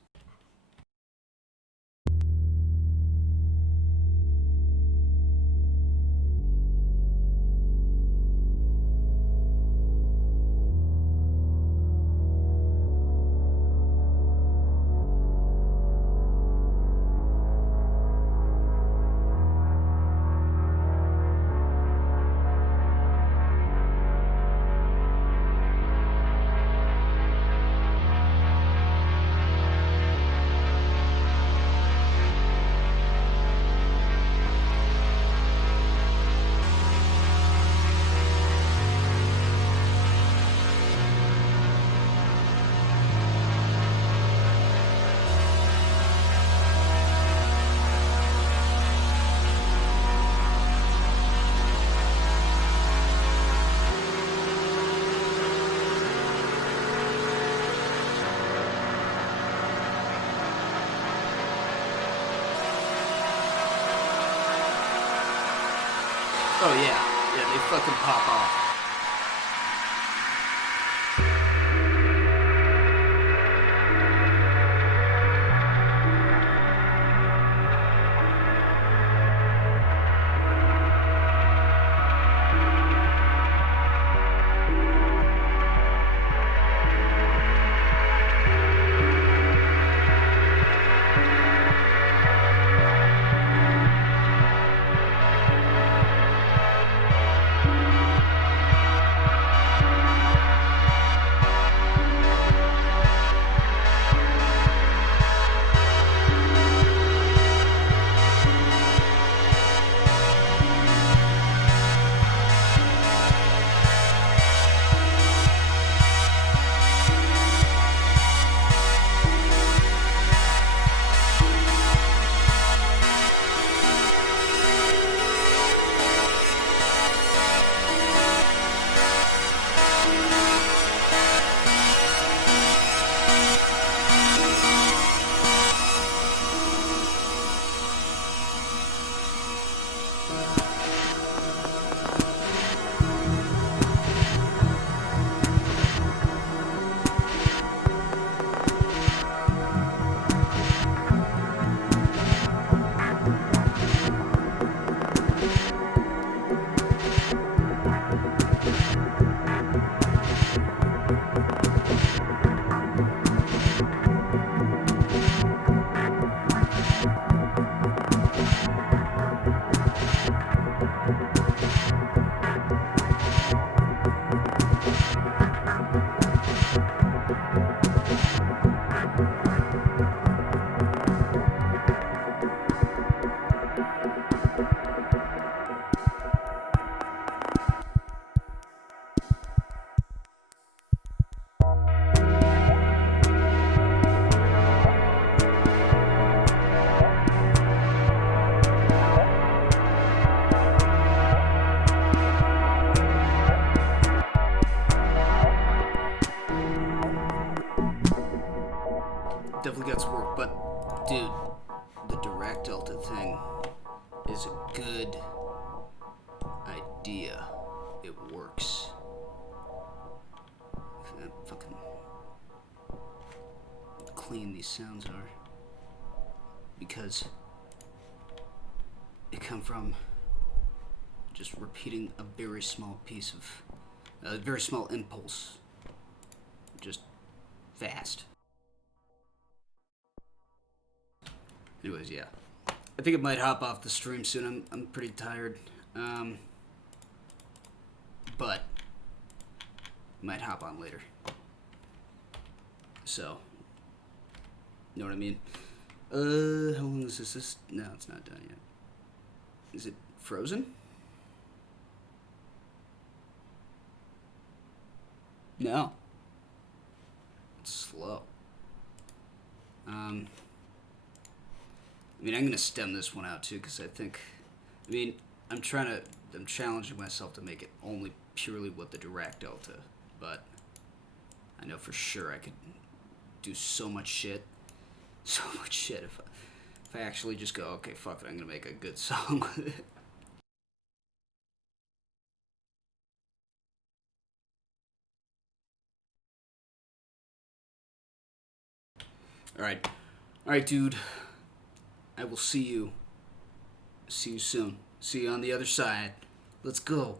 Oh yeah, they fucking pop off. definitely got some work, but dude, the Dirac Delta thing is a good idea. It works. Look at how fucking clean these sounds are. Because it come from just repeating a very small piece of, a very small impulse. Just fast. Anyways, yeah. I think I might hop off the stream soon. I'm pretty tired. But might hop on later. So, you know what I mean? How long is this? No, it's not done yet. Is it frozen? No. It's slow. I mean, I'm gonna stem this one out too, because I think, I mean, I'm challenging myself to make it only purely with the Dirac Delta, but I know for sure I could do so much shit if I actually just go, okay, fuck it, I'm gonna make a good song with it. Alright, dude. I will see you soon. See you on the other side. Let's go.